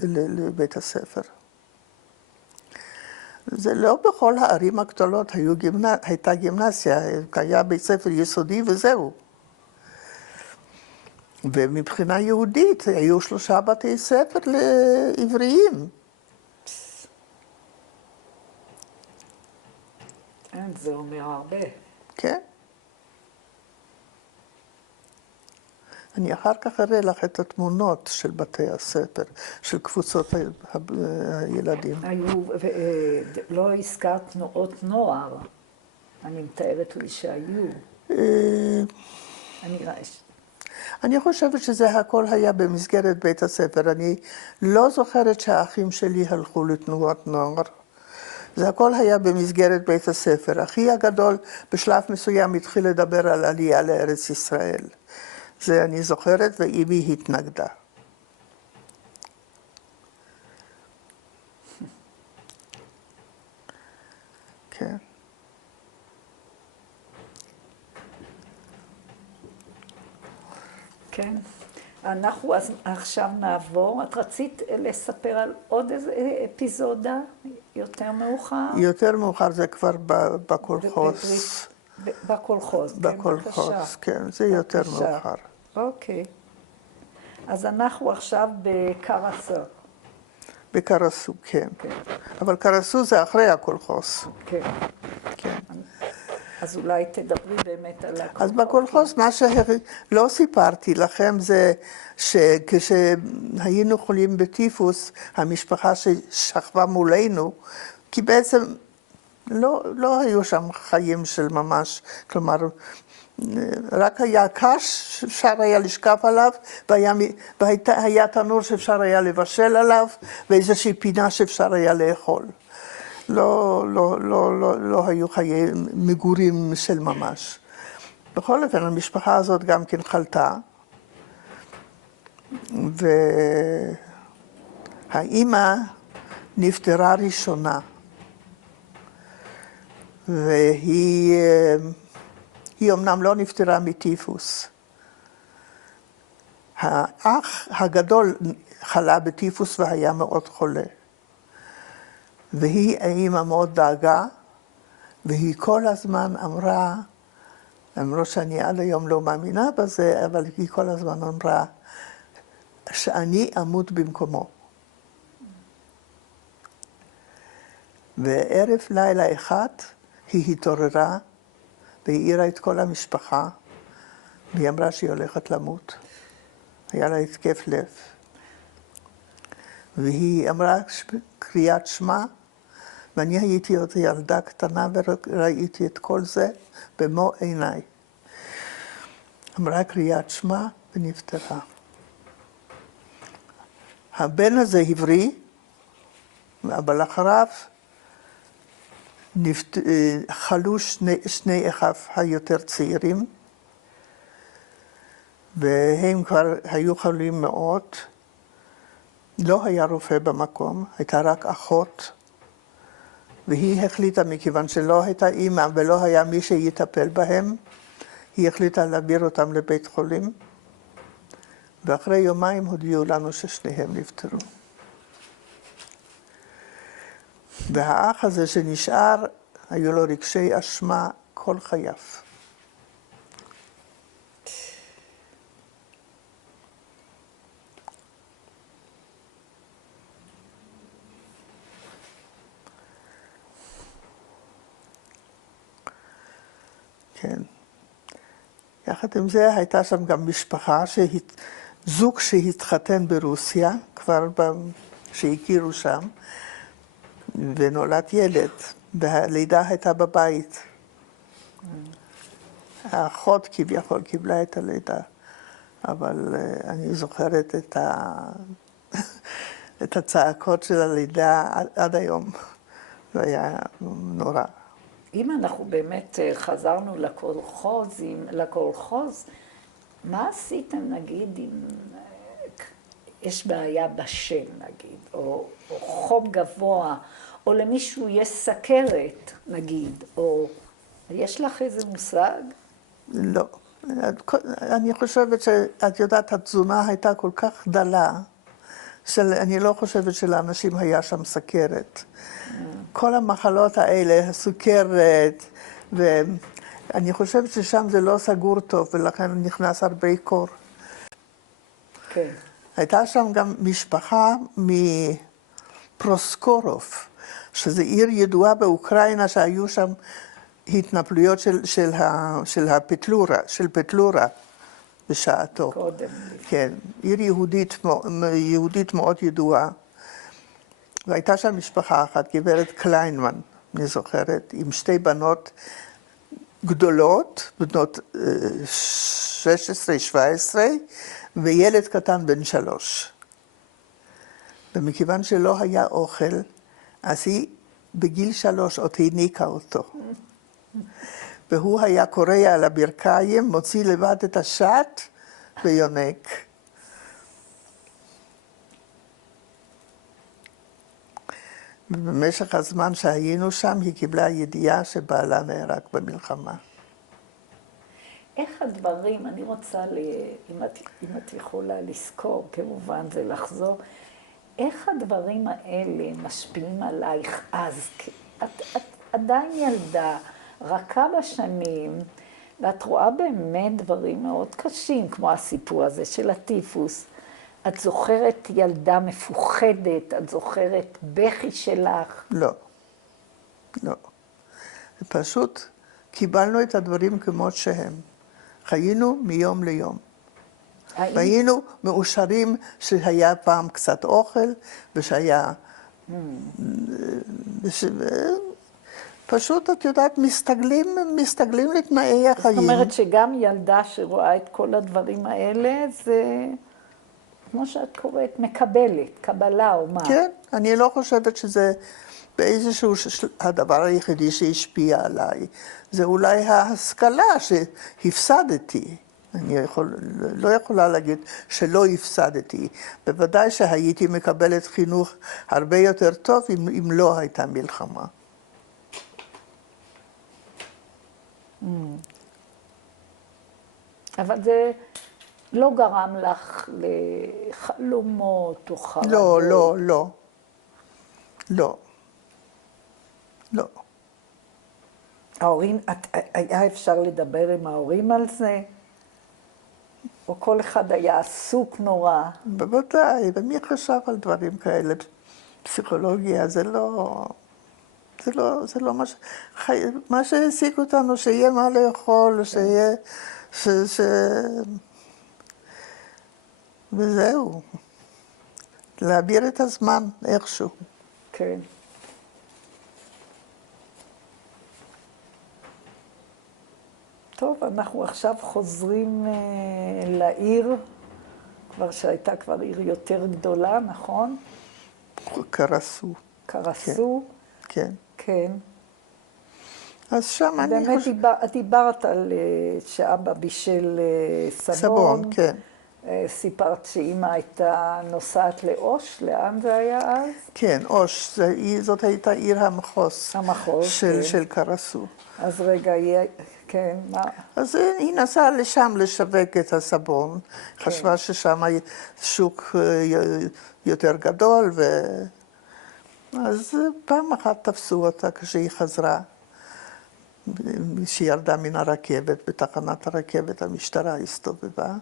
לבית הספר. זה לא בכל הערים הגדולות הייתה גימנסיה, היה בית ספר יסודי וזהו. ומבחינה יהודית היו 3 בתי ספר לעבריים. זה אומר הרבה. כן. אני אחר כך אראה לך את התמונות של בתי הספר, של קבוצות הילדים. לא הזכרת תנועות נוער. אני מתארת לי שהיו. אני חושבת שזה הכל היה במסגרת בית הספר. אני לא זוכרת שהאחים שלי הלכו לתנועת נוער. זה הכל היה במסגרת בית הספר. אחי הגדול בשלב מסוים התחיל לדבר על עלייה לארץ ישראל. זה אני זוכרת, ואימי התנגדה. כן. כן. אנחנו עכשיו נעבור. את רצית לספר על עוד איזה אפיזודה יותר מאוחר? יותר מאוחר זה כבר בקולחוז. בקולחוז, כן, בקולחוז, כן, זה יותר מאוחר. אוקיי. אז אנחנו עכשיו בקרסו. בקרסו, כן. אבל קרסו זה אחרי הקולחוז. כן. כן. אז אולי תדברי באמת על הקולחוז. אז בקולחוז, מה שלא סיפרתי לכם זה שכשהיינו חולים בטיפוס, המשפחה ששכבה מולנו, כי בעצם לא היו שם חיים של ממש, כלומר, רק היה קש שאפשר היה לשכב עליו, והיה תנור שאפשר היה לבשל עליו, ואיזושהי פינה שאפשר היה לאכול. לא היו חיי מגורים של ממש. בכל אופן, המשפחה הזאת גם כן חלתה, והאימא נפטרה ראשונה, והיא אמנם לא נפטרה מטיפוס. האח הגדול חלה בטיפוס והיה מאוד חולה. והיא, האמא מאוד דאגה, והיא כל הזמן אמרה, למרות שאני עד היום לא מאמינה בזה, אבל היא כל הזמן אמרה, שאני אמות במקומו. וערב לילה אחד היא התעוררה, והיא העירה את כל המשפחה, והיא אמרה שהיא הולכת למות. היה לה התקף לב. והיא אמרה קריאת שמע, ואני הייתי עוד ילדה קטנה וראיתי את כל זה במו עיניי. אמרה קריאת שמע ונפטרה. הבן הזה הבריא, אבל אחריו חלו שני אחיו היותר צעירים, והם כבר היו חולים מאוד. לא היה רופא במקום, הייתה רק אחות, והיא החליטה, מכיוון שלא הייתה אימא ולא היה מי שיטפל בהם, היא החליטה להעביר אותם לבית חולים, ואחרי יומיים הודיעו לנו ששניהם נפטרו. והאח הזה שנשאר, היו לו רגשי אשמה כל חייו. כן. יחד עם זה הייתה שם גם משפחה, זוג שהתחתן ברוסיה, כבר שהכירו שם, ונולד ילד, והלידה הייתה בבית. האחות כביכול קיבלה את הלידה, אבל אני זוכרת את הצעקות של הלידה עד היום. זה היה נורא. אם אנחנו באמת חזרנו לקולחוז, מה עשיתם, נגיד, אם יש בעיה בשם, נגיד, או חום גבוה, או למישהו יש סכרת, נגיד, או יש לך איזה מושג? לא. אני חושבת שאת יודעת, התזונה הייתה כל כך דלה, שאני לא חושבת שלאנשים היה שם סכרת. כל המחלות האלה, הסוכרת, ואני חושבת ששם זה לא סגור טוב, ולכן נכנס הרבה קור. כן. הייתה שם גם משפחה מפרוסקורוב, שזו עיר ידועה באוקראינה, שהיו שם התנפלויות של פטלורה בשעתו. קודם. כן, עיר יהודית מאוד ידועה. והייתה שם משפחה אחת, גברת קליינמן, אני זוכרת, עם שתי בנות גדולות, בנות 16-17, וילד קטן בן 3. ומכיוון שלא היה אוכל, אז היא בגיל 3 עוד העניקה אותו. והוא היה קורע על הברכיים, מוציא לבד את השט ויונק. ובמשך הזמן שהיינו שם, היא קיבלה ידיעה שבעלה נהרג במלחמה. איך הדברים, אני רוצה, אם את יכולה לזכור, כמובן זה לחזור, איך הדברים האלה משפיעים עלייך אז? את עדיין ילדה, רכה בשנים, ואת רואה באמת דברים מאוד קשים, כמו הסיפור הזה של הטיפוס. את זוכרת ילדה מפוחדת, את זוכרת בכי שלך? לא, לא. פשוט קיבלנו את הדברים כמות שהם. חיינו מיום ליום. והיינו מאושרים שהיה פעם קצת אוכל, ושהיה... פשוט, את יודעת, מסתגלים לתנאי החיים. זאת אומרת שגם ילדה שרואה את כל הדברים האלה, זה... כמו שאת קוראת, מקבלת, קבלה או מה? כן, אני לא חושבת שזה באיזשהו הדבר היחידי שהשפיע עליי. זה אולי ההשכלה שהפסדתי. אני לא יכולה להגיד שלא הפסדתי. בוודאי שהייתי מקבלת חינוך הרבה יותר טוב אם לא הייתה מלחמה. אבל זה... לא גרם לך לחלומות או חרדות? לא, לא, לא. לא. לא. ההורים, היה אפשר לדבר עם ההורים על זה? או כל אחד היה עסוק נורא? בוודאי, ומי חשב על דברים כאלה? פסיכולוגיה זה לא... זה לא מה שהעסיק אותנו, שיהיה מה לאכול, שיהיה... וזהו. להעביר את הזמן איכשהו. כן. טוב, אנחנו עכשיו חוזרים לעיר, כבר שהייתה כבר עיר יותר גדולה, נכון? קרסו. קרסו. כן. כן. אז שם אני באמת דיברת על שאבא בישל סבון. סבון, כן. סיפרת שאמא הייתה נוסעת לאוש, לאן זה היה אז? כן, אוש, זאת הייתה עיר המחוז. המחוז, כן. של קרסו. אז רגע, כן, מה? אז היא נסעה לשם לשווק את הסבון. כן. חשבה ששם שוק יותר גדול, אז פעם אחת תפסו אותה כשהיא חזרה. כשהיא ירדה מן הרכבת, בתחנת הרכבת המשטרה הסתובבה.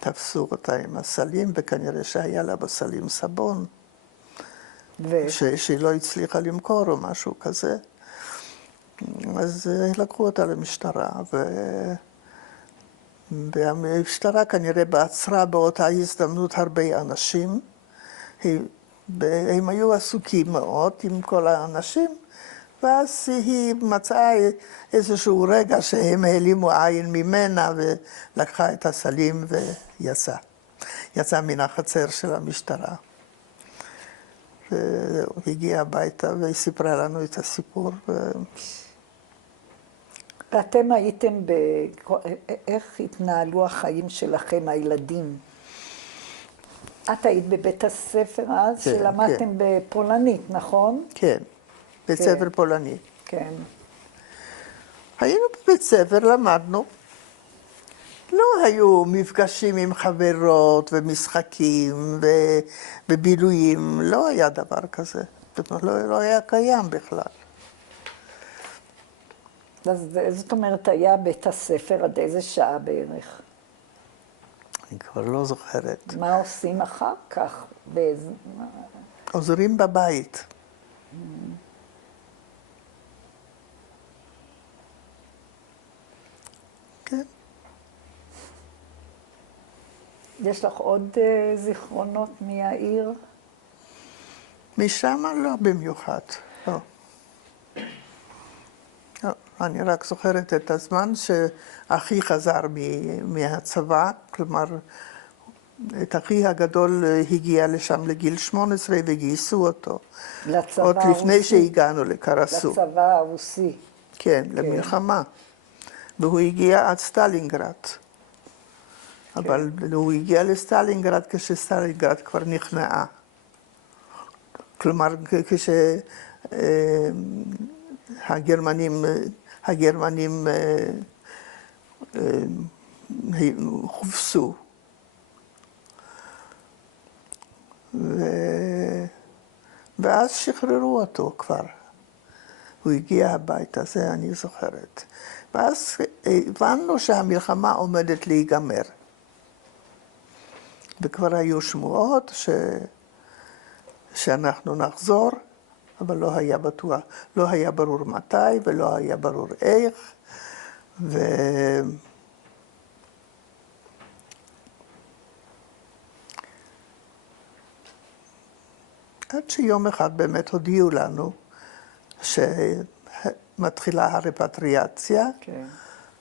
תפסו אותה עם הסלים, וכנראה שהיה לה בסלים סבון. שהיא לא הצליחה למכור או משהו כזה. אז לקחו אותה למשטרה, והמשטרה כנראה בעצרה באותה הזדמנות הרבה אנשים. הם היו עסוקים מאוד עם כל האנשים, ואז היא מצאה איזשהו רגע שהם העלימו עין ממנה ולקחה את הסלים ויצאה. יצאה מן החצר של המשטרה. והגיעה הביתה והיא סיפרה לנו את הסיפור. ואתם הייתם איך התנהלו החיים שלכם, הילדים? את היית בבית הספר אז, כן, שלמדתם כן. בפולנית, נכון? כן, בית ספר כן. פולני. כן. היינו בבית ספר, למדנו. לא היו מפגשים עם חברות ומשחקים ובילויים, לא היה דבר כזה. לא היה קיים בכלל. אז זאת אומרת, היה בית הספר עד איזה שעה בערך? אני כבר לא זוכרת. מה עושים אחר כך? עוזרים בבית. כן. יש לך עוד זיכרונות מהעיר? משם לא במיוחד, לא. אני רק זוכרת את הזמן שאחי חזר מהצבא, כלומר, את אחי הגדול הגיע לשם לגיל 18 וגייסו אותו. לצבא עוד הרוסי. לפני שהגענו לקרסו. לצבא הרוסי. כן, למלחמה. והוא הגיע עד סטלינגרד. כן. אבל הוא הגיע לסטלינגרד כשסטלינגרד כבר נכנעה. כלומר, הגרמנים חופשו. ואז שחררו אותו כבר. הוא הגיע הביתה, זה אני זוכרת. ואז הבנו שהמלחמה עומדת להיגמר. וכבר היו שמועות שאנחנו נחזור, אבל לא היה בטוח, לא היה ברור מתי ולא היה ברור איך. עד שיום אחד באמת הודיעו לנו שמתחילה הרפטריאציה, כן.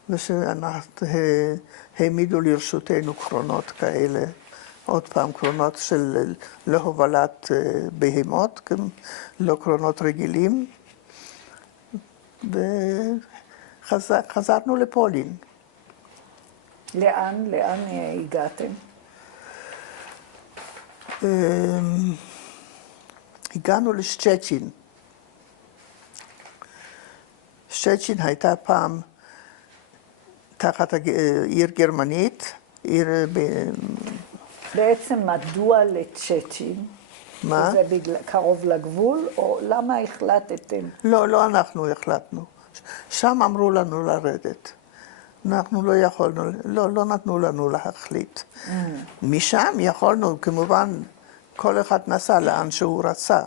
ושהעמידו לרשותנו קרונות כאלה, עוד פעם קרונות של להובלת בהמות, לא קרונות רגילים, וחזרנו לפולין. לאן הגעתם? הגענו לשצ'צ'ין. שצ'צ'ין הייתה פעם תחת עיר גרמנית, עיר... בעצם מדוע לצ'צ'ין? מה? זה קרוב לגבול, או למה החלטתם? לא אנחנו החלטנו. שם אמרו לנו לרדת. אנחנו לא יכולנו, לא נתנו לנו להחליט. משם יכולנו, כמובן, כל אחד נסע לאן שהוא רצה.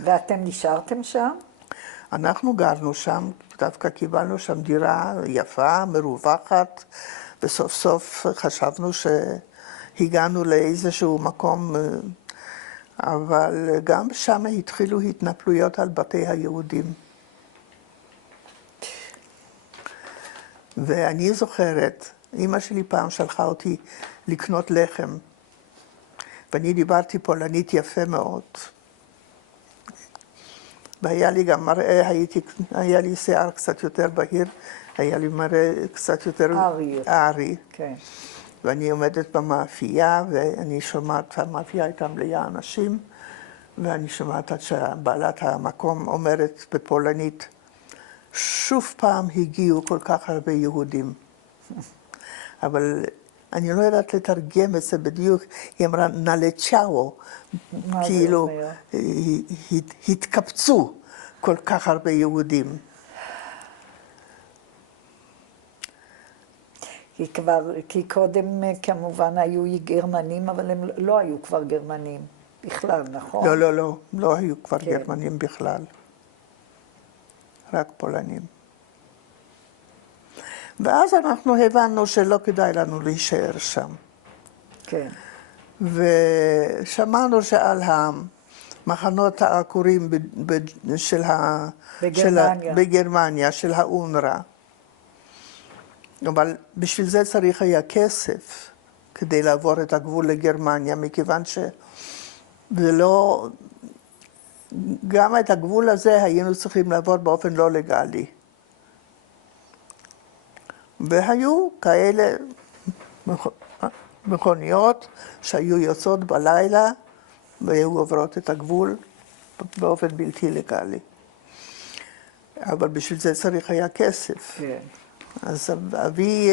ואתם נשארתם שם? אנחנו גרנו שם, דווקא קיבלנו שם דירה יפה, מרווחת, וסוף סוף חשבנו שהגענו לאיזשהו מקום, אבל גם שם התחילו התנפלויות על בתי היהודים. ואני זוכרת, אמא שלי פעם שלחה אותי לקנות לחם, ואני דיברתי פולנית יפה מאוד. והיה לי גם מראה, היה לי שיער קצת יותר בהיר, היה לי מראה קצת יותר ארי. כן. ואני עומדת במאפייה, ואני שומעת, המאפייה הייתה מלאה אנשים, ואני שומעת עד שבעלת המקום אומרת בפולנית, שוב פעם הגיעו כל כך הרבה יהודים. אבל אני לא יודעת לתרגם את זה בדיוק, היא אמרה נלצ'או, כאילו התקבצו כל כך הרבה יהודים. כי קודם כמובן היו גרמנים, אבל הם לא היו כבר גרמנים בכלל, נכון? לא היו כבר גרמנים בכלל. רק פולנים. ואז אנחנו הבנו שלא כדאי לנו להישאר שם. כן. ושמענו שעל המחנות העקורים בגרמניה, של האונר"א. אבל בשביל זה צריך היה כסף כדי לעבור את הגבול לגרמניה, מכיוון שזה לא... גם את הגבול הזה היינו צריכים לעבור באופן לא לגלי. והיו כאלה מכוניות שהיו יוצאות בלילה והיו עוברות את הגבול באופן בלתי לגלי. אבל בשביל זה צריך היה כסף. כן. אז אבי,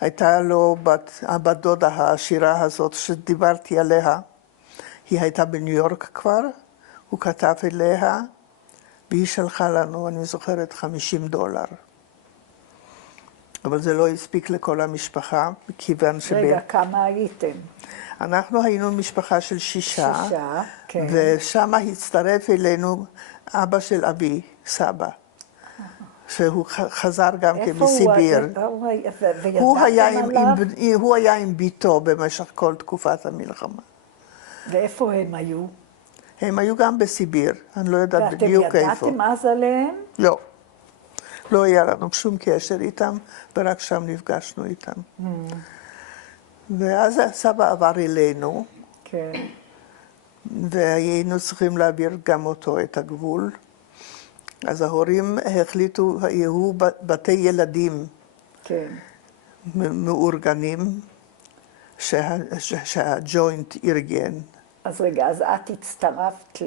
הייתה לו הבת דודה העשירה הזאת שדיברתי עליה, היא הייתה בניו יורק כבר, הוא כתב אליה, והיא שלחה לנו, אני זוכרת, $50. אבל זה לא הספיק לכל המשפחה, כיוון רגע, כמה הייתם? אנחנו היינו משפחה של 6. 6, כן. ושם הצטרף אלינו אבא של אבי, סבא. שהוא חזר גם כן מסיביר. הוא היה עם ביתו במשך כל תקופת המלחמה. ואיפה הם היו? הם היו גם בסיביר, אני לא יודעת בדיוק איפה. ואתם ידעתם אז עליהם? לא. לא היה לנו שום קשר איתם, ורק שם נפגשנו איתם. ואז הסבא עבר אלינו, כן. והיינו צריכים להעביר גם אותו את הגבול. אז ההורים החליטו, היו בתי ילדים מאורגנים, שהג'וינט ארגן. אז רגע, אז את הצטרפת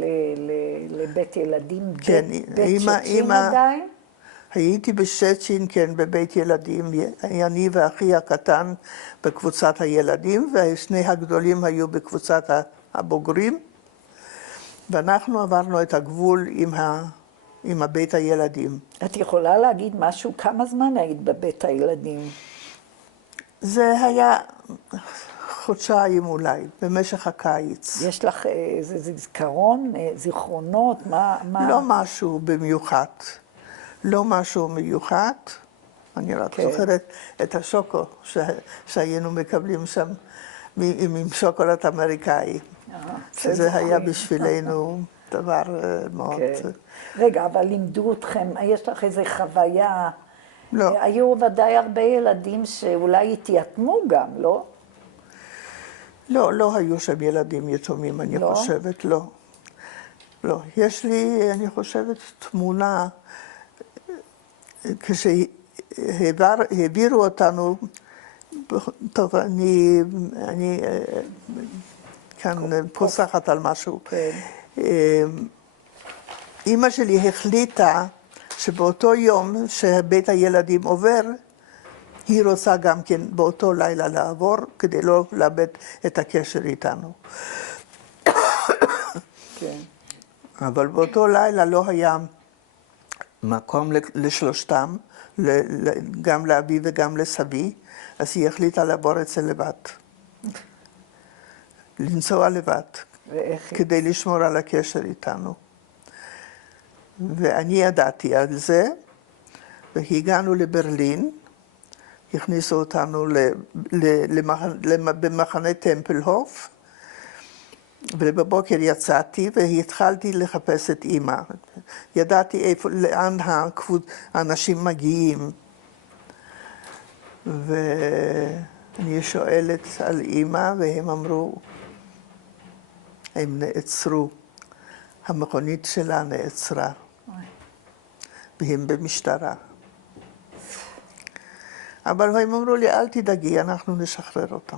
לבית ילדים, כן, בית שצ'ין עדיין? הייתי בשצ'ין, כן, בבית ילדים. אני ואחי הקטן בקבוצת הילדים, ושני הגדולים היו בקבוצת הבוגרים. ואנחנו עברנו את הגבול עם הבית הילדים. את יכולה להגיד משהו? כמה זמן היית בבית הילדים? זה היה חודשיים אולי, במשך הקיץ. יש לך איזה זיכרון, זיכרונות? מה? לא משהו במיוחד. לא משהו מיוחד. אני רק זוכרת את השוקו שהיינו מקבלים שם עם שוקולד אמריקאי. שזה היה בשבילנו דבר מאוד... רגע, אבל לימדו אתכם, יש לך איזו חוויה... לא. היו ודאי הרבה ילדים שאולי התייתמו גם, לא? לא, לא היו שם ילדים יתומים, אני חושבת, לא. לא. יש לי, אני חושבת, תמונה, כשהעבירו אותנו, טוב, אני כאן פוסחת על משהו. אמא שלי החליטה שבאותו יום שבית הילדים עובר, היא רוצה גם כן באותו לילה לעבור, כדי לא לאבד את הקשר איתנו. כן. אבל באותו לילה לא היה מקום לשלושתם, גם לאבי וגם לסבי, אז היא החליטה לעבור את זה לבד. לנסוע לבד, ואיך... כדי לשמור על הקשר איתנו. ואני ידעתי על זה, והגענו לברלין, הכניסו אותנו במחנה טמפלהוף, ובבוקר יצאתי והתחלתי לחפש את אמא. ידעתי לאן האנשים מגיעים. ואני שואלת על אמא, והם אמרו, הם נעצרו. המכונית שלה נעצרה. והם במשטרה. אבל הם אמרו לי, אל תדאגי, אנחנו נשחרר אותם.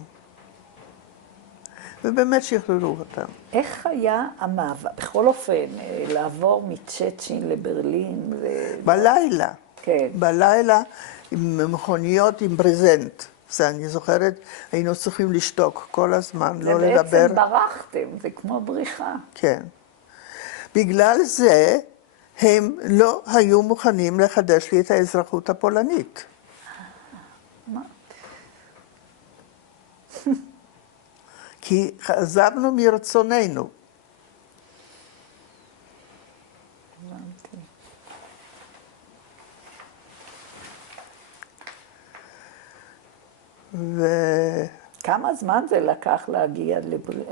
ובאמת שחררו אותם. איך היה המעבר, בכל אופן, לעבור מצ'צ'ין לברלין? בלילה. כן. בלילה עם מכוניות עם ברזנט. זה אני זוכרת, היינו צריכים לשתוק כל הזמן, לא לדבר. ובעצם ברחתם, זה כמו בריחה. כן. בגלל זה הם לא היו מוכנים לחדש לי את האזרחות הפולנית. מה? כי עזבנו מרצוננו. הבנתי. כמה זמן זה לקח להגיע לברלין?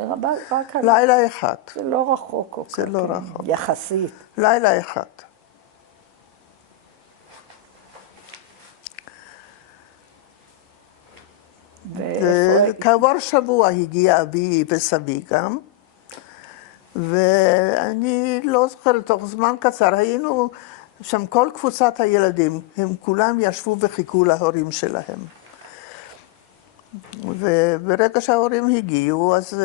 רק על... לילה אחד. זה לא רחוק כל כך. זה לא רחוק. יחסית. לילה אחד. וכעבור שבוע הגיע אבי וסבי גם, ואני לא זוכרת, תוך זמן קצר היינו שם כל קבוצת הילדים, הם כולם ישבו וחיכו להורים שלהם. וברגע שההורים הגיעו, אז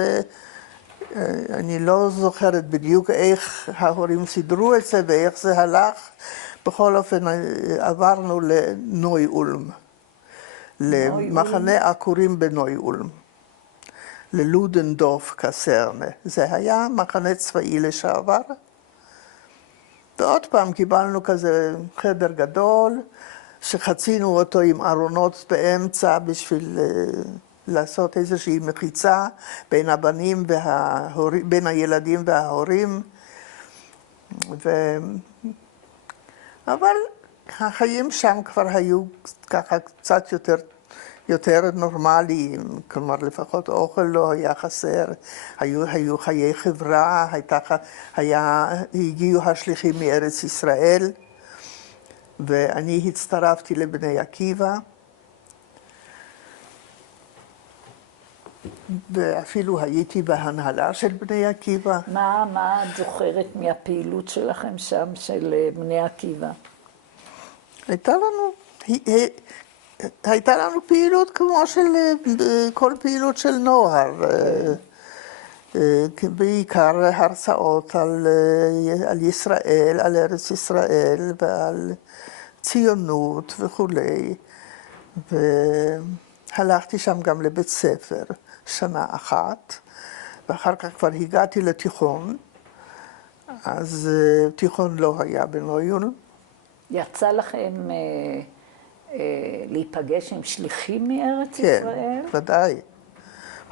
אני לא זוכרת בדיוק איך ההורים סידרו את זה ואיך זה הלך. בכל אופן עברנו לנוי אולם. למחנה עקורים בנוי אולם, ללודנדורף קסרנה. זה היה מחנה צבאי לשעבר. ועוד פעם קיבלנו כזה חדר גדול, שחצינו אותו עם ארונות באמצע בשביל לעשות איזושהי מחיצה בין הבנים בין הילדים וההורים. אבל החיים שם כבר היו ככה קצת יותר נורמליים, כלומר לפחות אוכל לא היה חסר, היו חיי חברה, הגיעו השליחים מארץ ישראל, ואני הצטרפתי לבני עקיבא, ואפילו הייתי בהנהלה של בני עקיבא. מה את זוכרת מהפעילות שלכם שם, של בני עקיבא? הייתה לנו פעילות כמו של כל פעילות של נוער, בעיקר הרצאות על ישראל, על ארץ ישראל ועל ציונות וכולי. והלכתי שם גם לבית ספר שנה אחת, ואחר כך כבר הגעתי לתיכון, אז תיכון לא היה בנויול. יצא לכם להיפגש עם שליחים מארץ ישראל? כן, ודאי.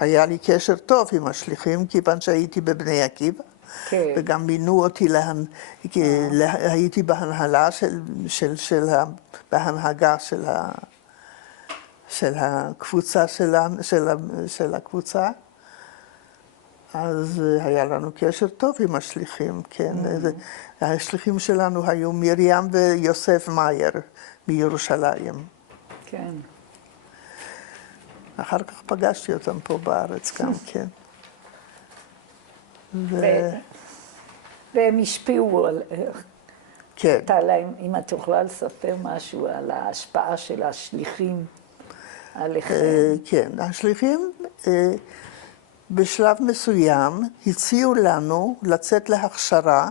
היה לי קשר טוב עם השליחים, כיוון שהייתי בבני עקיבא, כן. וגם מינו אותי, הייתי בהנהלה בהנהגה של הקבוצה של הקבוצה. אז היה לנו קשר טוב עם השליחים, כן. השליחים שלנו היו מרים ויוסף מאייר מירושלים. כן. אחר כך פגשתי אותם פה בארץ גם, כן. והם השפיעו על... כן. אם את יכולה לספר משהו על ההשפעה של השליחים עליכם. כן, השליחים בשלב מסוים הציעו לנו לצאת להכשרה,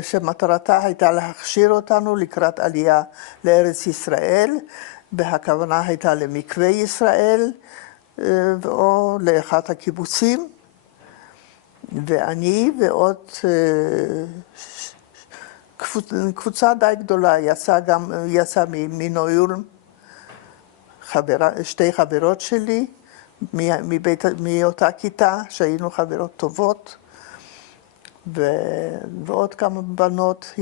שמטרתה הייתה להכשיר אותנו לקראת עלייה לארץ ישראל, והכוונה הייתה למקווה ישראל, או לאחד הקיבוצים, ואני ועוד קבוצה די גדולה יצאה מנויול, שתי חברות שלי, מאותה כיתה, שהיינו חברות טובות, ועוד כמה בנות,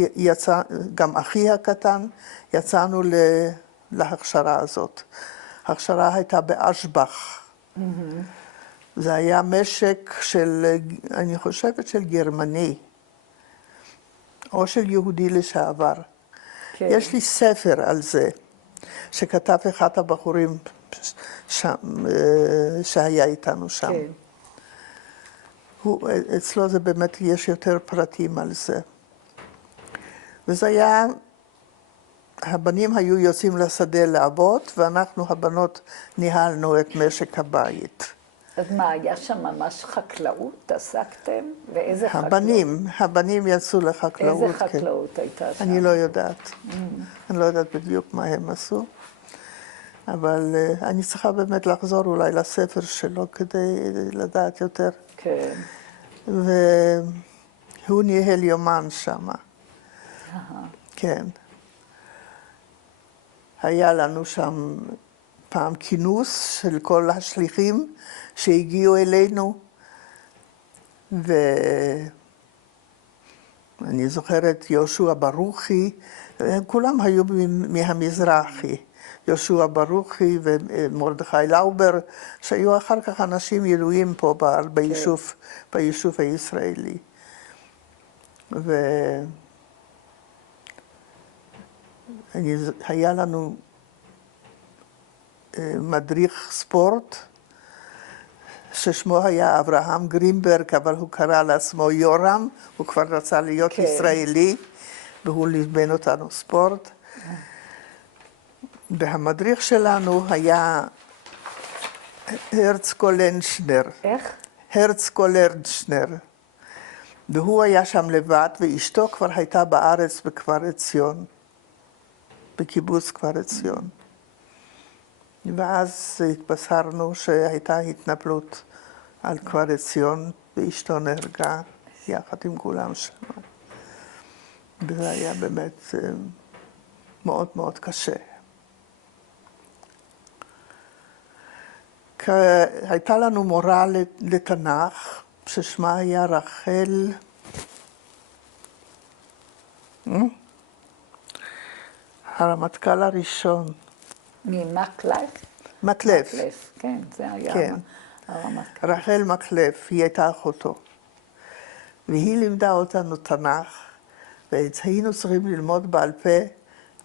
גם אחי הקטן, יצאנו להכשרה הזאת. ההכשרה הייתה באשבח. זה היה משק של, אני חושבת, של גרמני, או של יהודי לשעבר. כן. יש לי ספר על זה, שכתב אחד הבחורים שם, שהיה איתנו שם. כן. אצלו זה באמת, יש יותר פרטים על זה. וזה היה, הבנים היו יוצאים לשדה לעבוד, ואנחנו הבנות ניהלנו את משק הבית. אז מה, היה שם ממש חקלאות? עסקתם? ואיזה חקלאות? הבנים יצאו לחקלאות. איזה חקלאות הייתה שם? אני לא יודעת. אני לא יודעת בדיוק מה הם עשו. אבל אני צריכה באמת לחזור אולי לספר שלו כדי לדעת יותר. כן. והוא ניהל יומן שם. כן. היה לנו שם פעם כינוס של כל השליחים שהגיעו אלינו, ואני זוכרת יהושע ברוכי, כולם היו מהמזרחי. יהושע ברוכי ומרדכי לאובר, שהיו אחר כך אנשים ידועים פה ביישוב הישראלי. היה לנו מדריך ספורט, ששמו היה אברהם גרינברג, אבל הוא קרא לעצמו יורם, הוא כבר רצה להיות ישראלי, והוא לימד אותנו ספורט. והמדריך שלנו היה הרץ קולנשנר. איך? הרץ קולנשנר. והוא היה שם לבד, ואשתו כבר הייתה בארץ בכפר עציון, בקיבוץ כפר עציון. ואז התבשרנו שהייתה התנפלות על כפר עציון, ואשתו נהרגה יחד עם כולם שם. וזה היה באמת מאוד מאוד קשה. הייתה לנו מורה לתנ"ך, ששמה היה רחל, הרמטכ"ל הראשון. ממקלף? מקלף. מקלף, כן, זה היה כן. הרמטכ"ל. רחל מקלף, היא הייתה אחותו. והיא לימדה אותנו תנ"ך, והיינו צריכים ללמוד בעל פה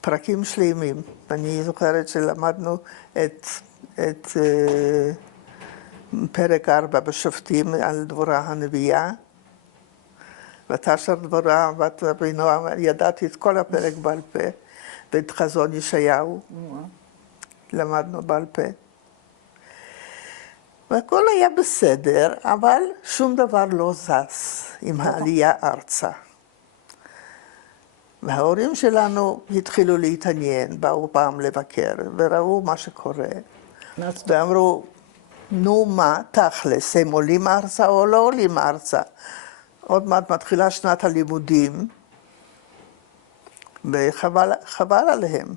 פרקים שלמים. ואני זוכרת שלמדנו את פרק 4 בשופטים על דבורה הנביאה. ותשר דבורה בת אבינועם, ידעתי את כל הפרק בעל פה, ואת חזון ישעיהו. למדנו בעל פה. והכל היה בסדר, אבל שום דבר לא זז עם העלייה ארצה. וההורים שלנו התחילו להתעניין, באו פעם לבקר, וראו מה שקורה. ואמרו, נו מה, תכלס, הם עולים ארצה או לא עולים ארצה? עוד מעט מתחילה שנת הלימודים, וחבל עליהם.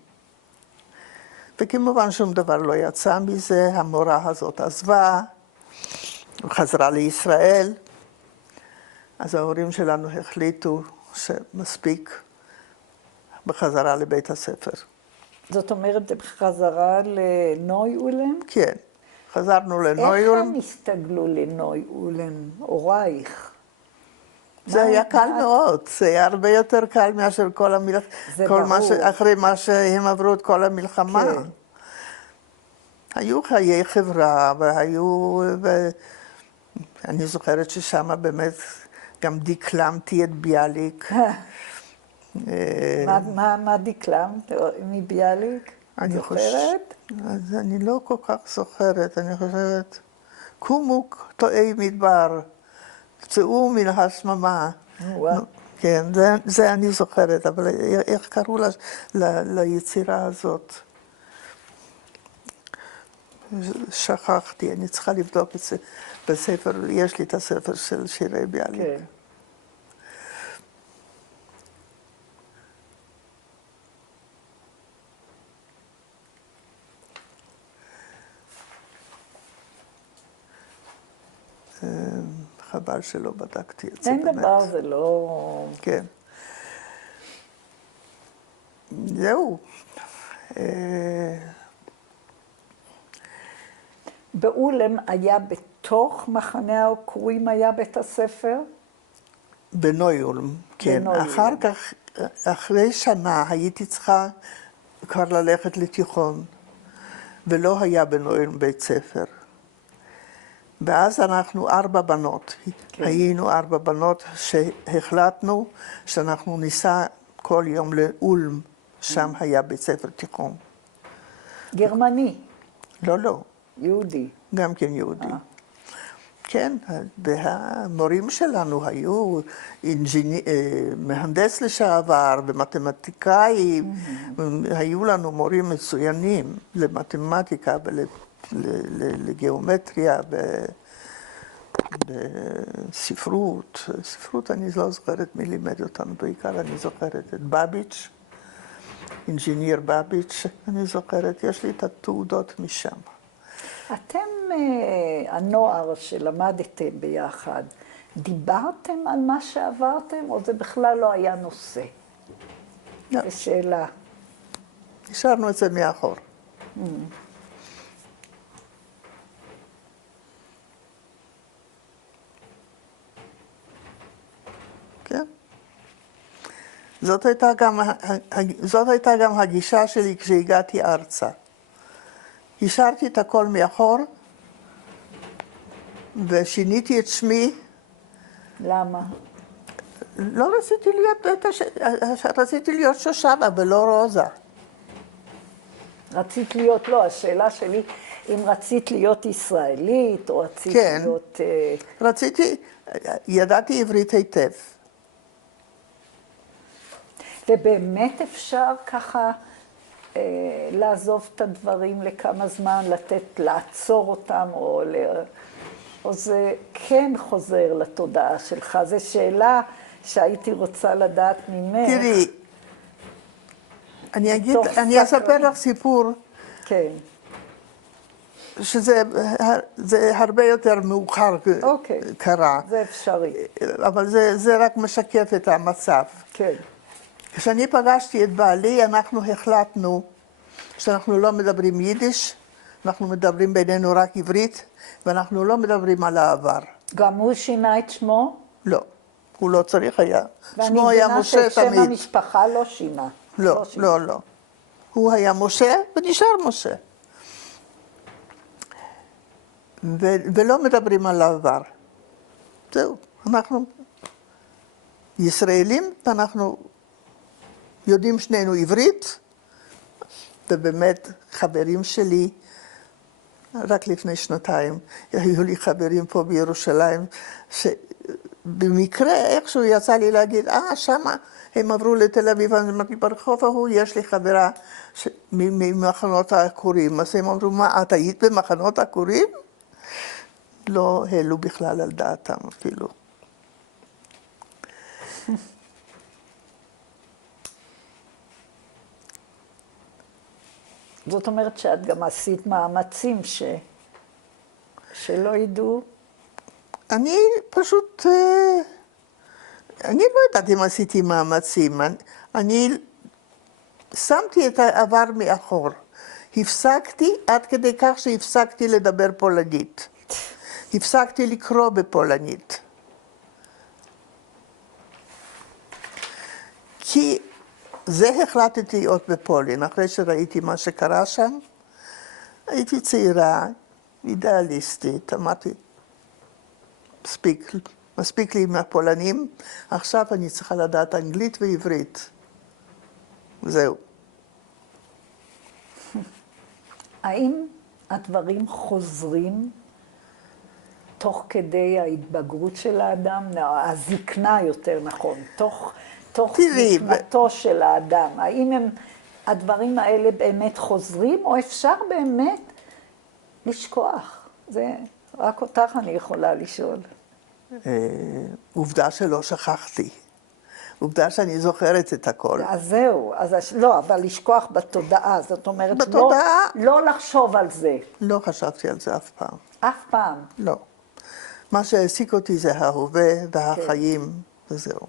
וכמובן שום דבר לא יצא מזה, המורה הזאת עזבה, חזרה לישראל. אז ההורים שלנו החליטו שמספיק בחזרה לבית הספר. זאת אומרת, בחזרה לנוי-אולן? כן, חזרנו לנוי-אולן. איך הם הסתגלו לנוי-אולן, הורייך? זה היה קל מאוד, זה היה הרבה יותר קל מאשר אחרי מה שהם עברו את כל המלחמה. כן. היו חיי חברה, אני זוכרת ששם באמת גם דקלמתי את ביאליק. מה דקלמת מביאליק? זוכרת? אז אני לא כל כך זוכרת, אני חושבת, קומו טועי מדבר, צאו מן השממה. כן, זה אני זוכרת, אבל איך קראו ליצירה הזאת? שכחתי, אני צריכה לבדוק את זה בספר, יש לי את הספר של שירי ביאליק. כן. חבל שלא בדקתי את זה אין באמת. דבר, זה לא... כן. זהו. באולם היה בתוך מחנה העקורים היה בית הספר? בנויולם, כן. בנויולם. אחר כך, אחרי שנה הייתי צריכה כבר ללכת לתיכון, ולא היה בנויולם בית ספר. ואז אנחנו 4 בנות. כן. היינו 4 בנות שהחלטנו שאנחנו ניסע כל יום לאולם, שם היה בית ספר תיכון. גרמני. לא, לא. יהודי. גם כן יהודי. כן, והמורים שלנו היו מהנדס לשעבר ומתמטיקאים, היו לנו מורים מצוינים למתמטיקה ולגיאומטריה בספרות. ספרות אני לא זוכרת מי לימד אותנו, בעיקר אני זוכרת את בביץ', אינג'יניר בביץ', אני זוכרת, יש לי את התעודות משם. אתם, הנוער שלמדתם ביחד, דיברתם על מה שעברתם, או זה בכלל לא היה נושא? לא. זו שאלה. השארנו את זה מאחור. כן. זאת הייתה גם הגישה שלי כשהגעתי ארצה. השארתי את הכל מאחור, ושיניתי את שמי. למה? לא רציתי להיות שושנה ולא רוזה. רצית להיות, לא, השאלה שלי, אם רצית להיות ישראלית, או רצית כן. להיות... רציתי, ידעתי עברית היטב. ובאמת אפשר ככה לעזוב את הדברים לכמה זמן, לעצור אותם, או זה כן חוזר לתודעה שלך? זו שאלה שהייתי רוצה לדעת ממך. תראי, אני אספר לך סיפור. כן. שזה הרבה יותר מאוחר קרה. זה אפשרי. אבל זה רק משקף את המצב. כן. כשאני פגשתי את בעלי, אנחנו החלטנו שאנחנו לא מדברים יידיש, אנחנו מדברים בינינו רק עברית, ואנחנו לא מדברים על העבר. גם הוא שינה את שמו? לא, הוא לא צריך היה. שמו היה משה תמיד. ואני מבינה ששם המשפחה לא שינה. לא, לא, לא. הוא היה משה ונשאר משה. ולא מדברים על העבר. זהו, אנחנו ישראלים, ואנחנו יודעים שנינו עברית, ובאמת חברים שלי, רק לפני 2 היו לי חברים פה בירושלים, שבמקרה איכשהו יצא לי להגיד, שמה הם עברו לתל אביב, אני אמרתי, ברחוב ההוא יש לי חברה ממחנות העקורים, אז הם אמרו, מה, את היית במחנות העקורים? לא העלו בכלל על דעתם אפילו. זאת אומרת שאת גם עשית מאמצים שלא ידעו? אני פשוט, אני לא יודעת אם עשיתי מאמצים. אני שמתי את העבר מאחור. הפסקתי עד כדי כך שהפסקתי לדבר פולנית. הפסקתי לקרוא בפולנית. כי זה החלטתי להיות בפולין, אחרי שראיתי מה שקרה שם. הייתי צעירה, אידיאליסטית, אמרתי, מספיק לי עם הפולנים, עכשיו אני צריכה לדעת אנגלית ועברית. זהו. האם הדברים חוזרים תוך כדי ההתבגרות של האדם, הזקנה יותר נכון, תוך זקנתו של האדם? האם הדברים האלה באמת חוזרים, או אפשר באמת לשכוח? זה רק אותך אני יכולה לשאול. עובדה שלא שכחתי. עובדה שאני זוכרת את הכל. אז זהו, לא, אבל לשכוח בתודעה, זאת אומרת, בתודעה, לא לחשוב על זה. לא חשבתי על זה אף פעם. אף פעם? לא. מה שהעסיק אותי זה ההווה והחיים, וזהו.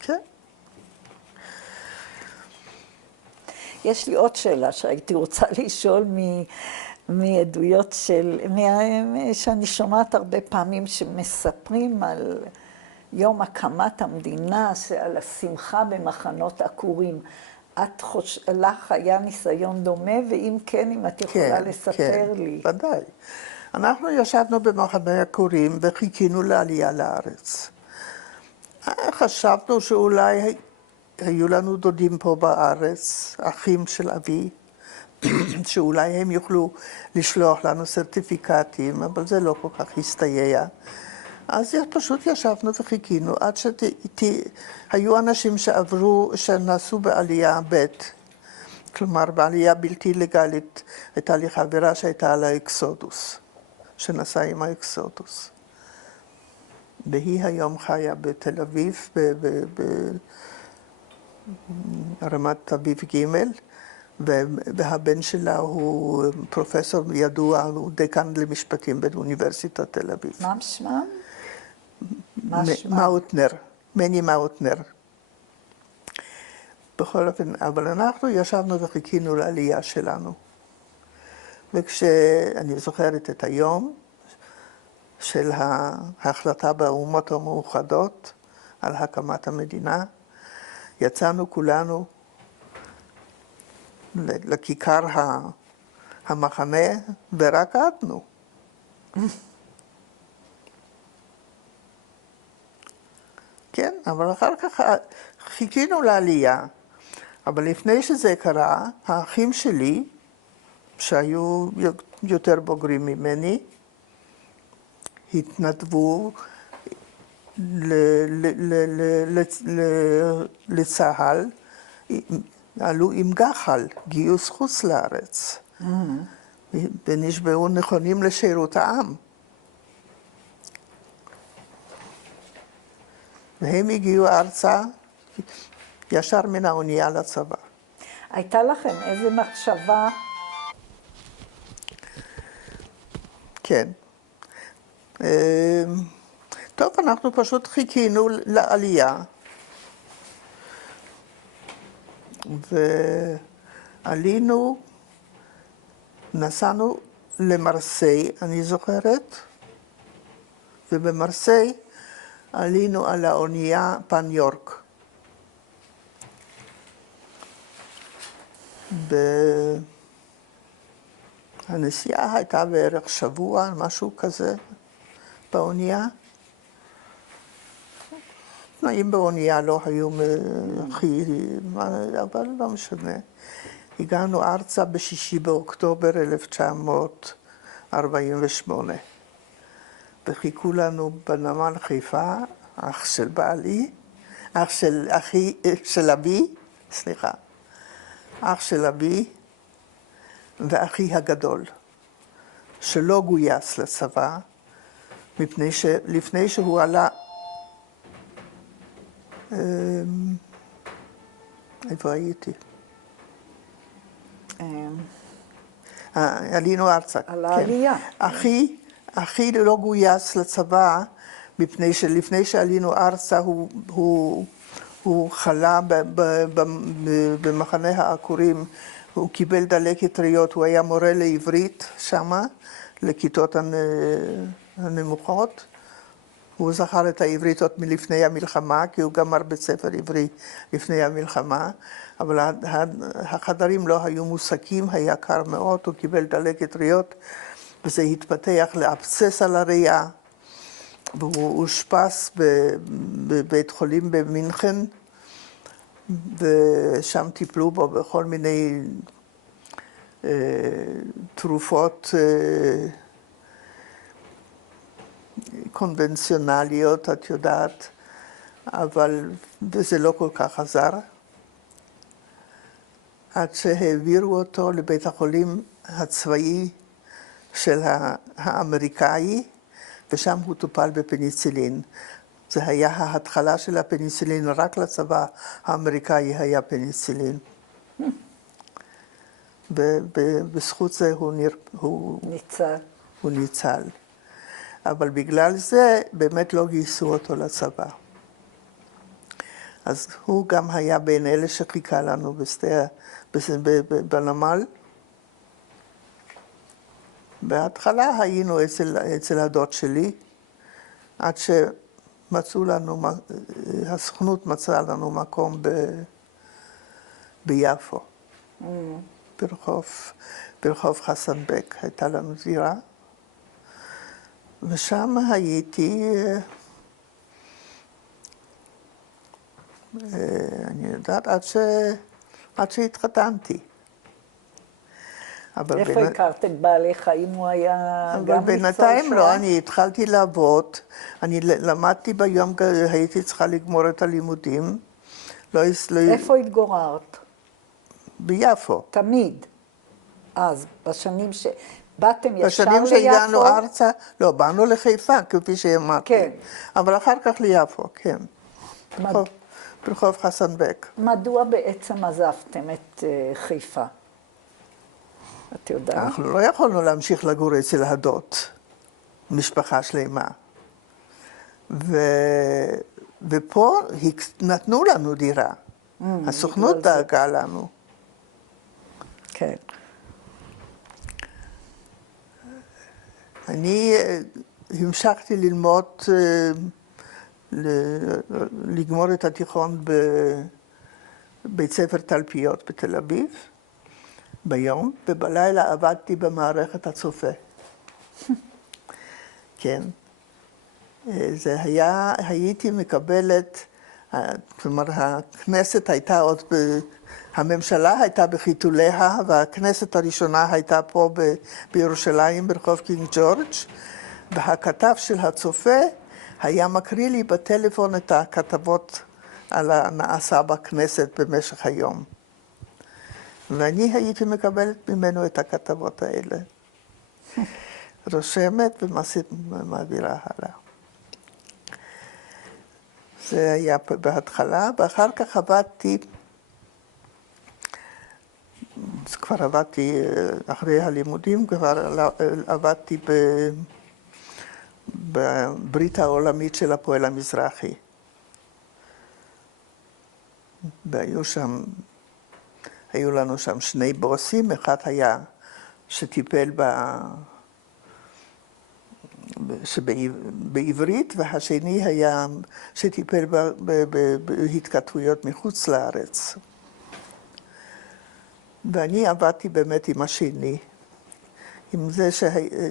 כן. יש לי עוד שאלה שהייתי רוצה לשאול מעדויות שאני שומעת הרבה פעמים שמספרים על יום הקמת המדינה, על השמחה במחנות עקורים. לך היה ניסיון דומה, ואם כן, אם את יכולה לספר לי. כן, ודאי. אנחנו ישבנו במחנה עקורים וחיכינו לעלייה לארץ. חשבנו שאולי היו לנו דודים פה בארץ, אחים של אבי, שאולי הם יוכלו לשלוח לנו סרטיפיקטים, אבל זה לא כל כך הסתייע. אז פשוט ישבנו וחיכינו עד שהיו אנשים שנסעו בעלייה ב', כלומר בעלייה בלתי לגלית, הייתה לי חברה שהייתה על האקסודוס, שנסעה עם האקסודוס. והיא היום חיה בתל אביב, ברמת אביב ג', והבן שלה הוא פרופסור ידוע, הוא דיקן למשפטים באוניברסיטת תל אביב. מה שמם? מאוטנר, מני מאוטנר. בכל אופן, אבל אנחנו ישבנו וחיכינו לעלייה שלנו. וכשאני זוכרת את היום של ההחלטה באומות המאוחדות על הקמת המדינה, יצאנו כולנו לכיכר המחנה ורקדנו. כן, אבל אחר כך חיכינו לעלייה. אבל לפני שזה קרה, האחים שלי, שהיו יותר בוגרים ממני, התנדבו לצה"ל, עלו עם גח"ל, גיוס חוץ לארץ, ונשבעו נכונים לשירות העם. והם הגיעו ארצה ישר מן האונייה לצבא. הייתה לכם איזה מחשבה? כן. טוב, אנחנו פשוט חיכינו לעלייה. ועלינו, נסענו למרסיי, אני זוכרת, ובמרסיי עלינו על האונייה פן יורק. הנסיעה הייתה בערך שבוע, משהו כזה, באונייה. תנאים באונייה לא היו הכי, אבל לא משנה. הגענו ארצה ב6 באוקטובר 1948, וחיכו לנו בנמל חיפה, אח של בעלי, אח של אבי, סליחה, אח של אבי ואחי הגדול, שלא גויס לצבא, מפני שלפני שהוא עלה, איפה הייתי? עלינו ארצה. על העלייה. אחי לא גויס לצבא, מפני שלפני שעלינו ארצה הוא חלה במחנה העקורים, הוא קיבל דלקת ריאות, הוא היה מורה לעברית שמה, לכיתות הנמוכות. הוא זכר את העברית עוד מלפני המלחמה, כי הוא גמר בית ספר עברי לפני המלחמה, אבל החדרים לא היו מוסקים, היה קר מאוד, הוא קיבל דלקת ריאות, וזה התפתח לאבסס על הריאה, והוא אושפז בבית חולים במינכן, ושם טיפלו בו בכל מיני תרופות קונבנציונליות, את יודעת, אבל זה לא כל כך עזר. עד שהעבירו אותו לבית החולים הצבאי של האמריקאי, ושם הוא טופל בפניצילין. זה היה ההתחלה של הפניצילין, רק לצבא האמריקאי היה פניצילין. ובזכות זה הוא ניצל. אבל בגלל זה באמת לא גייסו אותו לצבא. אז הוא גם היה בין אלה שחיכה לנו בנמל. בהתחלה היינו אצל הדוד שלי, עד שמצאו לנו, הסוכנות מצאה לנו מקום ביפו. ברחוב חסנבק הייתה לנו דירה. ושם הייתי, אני יודעת, עד שהתחתנתי. איפה הכרת את בעלי חיים? הוא היה גם ניצול שואה? אבל בינתיים לא, אני התחלתי לעבוד. אני למדתי ביום, הייתי צריכה לגמור את הלימודים. איפה התגוררת? ביפו. תמיד. אז, בשנים באתם ישר ליפו? בשנים שהגענו ארצה, לא, באנו לחיפה, כפי שאמרתי. כן. אבל אחר כך ליפו, כן. ברחוב חסנבק. מדוע בעצם עזבתם את חיפה? את יודעת? אנחנו לא יכולנו להמשיך לגור אצל הדוד, משפחה שלמה. ופה נתנו לנו דירה. הסוכנות דאגה לנו. כן. אני המשכתי ללמוד, לגמור את התיכון בבית ספר תלפיות בתל אביב, ביום, ובלילה עבדתי במערכת הצופה. כן. זה היה, הייתי מקבלת, כלומר, הכנסת הייתה עוד, הממשלה הייתה בחיתוליה, והכנסת הראשונה הייתה פה בירושלים, ברחוב קינג ג'ורג', והכתב של הצופה היה מקריא לי בטלפון את הכתבות על הנעשה בכנסת במשך היום. ואני הייתי מקבלת ממנו את הכתבות האלה. רושמת ומעבירה הלאה. זה היה בהתחלה, ואחר כך כבר עבדתי, אחרי הלימודים, כבר עבדתי בברית העולמית של הפועל המזרחי. היו לנו שם שני בוסים, אחד היה שטיפל בעברית, והשני היה שטיפל בהתכתבויות מחוץ לארץ. ואני עבדתי באמת עם השני, עם זה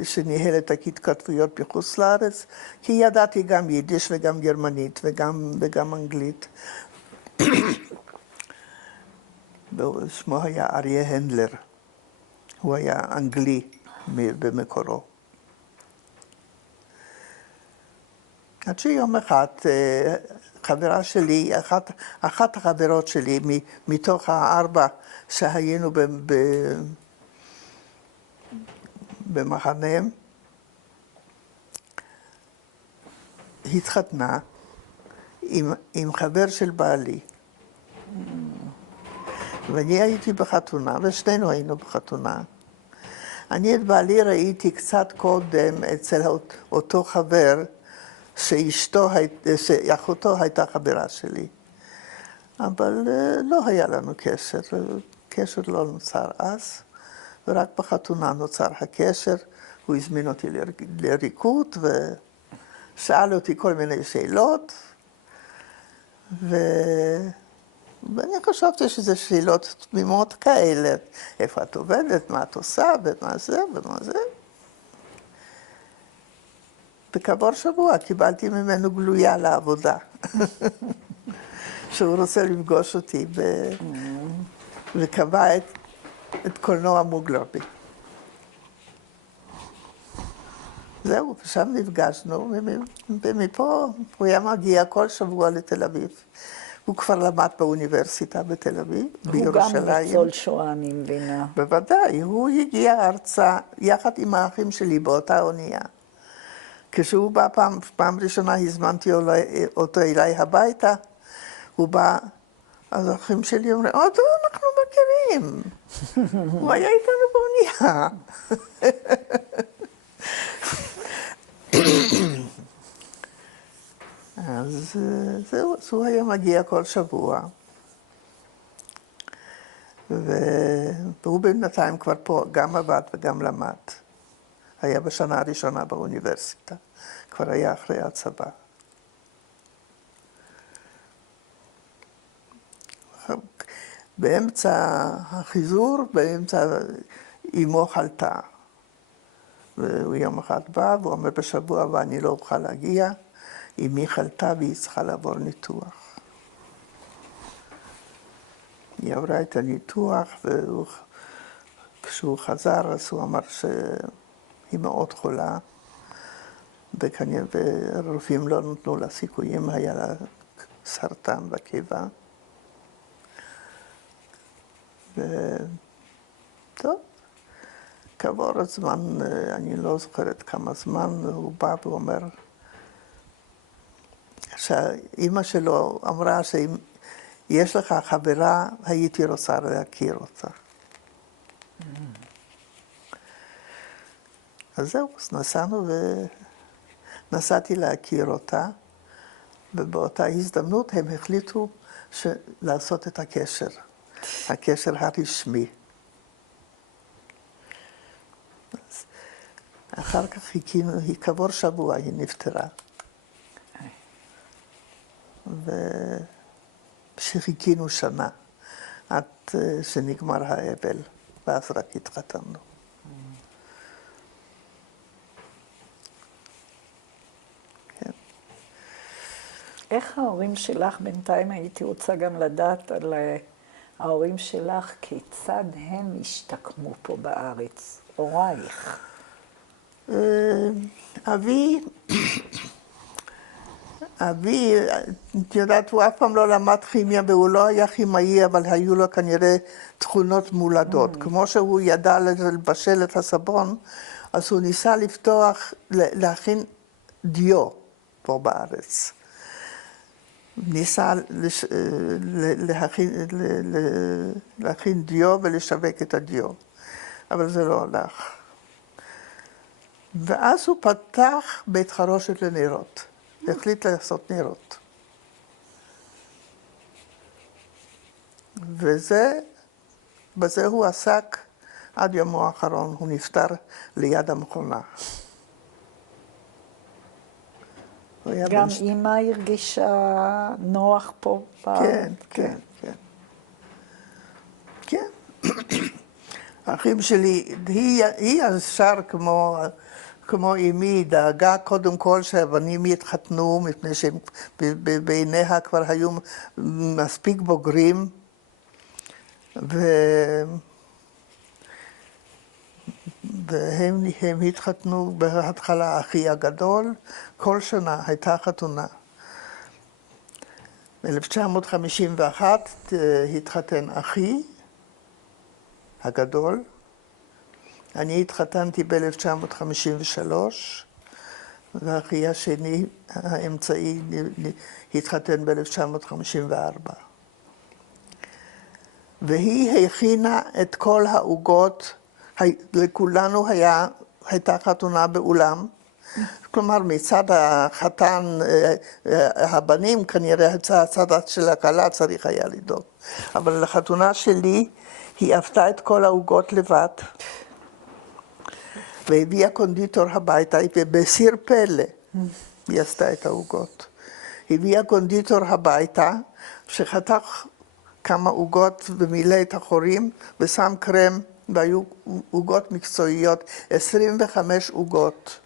שניהל את ההתכתבויות מחוץ לארץ, כי ידעתי גם יידיש וגם גרמנית וגם אנגלית. שמו היה אריה הנדלר, הוא היה אנגלי במקורו. עד שיום אחד, חברה שלי, אחת החברות שלי, מתוך 4 שהיינו במחנה, התחתנה עם חבר של בעלי. ואני הייתי בחתונה, ושנינו היינו בחתונה. אני את בעלי ראיתי קצת קודם אצל אותו חבר, שאחותו הייתה חברה שלי. אבל לא היה לנו קשר, קשר לא נוצר אז, ורק בחתונה נוצר הקשר. הוא הזמין אותי לריקוד ושאל אותי כל מיני שאלות, ואני חשבתי שזה שאלות תמימות כאלה, איפה את עובדת, מה את עושה, ומה זה, ומה זה. וכעבור שבוע קיבלתי ממנו גלויה לעבודה, שהוא רוצה לפגוש אותי, וקבע את קולנוע מוגלובי. זהו, ושם נפגשנו, ומפה הוא היה מגיע כל שבוע לתל אביב. הוא כבר למד באוניברסיטה בתל אביב, בירושלים. הוא גם ניצול שואה, אני מבינה. בוודאי, הוא הגיע ארצה יחד עם האחים שלי באותה אונייה. כשהוא בא פעם ראשונה, הזמנתי אותו אליי הביתה, הוא בא, אז האחים שלי אומרים, אותו אנחנו מכירים, הוא היה איתנו באונייה. אז זהו, אז הוא היה מגיע כל שבוע. והוא בינתיים כבר פה גם עבד וגם למד. היה בשנה הראשונה באוניברסיטה, כבר היה אחרי הצבא. באמצע החיזור, אמו חלתה. והוא יום אחד בא, והוא אומר בשבוע הבא אני לא אוכל להגיע, אמי חלתה והיא צריכה לעבור ניתוח. היא עברה את הניתוח, וכשהוא חזר אז הוא אמר שהיא מאוד חולה, וכנראה הרופאים לא נתנו לה סיכויים, היה לה סרטן בקיבה. טוב, כעבור הזמן, אני לא זוכרת כמה זמן, הוא בא ואומר שאמא שלו אמרה שאם יש לך חברה, הייתי רוצה להכיר אותה. אז זהו, אז נסעתי להכיר אותה, ובאותה הזדמנות הם החליטו לעשות את הקשר. הקשר הרשמי. אחר כך כעבור שבוע היא נפטרה. ושחיכינו שנה עד שנגמר האבל, ואז רק התחתנו. כן. איך ההורים שלך, בינתיים הייתי רוצה גם לדעת על ההורים שלך, כיצד הם השתקמו פה בארץ, הורייך? אבי, את יודעת, הוא אף פעם לא למד כימיה והוא לא היה כימאי, אבל היו לו כנראה תכונות מולדות. כמו שהוא ידע לבשל את הסבון, אז הוא ניסה להכין דיו פה בארץ. ניסה להכין דיו ולשווק את הדיו, אבל זה לא הלך. ואז הוא פתח בית חרושת לנרות, החליט לעשות נרות. בזה הוא עסק עד יומו האחרון, הוא נפטר ליד המכונה. גם אמא הרגישה נוח פה בארץ? כן, כן, כן. כן. האחים שלי, היא ישר כמו אמי, דאגה קודם כל שהבנים יתחתנו, מפני שבעיניה כבר היו מספיק בוגרים, והם התחתנו בהתחלה. אחי הגדול, כל שנה הייתה חתונה. ב-1951 התחתן אחי הגדול, אני התחתנתי ב-1953, ואחי השני, האמצעי, התחתן ב-1954. והיא הכינה את כל העוגות, לכולנו הייתה חתונה באולם, כלומר מצד החתן, הבנים כנראה הצד של הכלה צריך היה לדאוג. אבל לחתונה שלי היא עפתה את כל העוגות לבד. והביאה קונדיטור הביתה, ובסיר פלא היא עשתה את העוגות. הביאה קונדיטור הביתה, שחתך כמה עוגות ומילא את החורים, ושם קרם, והיו עוגות מקצועיות, 25 עוגות.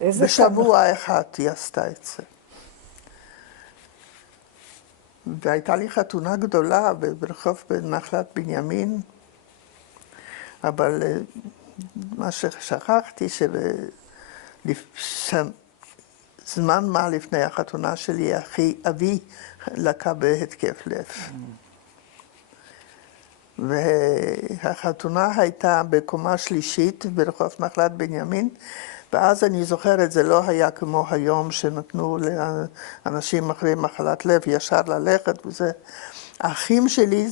בשבוע אחד היא עשתה את זה. והייתה לי חתונה גדולה ברחוב בנחלת בנימין, אבל מה ששכחתי, זמן מה לפני החתונה שלי, אבי לקה בהתקף לב. והחתונה הייתה בקומה שלישית ברחוב נחלת בנימין, ואז אני זוכרת, זה לא היה כמו היום שנתנו לאנשים אחרי מחלת לב ישר ללכת וזה. האחים שלי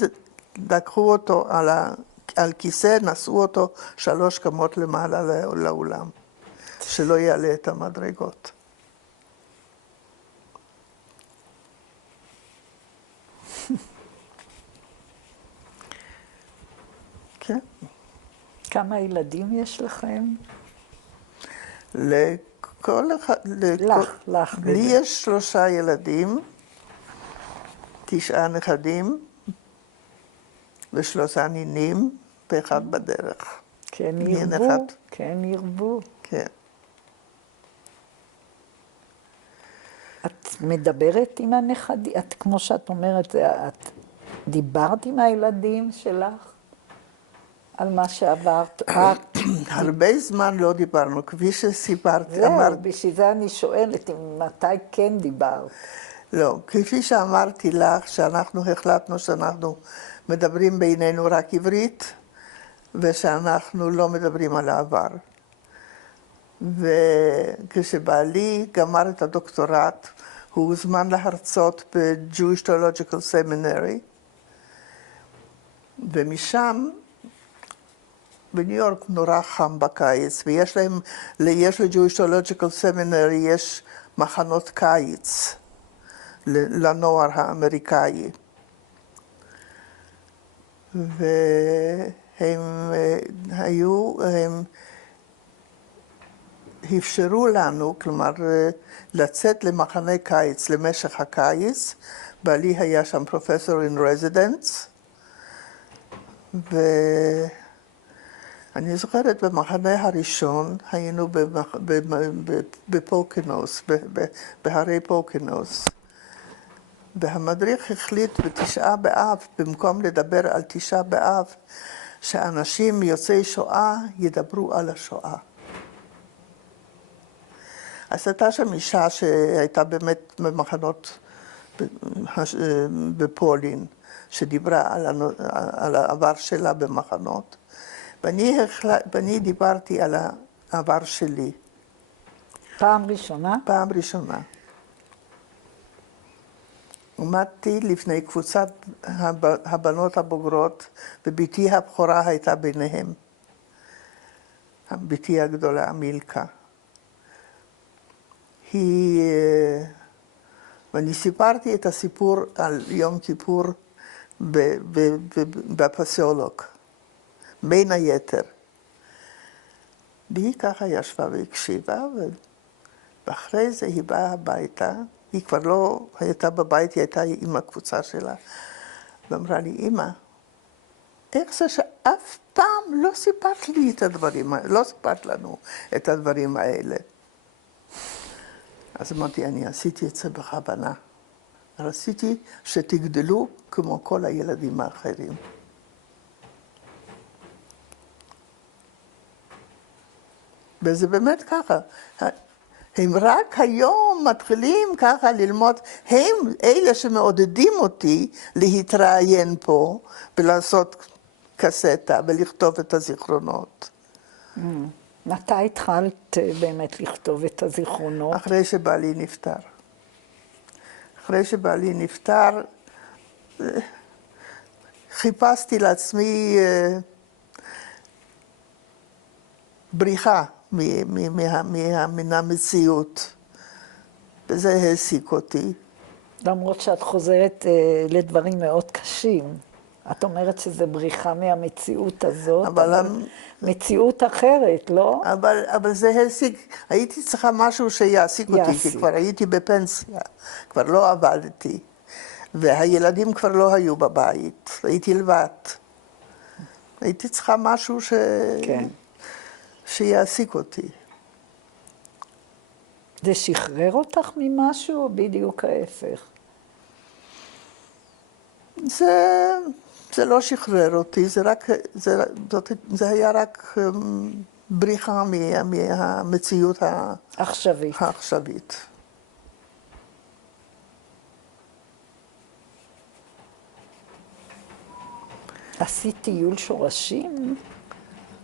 לקחו אותו על כיסא, נשאו אותו 3 קומות למעלה לאולם, שלא יעלה את המדרגות. כן. כמה ילדים יש לכם? לכל אחד... לך. לי יש 3 ילדים, 9 נכדים ו3 נינים, ו1 בדרך. כן ירבו, כן ירבו. כן. את מדברת עם הנכדים? את, כמו שאת אומרת, את דיברת עם הילדים שלך על מה שעברת? הרבה זמן לא דיברנו, כפי שסיפרתי. זהו, בשביל זה אני שואלת, מתי כן דיברת? לא, כפי שאמרתי לך, שאנחנו החלטנו שאנחנו מדברים בינינו רק עברית, ושאנחנו לא מדברים על העבר. וכשבעלי גמר את הדוקטורט, הוא הוזמן להרצות ב-Jewish Theological Seminary, ומשם, בניו יורק נורא חם בקיץ, ויש ל-Jewish Theological Seminary יש מחנות קיץ לנוער האמריקאי. והם אפשרו לנו, כלומר, לצאת למחנה קיץ למשך הקיץ. בעלי היה שם פרופסור in residence, ואני זוכרת במחנה הראשון היינו בפוקנוס, בהרי פוקנוס. והמדריך החליט ב9 באב, במקום לדבר על 9 באב, שאנשים יוצאי שואה ידברו על השואה. אז הייתה שם אישה שהייתה באמת במחנות בפולין, שדיברה על העבר שלה במחנות, ואני דיברתי על העבר שלי. פעם ראשונה? פעם ראשונה. עמדתי לפני קבוצת הבנות הבוגרות, ובתי הבכורה הייתה ביניהם. בתי הגדולה, מילכה. ואני סיפרתי את הסיפור על יום כיפור בפסיולוג, בין היתר. והיא ככה ישבה והקשיבה, ואחרי זה היא באה הביתה, היא כבר לא הייתה בבית, היא הייתה עם הקבוצה שלה, ואמרה לי, אמא, איך זה שאף פעם לא סיפרת לי את הדברים, לא סיפרת לנו את הדברים האלה. אז אמרתי, אני עשיתי את זה בכוונה. רציתי שתגדלו כמו כל הילדים האחרים. וזה באמת ככה. הם רק היום מתחילים ככה ללמוד, הם אלה שמעודדים אותי להתראיין פה ולעשות קסטה ולכתוב את הזיכרונות. מתי התחלת באמת לכתוב את הזיכרונות? אחרי שבעלי נפטר. אחרי שבעלי נפטר, חיפשתי לעצמי בריחה מן המציאות, וזה העסיק אותי. למרות שאת חוזרת לדברים מאוד קשים. את אומרת שזה בריחה מהמציאות הזאת, אבל מציאות אחרת, לא? אבל זה העסיק, הייתי צריכה משהו שיעסיק אותי, כי כבר הייתי בפנסיה, כבר לא עבדתי, והילדים כבר לא היו בבית, הייתי לבד. הייתי צריכה משהו שיעסיק אותי. זה שחרר אותך ממשהו או בדיוק ההפך? זה לא שחרר אותי, זה היה רק בריחה מהמציאות העכשווית. עשית טיול שורשים?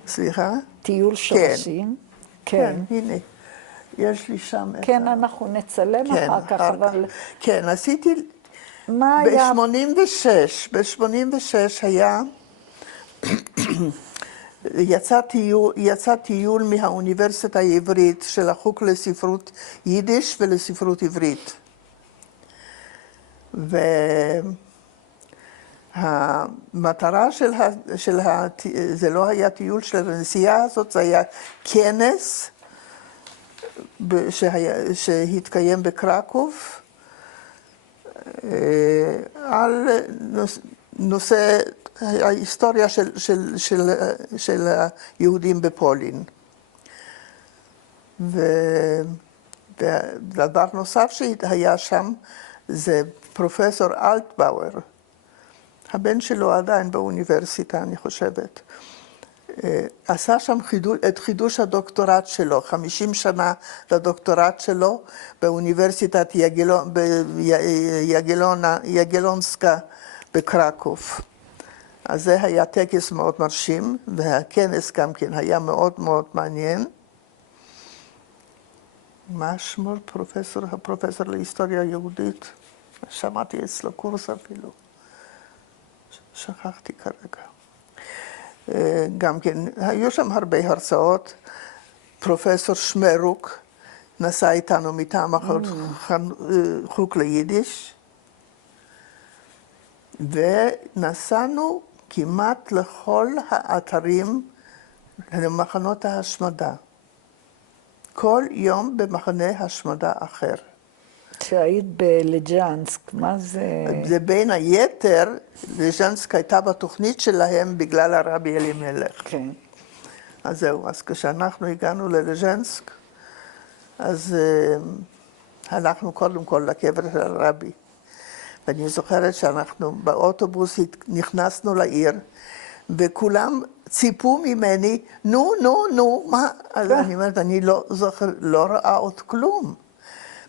סליחה? טיול שורשים? כן, הנה. יש לי שם את כן, אנחנו נצלם אחר כך, אבל... כן, עשיתי... מה היה... ב-86 היה... יצא טיול מהאוניברסיטה העברית של החוג לספרות יידיש ולספרות עברית. והמטרה זה לא היה טיול של הנסיעה הזאת, זה היה כנס שהתקיים בקרקוב על נושא ההיסטוריה של היהודים בפולין. ודבר נוסף שהיה שם זה פרופסור אלטבאואר, הבן שלו עדיין באוניברסיטה, אני חושבת. עשה שם את חידוש הדוקטורט שלו, 50 שנה לדוקטורט שלו באוניברסיטת יגלונסקה בקרקוב. אז זה היה טקס מאוד מרשים, והכנס גם כן היה מאוד מאוד מעניין. מה שמו הפרופסור להיסטוריה יהודית? שמעתי אצלו קורס אפילו. שכחתי כרגע. גם כן, היו שם הרבה הרצאות. פרופסור שמרוק נסע איתנו מטעם החוג ליידיש, ונסענו כמעט לכל האתרים למחנות ההשמדה. כל יום במחנה השמדה אחר. שהיית בלג'נסק, מה זה? זה בין היתר, לז'נסק הייתה בתוכנית שלהם בגלל הרבי אלימלך. כן. אז זהו, אז כשאנחנו הגענו ללז'נסק, אז הלכנו קודם כל לקבר של הרבי. ואני זוכרת שאנחנו באוטובוס נכנסנו לעיר, וכולם ציפו ממני, נו, מה? אז אני אומרת, אני לא זוכר, לא ראה עוד כלום.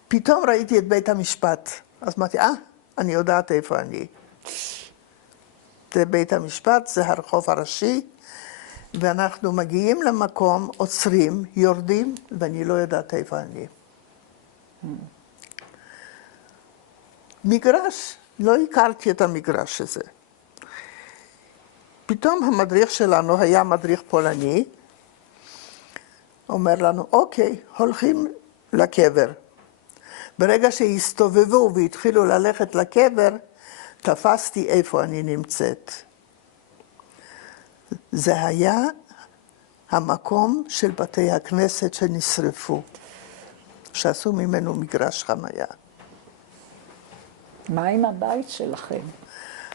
פתאום ראיתי את בית המשפט. אז אמרתי, אני יודעת איפה אני. זה בית המשפט, זה הרחוב הראשי, ואנחנו מגיעים למקום, עוצרים, יורדים, ואני לא יודעת איפה אני. מגרש, לא הכרתי את המגרש הזה. פתאום המדריך שלנו היה מדריך פולני, אומר לנו, אוקיי, הולכים לקבר. ברגע שהסתובבו והתחילו ללכת לקבר, תפסתי איפה אני נמצאת. זה היה המקום של בתי הכנסת שנשרפו, שעשו ממנו מגרש חניה. מה עם הבית שלכם?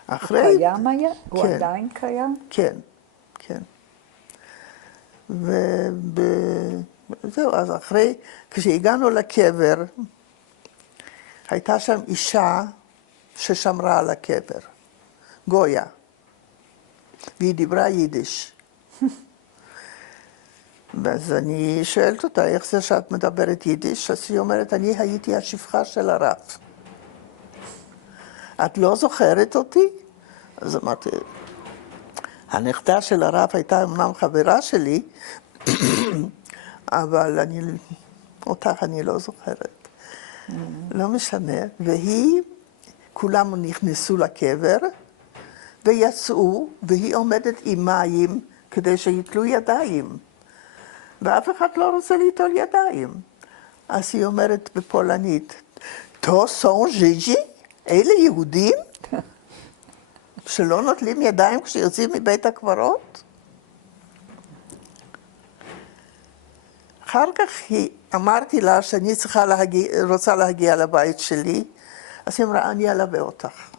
אחרי... הוא קיים היה? הוא עדיין קיים? כן, כן. וזהו, אז אחרי, כשהגענו לקבר, הייתה שם אישה ששמרה על הקבר, גויה, והיא דיברה יידיש. ואז אני שואלת אותה, איך זה שאת מדברת יידיש? אז היא אומרת, אני הייתי השפחה של הרב. את לא זוכרת אותי? אז אמרתי, הנכדה של הרב הייתה אמנם חברה שלי, אבל אותך אני לא זוכרת. לא משנה. והיא, כולם נכנסו לקבר ויצאו, והיא עומדת עם מים כדי שיתלו ידיים. ואף אחד לא רוצה ליטול ידיים. אז היא אומרת בפולנית, "To są Żydzi? אלה יהודים? שלא נוטלים ידיים כשיוצאים מבית הקברות?" אחר כך אמרתי לה שאני רוצה להגיע לבית שלי, אז היא אמרה, אני אלווה אותך.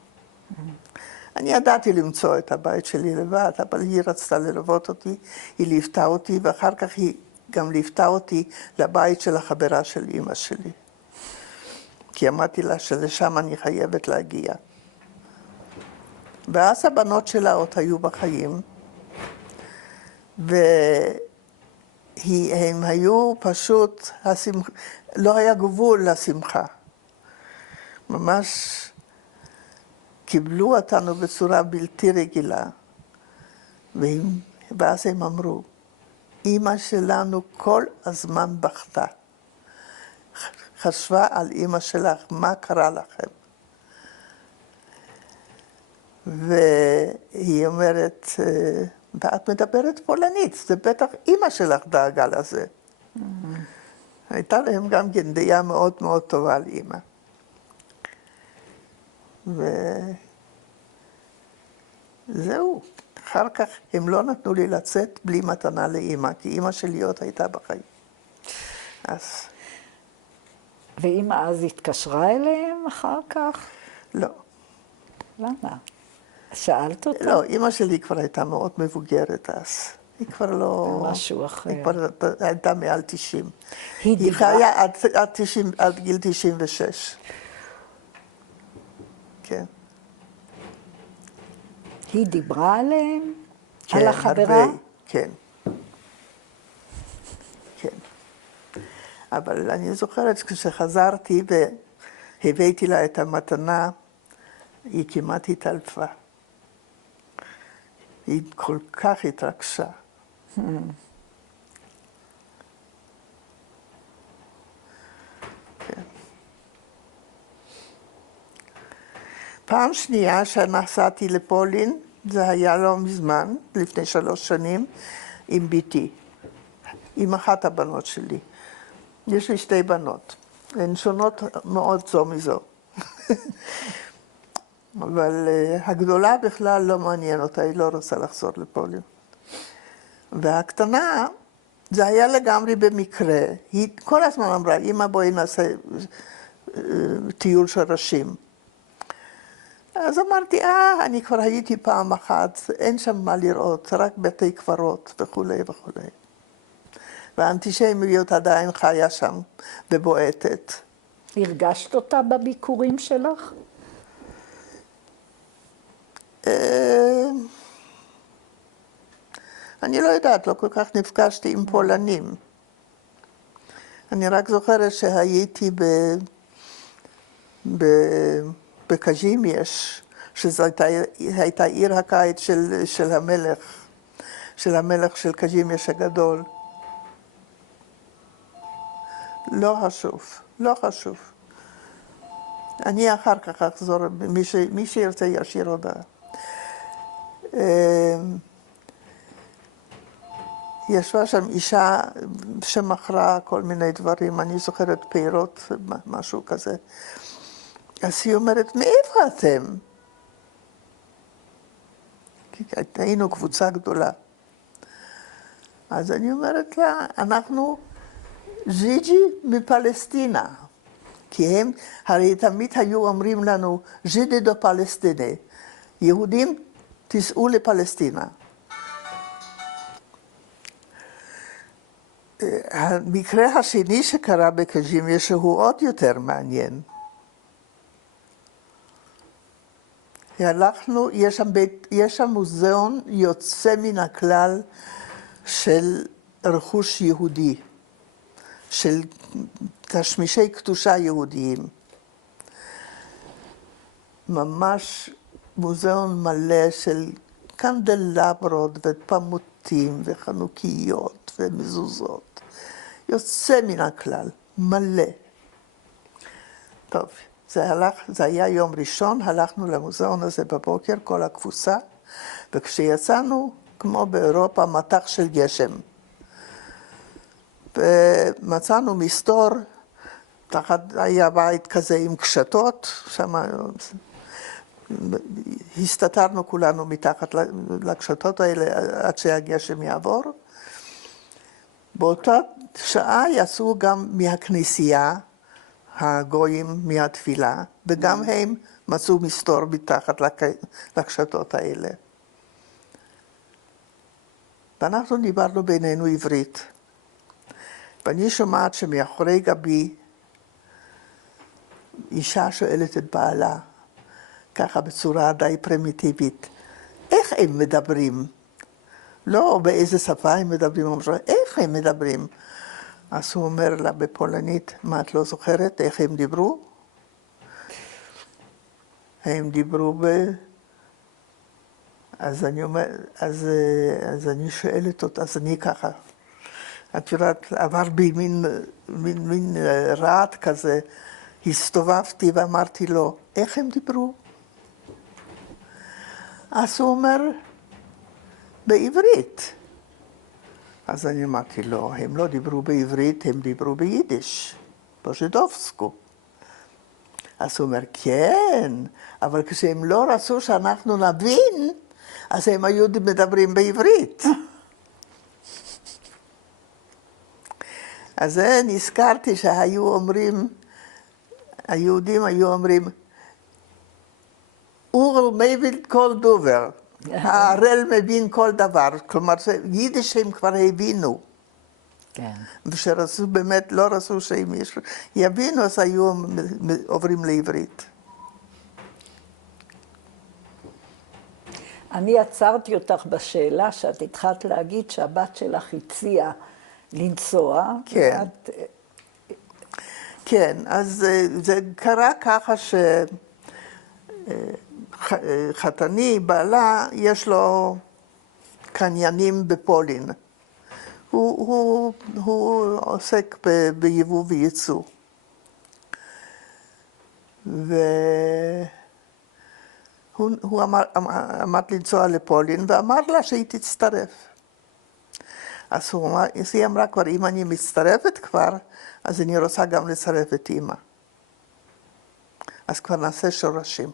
אני ידעתי למצוא את הבית שלי לבד, אבל היא רצתה ללוות אותי, היא ליוותה אותי, ואחר כך היא גם ליוותה אותי לבית של החברה של אמא שלי. כי אמרתי לה שלשם אני חייבת להגיע. ואז הבנות שלה עוד היו בחיים, הם היו פשוט, לא היה גבול לשמחה. ממש קיבלו אותנו בצורה בלתי רגילה. ואז הם אמרו, אמא שלנו כל הזמן בכתה. חשבה על אמא שלך, מה קרה לכם? והיא אומרת, ואת מדברת פולנית, זה בטח אמא שלך דאגה לזה. הייתה להם גם דעה מאוד מאוד טובה על אמא. וזהו, אחר כך הם לא נתנו לי לצאת בלי מתנה לאמא, כי אמא שלי עוד הייתה בחיים. אז... ואמא אז התקשרה אליהם אחר כך? לא. למה? שאלת אותה? לא, אמא שלי כבר הייתה מאוד מבוגרת אז. היא כבר לא... משהו אחר. היא כבר הייתה מעל 90. היא חיה עד גיל 96. כן. היא דיברה עליהם? כן, על החברה? הרבה, כן. כן. אבל אני זוכרת כשחזרתי והבאתי לה את המתנה, היא כמעט התעלפה. היא כל כך התרגשה. כן. פעם שנייה שנסעתי לפולין, זה היה לא מזמן, לפני 3 שנים, עם ביתי, עם אחת הבנות שלי. יש לי 2 בנות, הן שונות מאוד זו מזו. אבל הגדולה בכלל לא מעניין אותה, היא לא רוצה לחזור לפולין. והקטנה, זה היה לגמרי במקרה. היא כל הזמן אמרה, אמא בואי נעשה טיול שורשים. אז אמרתי, אני כבר הייתי פעם אחת, אין שם מה לראות, רק בתי קברות וכולי וכולי. והאנטישמיות עדיין חיה שם ובועטת. הרגשת אותה בביקורים שלך? אני לא יודעת, לא כל כך נפגשתי עם פולנים. אני רק זוכרת שהייתי בקז'ימיש, שזו הייתה עיר הקיץ של המלך של קז'ימיש הגדול. לא חשוב, לא חשוב. אני אחר כך אחזור, מי שירצה ישאיר הודעה. ישבה שם אישה שמכרה כל מיני דברים, אני זוכרת פירות, משהו כזה. אז היא אומרת, מאיפה אתם? כי היינו קבוצה גדולה. אז אני אומרת לה, אנחנו ז'יג'י מפלסטינה. כי הם הרי תמיד היו אומרים לנו, ז'ידי דו פלסטיני. יהודים תיסעו לפלסטינה. המקרה השני שקרה בקז'ימיש שהוא עוד יותר מעניין. הלכנו, יש שם מוזיאון יוצא מן הכלל של רכוש יהודי, של תשמישי קדושה יהודיים. ממש מוזיאון מלא של קנדלברות ופמוטים וחנוכיות ומזוזות. יוצא מן הכלל, מלא. טוב, זה היה יום ראשון, הלכנו למוזיאון הזה בבוקר, כל הקבוצה, וכשיצאנו, כמו באירופה, מטח של גשם. ומצאנו מסתור, תחת היה בית כזה עם קשתות, שם הסתתרנו כולנו מתחת לקשתות האלה עד שהגשם יעבור. באותה שעה יצאו גם מהכנסייה, הגויים מהתפילה, וגם הם מצאו מסתור מתחת לקשתות האלה. ואנחנו דיברנו בינינו עברית. ואני שומעת שמאחורי גבי אישה שואלת את בעלה, ככה בצורה די פרימיטיבית, איך הם מדברים? לא באיזה שפה הם מדברים, איך הם מדברים? אז הוא אומר לה בפולנית, מה את לא זוכרת איך הם דיברו? הם דיברו אז אני שואלת אותה, אז אני ככה את יודעת, עבר בי מין רעד כזה. הסתובבתי ואמרתי לו, איך הם דיברו? אז הוא אומר, בעברית. אז אני אמרתי לו, הם לא דיברו בעברית, הם דיברו ביידיש, בז'ידובסקו. אז הוא אומר, כן, אבל כשהם לא רצו שאנחנו נבין, אז הם היו מדברים בעברית. אז נזכרתי שהיו אומרים, היהודים היו אומרים, אורל מבין כל דובר, הערל מבין כל דבר, כלומר יידיש הם כבר הבינו. כן. ושרצו באמת, לא רצו שהם יבינו, אז היו עוברים לעברית. אני עצרתי אותך בשאלה שאת התחלת להגיד שהבת שלך הציעה לנסוע. כן. ואת... כן, אז זה קרה ככה שחתני, בעלה, יש לו קניינים בפולין. הוא עוסק ביבוא וייצוא. והוא עמד לנסוע לפולין ואמר לה שהיא תצטרף. אז היא אמרה כבר, אם אני מצטרפת כבר, אז אני רוצה גם לצרף את אמא. אז כבר נעשה שורשים.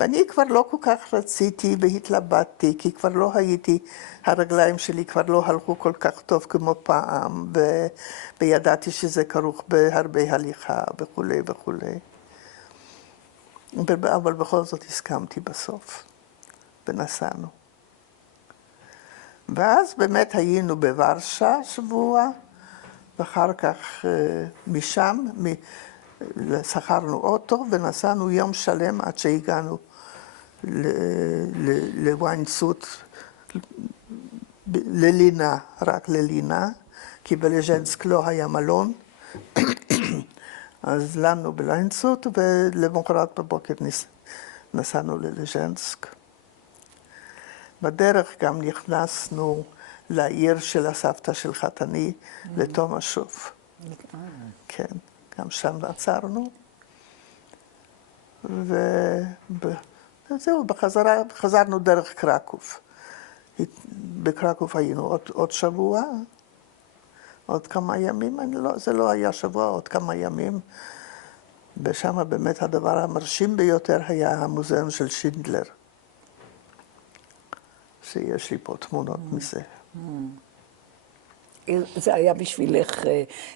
ואני כבר לא כל כך רציתי והתלבטתי, כי כבר לא הייתי, הרגליים שלי כבר לא הלכו כל כך טוב כמו פעם, וידעתי שזה כרוך בהרבה הליכה וכולי וכולי. אבל בכל זאת הסכמתי בסוף, ונסענו. ואז באמת היינו בוורשה שבוע, ואחר כך משם שכרנו אוטו ונסענו יום שלם עד שהגענו לוויינצוט, ללינה, רק ללינה, כי בלז'נסק לא היה מלון. אז לנו בוויינצוט, ולמחרת בבוקר נסענו ללז'נסק. בדרך גם נכנסנו לעיר של הסבתא של חתני, לתומאשוב. כן, גם שם עצרנו. וזהו, חזרנו דרך קרקוב. בקרקוב היינו עוד שבוע, עוד כמה ימים, זה לא היה שבוע, עוד כמה ימים. ושם באמת הדבר המרשים ביותר היה המוזיאון של שינדלר. שיש לי פה תמונות מזה. זה היה בשבילך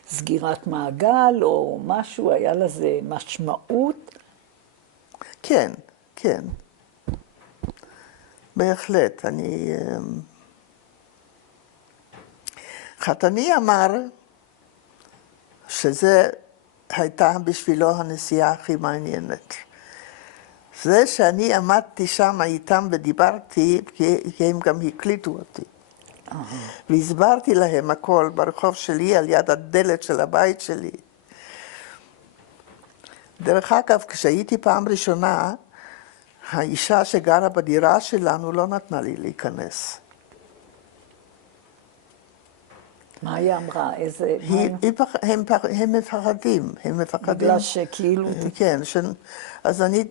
סגירת מעגל או משהו? היה לזה משמעות? כן, כן. בהחלט. חתני אמר שזה הייתה בשבילו הנסיעה הכי מעניינת. זה שאני עמדתי שם איתם ודיברתי, כי הם גם הקליטו אותי. והסברתי להם הכל ברחוב שלי, על יד הדלת של הבית שלי. דרך אגב, כשהייתי פעם ראשונה, האישה שגרה בדירה שלנו לא נתנה לי להיכנס. מה היא אמרה? הם מפחדים, הם מפחדים. בגלל שכאילו... כן, אז אני,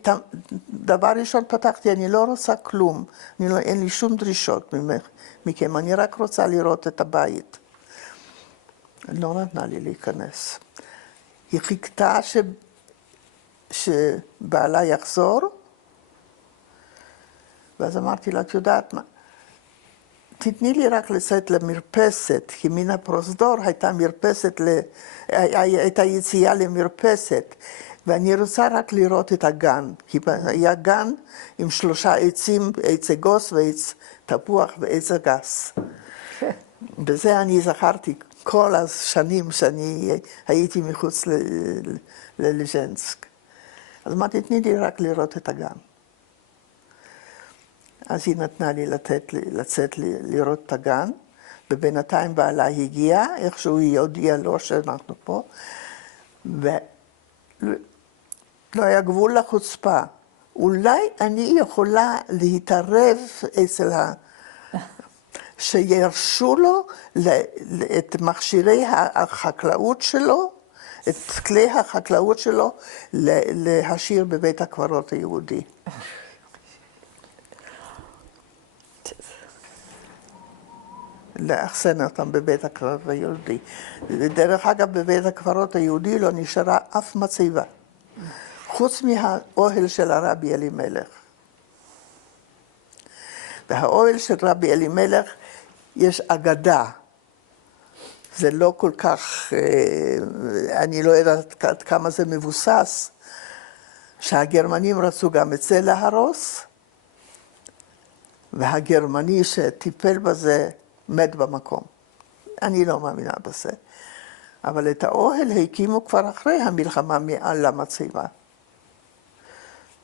דבר ראשון פתחתי, אני לא רוצה כלום, אין לי שום דרישות מכם, אני רק רוצה לראות את הבית. לא נתנה לי להיכנס. היא חיכתה שבעלה יחזור, ואז אמרתי לה, את יודעת מה, תתני לי רק לצאת למרפסת, כי מן הפרוזדור הייתה מרפסת, הייתה יציאה למרפסת, ואני רוצה רק לראות את הגן, כי היה גן עם 3 עצים, עץ אגוס ועץ תפוח ועץ אגס. בזה אני זכרתי כל השנים שאני הייתי מחוץ ללז'נסק. אז אמרתי, תתני לי רק לראות את הגן. אז היא נתנה לי לצאת לראות את הגן, ובינתיים בעלה הגיע, איכשהו היא הודיעה לו שאנחנו פה, ולא היה גבול לחוצפה. אולי אני יכולה להתערב אצל שירשו לו את מכשירי החקלאות שלו, את כלי החקלאות שלו, להשאיר בבית הקברות היהודי. לאחסן אותם בבית הקברות היהודי. דרך אגב, בבית הקברות היהודי לא נשארה אף מצבה, חוץ מהאוהל של הרבי אלימלך. והאוהל של רבי אלימלך יש אגדה. זה לא כל כך, אני לא יודעת עד כמה זה מבוסס, שהגרמנים רצו גם את זה להרוס, והגרמני שטיפל בזה מת במקום. אני לא מאמינה בזה. אבל את האוהל הקימו כבר אחרי המלחמה מעל המצבה.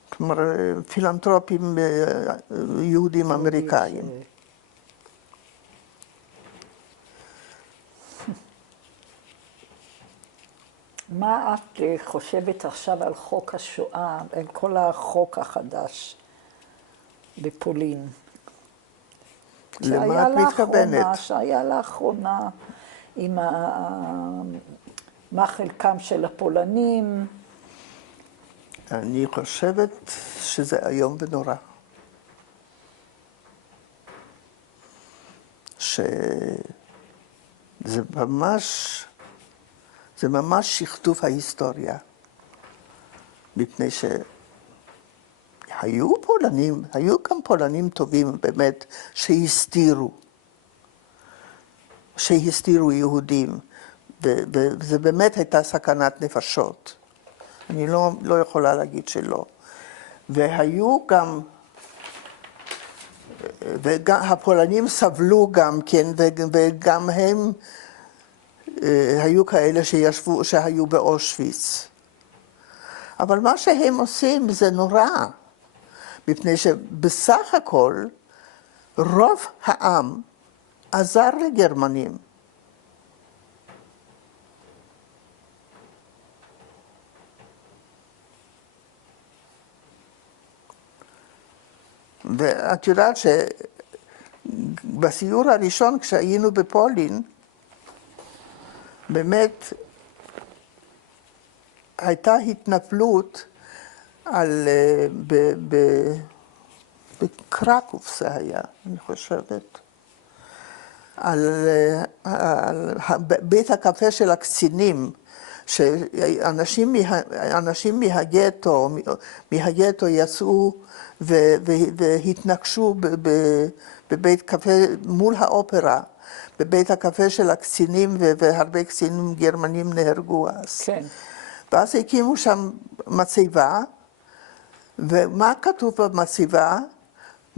כלומר, פילנטרופים יהודים אמריקאים. מה את חושבת עכשיו על חוק השואה, על כל החוק החדש בפולין? למה את מתכוונת? שהיה לאחרונה עם מה חלקם של הפולנים. אני חושבת שזה איום ונורא. שזה ממש שכתוב ההיסטוריה. מפני שהיו פולנים, היו גם פולנים טובים באמת שהסתירו יהודים, וזה באמת הייתה סכנת נפשות. אני לא יכולה להגיד שלא. והיו גם, הפולנים סבלו גם כן, וגם הם היו כאלה שהיו באושוויץ. אבל מה שהם עושים זה נורא, מפני שבסך הכל רוב העם עזר לגרמנים. ואת יודעת שבסיור הראשון כשהיינו בפולין, באמת הייתה התנפלות בקרקוב זה היה, אני חושבת, על בית הקפה של הקצינים, שאנשים מהגטו יצאו והתנגשו בבית קפה מול האופרה, בבית הקפה של הקצינים, והרבה קצינים גרמנים נהרגו אז. כן. ואז הקימו שם מצבה, ומה כתוב במצבה?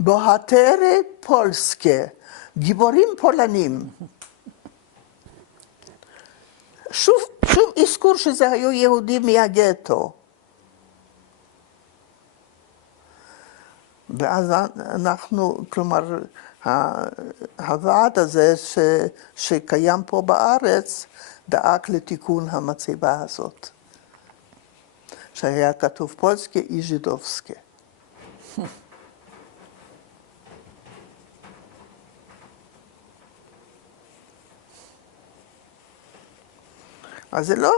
בוהטרי פולסקה, גיבורים פולנים. שום אזכור שזה היו יהודים מהגטו. ואז אנחנו, כלומר, הוועד הזה שקיים פה בארץ, דאג לתיקון המצבה הזאת. שהיה כתוב פולסקה и ז'ידובסקה. אז זה לא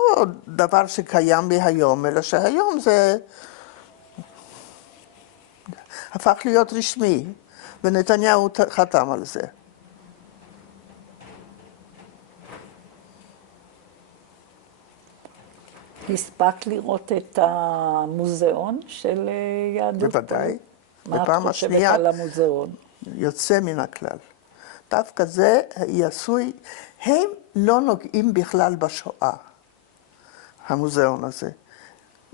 דבר שקיים מהיום, אלא שהיום זה הפך להיות רשמי, ונתניהו חתם על זה. הספקת לראות את המוזיאון של יהדות? בוודאי. מה את חושבת על המוזיאון? יוצא מן הכלל. דווקא זה עשוי, הם לא נוגעים בכלל בשואה, המוזיאון הזה.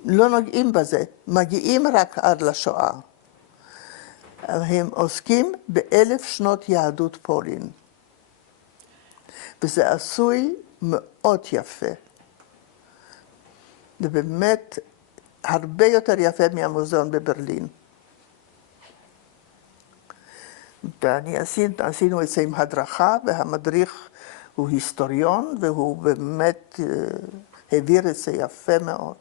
לא נוגעים בזה, מגיעים רק עד לשואה. הם עוסקים ב1000 שנות יהדות פולין. וזה עשוי מאוד יפה. זה באמת הרבה יותר יפה מהמוזיאון בברלין. עשינו את זה עם הדרכה, והמדריך הוא היסטוריון, והוא באמת העביר את זה יפה מאוד.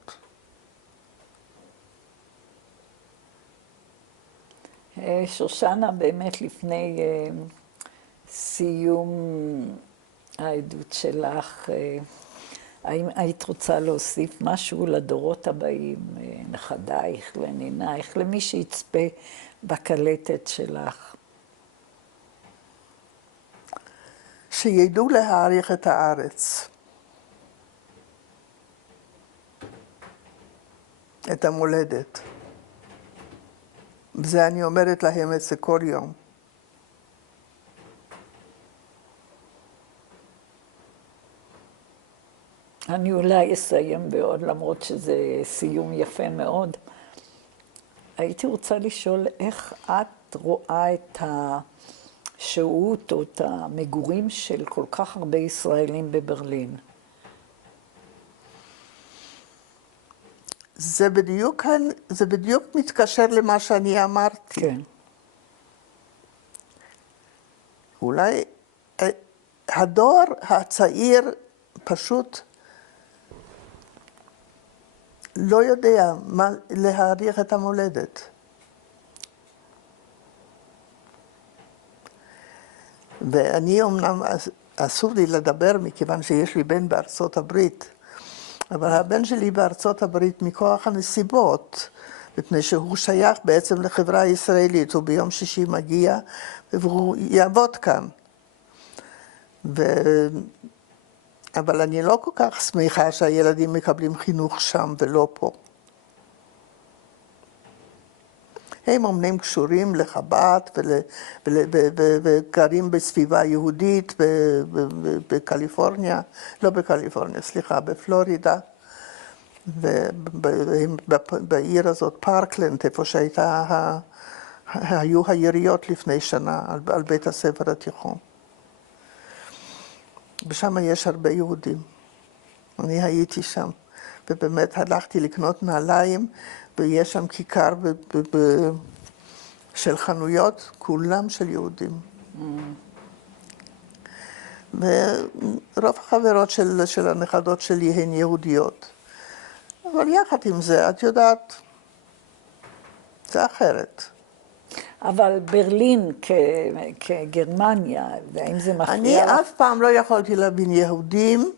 שושנה, באמת לפני סיום העדות שלך, האם היית רוצה להוסיף משהו לדורות הבאים, נכדייך ונינייך, למי שיצפה בקלטת שלך? שידעו להעריך את הארץ, את המולדת. וזה אני אומרת להם את זה כל יום. אני אולי אסיים בעוד, למרות שזה סיום יפה מאוד. הייתי רוצה לשאול איך את רואה את השהות או את המגורים של כל כך הרבה ישראלים בברלין? זה בדיוק מתקשר למה שאני אמרתי. כן. אולי הדור הצעיר פשוט לא יודע מה להעריך את המולדת. ואני אמנם אסור לי לדבר מכיוון שיש לי בן בארצות הברית, אבל הבן שלי בארצות הברית מכוח הנסיבות, מפני שהוא שייך בעצם לחברה הישראלית, הוא ביום שישי מגיע והוא יעבוד כאן. אבל אני לא כל כך שמחה שהילדים מקבלים חינוך שם ולא פה. הם אומנם קשורים לחב"ד וגרים בסביבה יהודית בקליפורניה, לא בקליפורניה, סליחה, בפלורידה, בעיר הזאת פארקלנד, איפה היו היריות לפני שנה על בית הספר התיכון. ושם יש הרבה יהודים. אני הייתי שם, ובאמת הלכתי לקנות נעליים, ויש שם כיכר של חנויות, כולם של יהודים. ורוב החברות של הנכדות שלי הן יהודיות. אבל יחד עם זה, את יודעת, זה אחרת. אבל ברלין כגרמניה, האם זה מפריע לך? אני אף פעם לא יכולתי להבין יהודים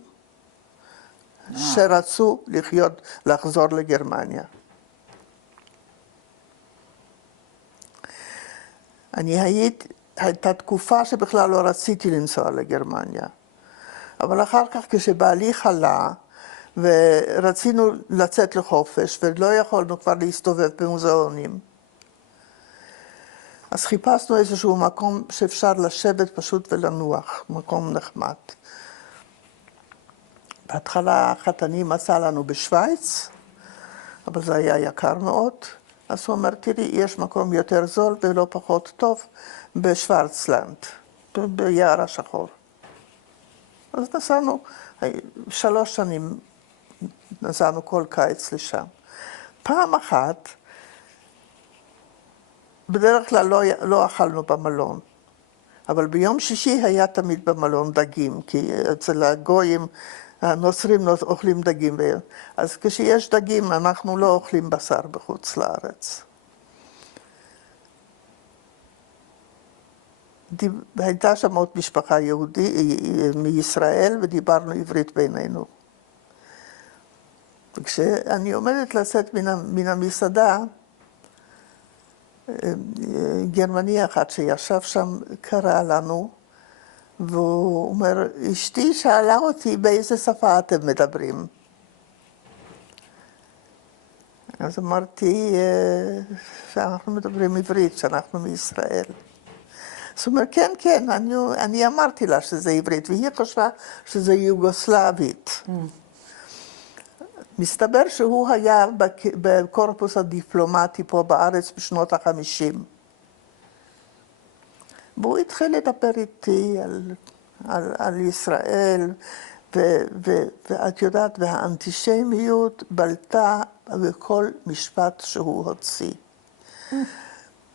שרצו לחזור לגרמניה. הייתה תקופה שבכלל לא רציתי לנסוע לגרמניה. אבל אחר כך כשבעלי חלה, ורצינו לצאת לחופש, ולא יכולנו כבר להסתובב במוזיאונים, אז חיפשנו איזשהו מקום שאפשר לשבת פשוט ולנוח, מקום נחמד. בהתחלה החתני מצא לנו בשוויץ, אבל זה היה יקר מאוד. אז הוא אומר, תראי, יש מקום יותר זול ולא פחות טוב בשוורצלנד, ביער השחור. אז נסענו, 3 שנים נסענו כל קיץ לשם. פעם אחת, בדרך כלל לא אכלנו במלון, אבל ביום שישי היה תמיד במלון דגים, כי אצל הגויים, הנוצרים אוכלים דגים. אז כשיש דגים, אנחנו לא אוכלים בשר בחוץ לארץ. הייתה שם עוד משפחה יהודית מישראל, ודיברנו עברית בינינו. וכשאני עומדת לצאת מן המסעדה, גרמני אחד שישב שם קרא לנו, והוא אומר, אשתי שאלה אותי באיזה שפה אתם מדברים. אז אמרתי שאנחנו מדברים עברית, שאנחנו מישראל. אז הוא אומר, כן, כן, אני אמרתי לה שזה עברית, והיא חשבה שזה יוגוסלבית. מסתבר שהוא היה בקורפוס הדיפלומטי פה בארץ בשנות ה-50. והוא התחיל לדבר איתי על ישראל, ואת יודעת, והאנטישמיות בלטה בכל משפט שהוא הוציא.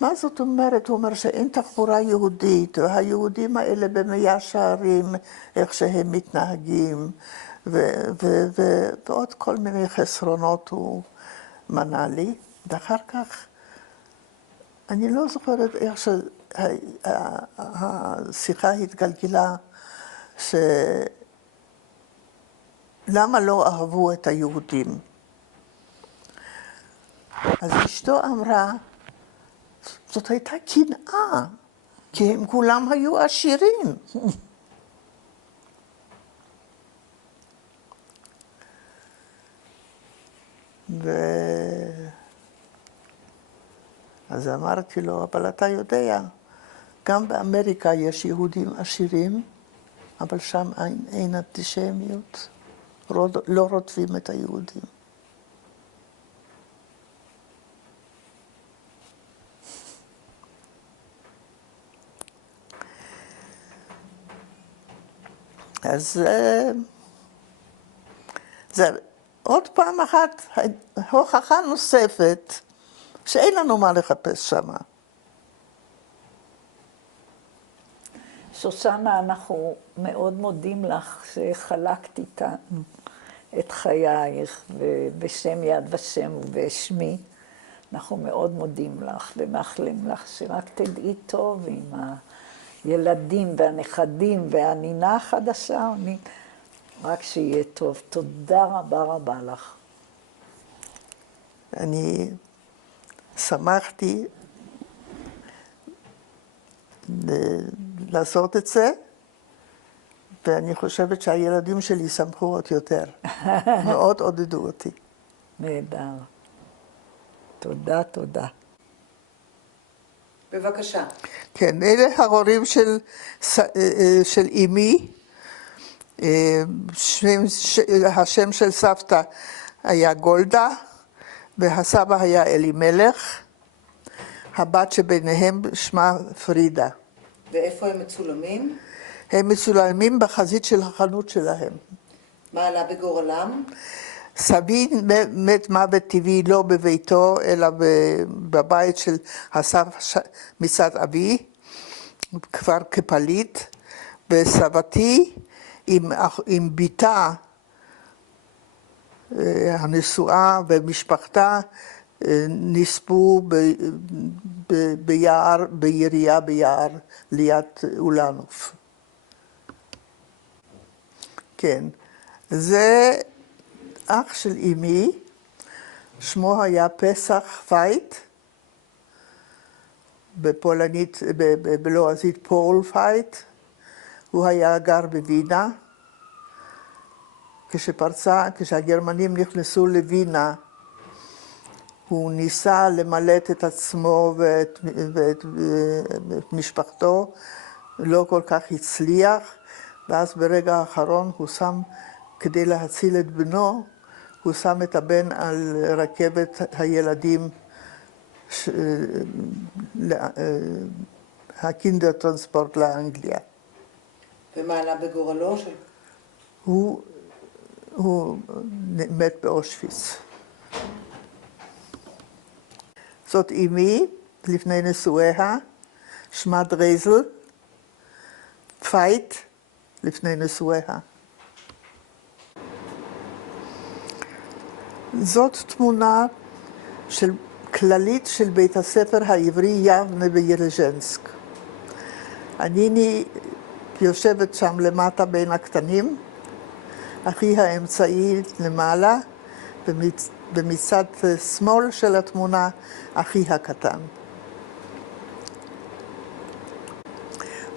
מה זאת אומרת? הוא אומר שאין תחבורה יהודית, והיהודים האלה במאה שערים, איך שהם מתנהגים, ועוד כל מיני חסרונות הוא מנה לי. ואחר כך, אני לא זוכרת איך השיחה התגלגלה למה לא אהבו את היהודים. אז אשתו אמרה, זאת הייתה קנאה, כי הם כולם היו עשירים. אז אמרתי לו, אבל אתה יודע, גם באמריקה יש יהודים עשירים, אבל שם אין אנטישמיות, לא רודפים את היהודים. אז זה עוד פעם אחת הוכחה נוספת שאין לנו מה לחפש שם. שושנה, אנחנו מאוד מודים לך שחלקת איתנו את חייך, ובשם יד ושם ובשמי. אנחנו מאוד מודים לך ומאחלים לך שרק תדעי טוב עם הילדים והנכדים והנינה החדשה, רק שיהיה טוב. תודה רבה רבה לך. אני שמחתי לעשות את זה, ואני חושבת שהילדים שלי שמחו עוד יותר. מאוד עודדו אותי. נהדר. תודה, תודה. בבקשה. כן, אלה ההורים של אמי. השם של סבתא היה גולדה, והסבא היה אלימלך. הבת שביניהם שמה פרידה. ואיפה הם מצולמים? הם מצולמים בחזית של החנות שלהם. מה עלה בגורלם? סבי מת מוות טבעי לא בביתו, אלא בבית של הסבא מצד אבי, כבר כפליט, וסבתי עם ביתה הנשואה ומשפחתה נספו ביער, בירייה ביער ליד אולנוף. כן, זה אח של אמי, שמו היה פסח פייט, בפולנית, בלועזית פול פייט. הוא היה גר בווינה. כשהגרמנים נכנסו לווינה, הוא ניסה למלט את עצמו ואת משפחתו, לא כל כך הצליח, ואז ברגע האחרון הוא שם, כדי להציל את בנו, הוא שם את הבן על רכבת הילדים, הקינדר טרנספורט לאנגליה. ומה עלה בגורלו? הוא מת באושוויץ. זאת אמי, לפני נישואיה, שמה דרייזל, פייט, לפני נישואיה. זאת תמונה כללית של בית הספר העברי יבנה בירז'נסק. אני יושבת שם למטה בין הקטנים, אחי האמצעי למעלה, ומצד שמאל של התמונה, אחי הקטן.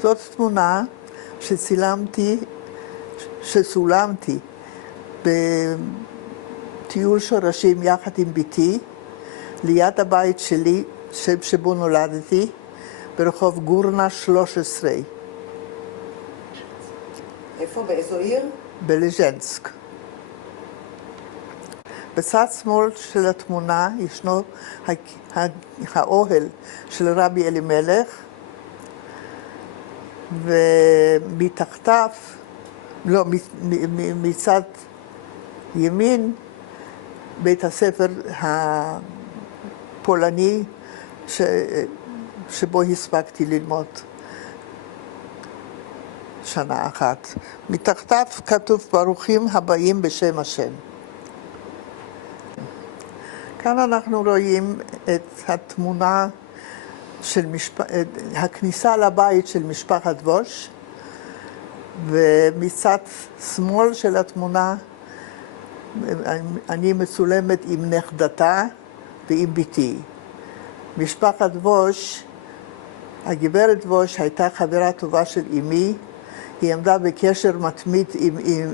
זאת תמונה שצולמתי בטיול שורשים יחד עם ביתי, ליד הבית שלי, שבו נולדתי, ברחוב גורנה 13. איפה? באיזו עיר? בלז'נסק. בצד שמאל של התמונה ישנו האוהל של רבי אלימלך, ומתחתיו, לא, מצד ימין, בית הספר הפולני שבו הספקתי ללמוד שנה אחת. מתחתיו כתוב ברוכים הבאים בשם השם. כאן אנחנו רואים את התמונה הכניסה לבית של משפחת ווש, ומצד שמאל של התמונה אני מצולמת עם נכדתה ועם ביתי. משפחת ווש, הגברת ווש הייתה חברה טובה של אמי, היא עמדה בקשר מתמיד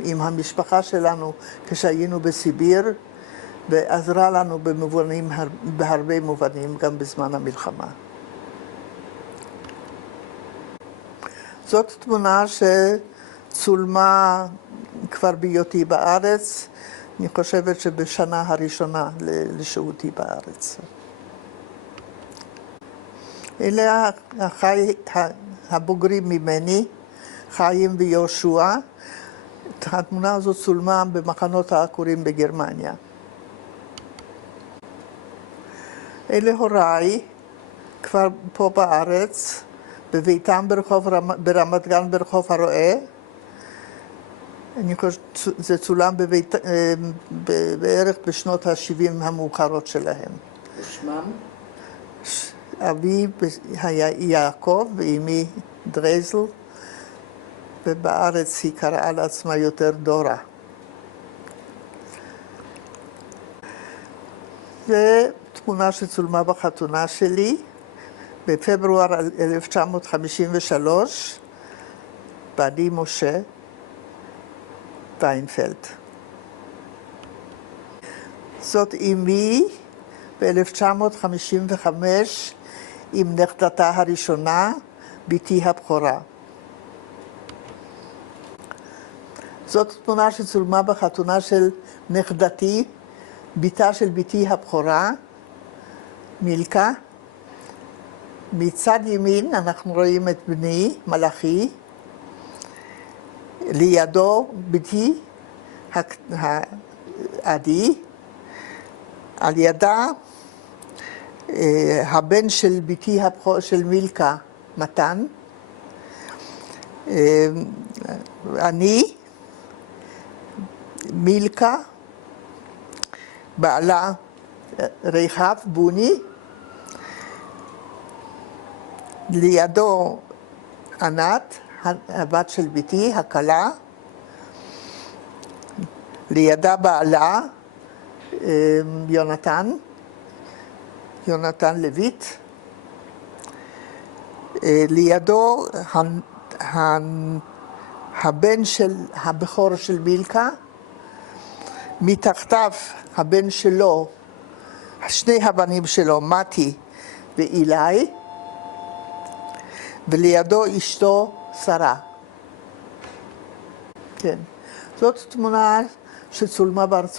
עם המשפחה שלנו כשהיינו בסיביר, ועזרה לנו בהרבה מובנים, גם בזמן המלחמה. זאת תמונה שצולמה כבר בהיותי בארץ, אני חושבת שבשנה הראשונה לשהותי בארץ. אלה הבוגרים ממני, חיים ויהושע. התמונה הזאת צולמה במחנות העקורים בגרמניה. אלה הוריי, כבר פה בארץ, בביתם ברמת גן ברחוב הרועה. אני חושבת שזה צולם בערך בשנות ה-70 המאוחרות שלהם. ושמם? אבי היה יעקב ואמי דרזל, ובארץ היא קראה לעצמה יותר דורה. זו תמונה שצולמה בחתונה שלי בפברואר 1953, בעלי משה ויינפלד. זאת אמי ב-1955 עם נכדתה הראשונה, ביתי הבכורה. זאת תמונה שצולמה בחתונה של נכדתי, ביתה של ביתי הבכורה, מילכה. מצד ימין אנחנו רואים את בני, מלאכי, לידו ביתי, עדי, על ידה הבן של ביתי הבכור, של מילכה, מתן, אני, מילכה, בעלה רחב בוני, לידו ענת, הבת של ביתי, הכלה, לידה בעלה, יונתן לויט, לידו הבן של הבכור של מילכה, מתחתיו הבן שלו, שני הבנים שלו, מתי ואילי, ולידו אשתו שרה. כן. זאת תמונה שצולמה בארצות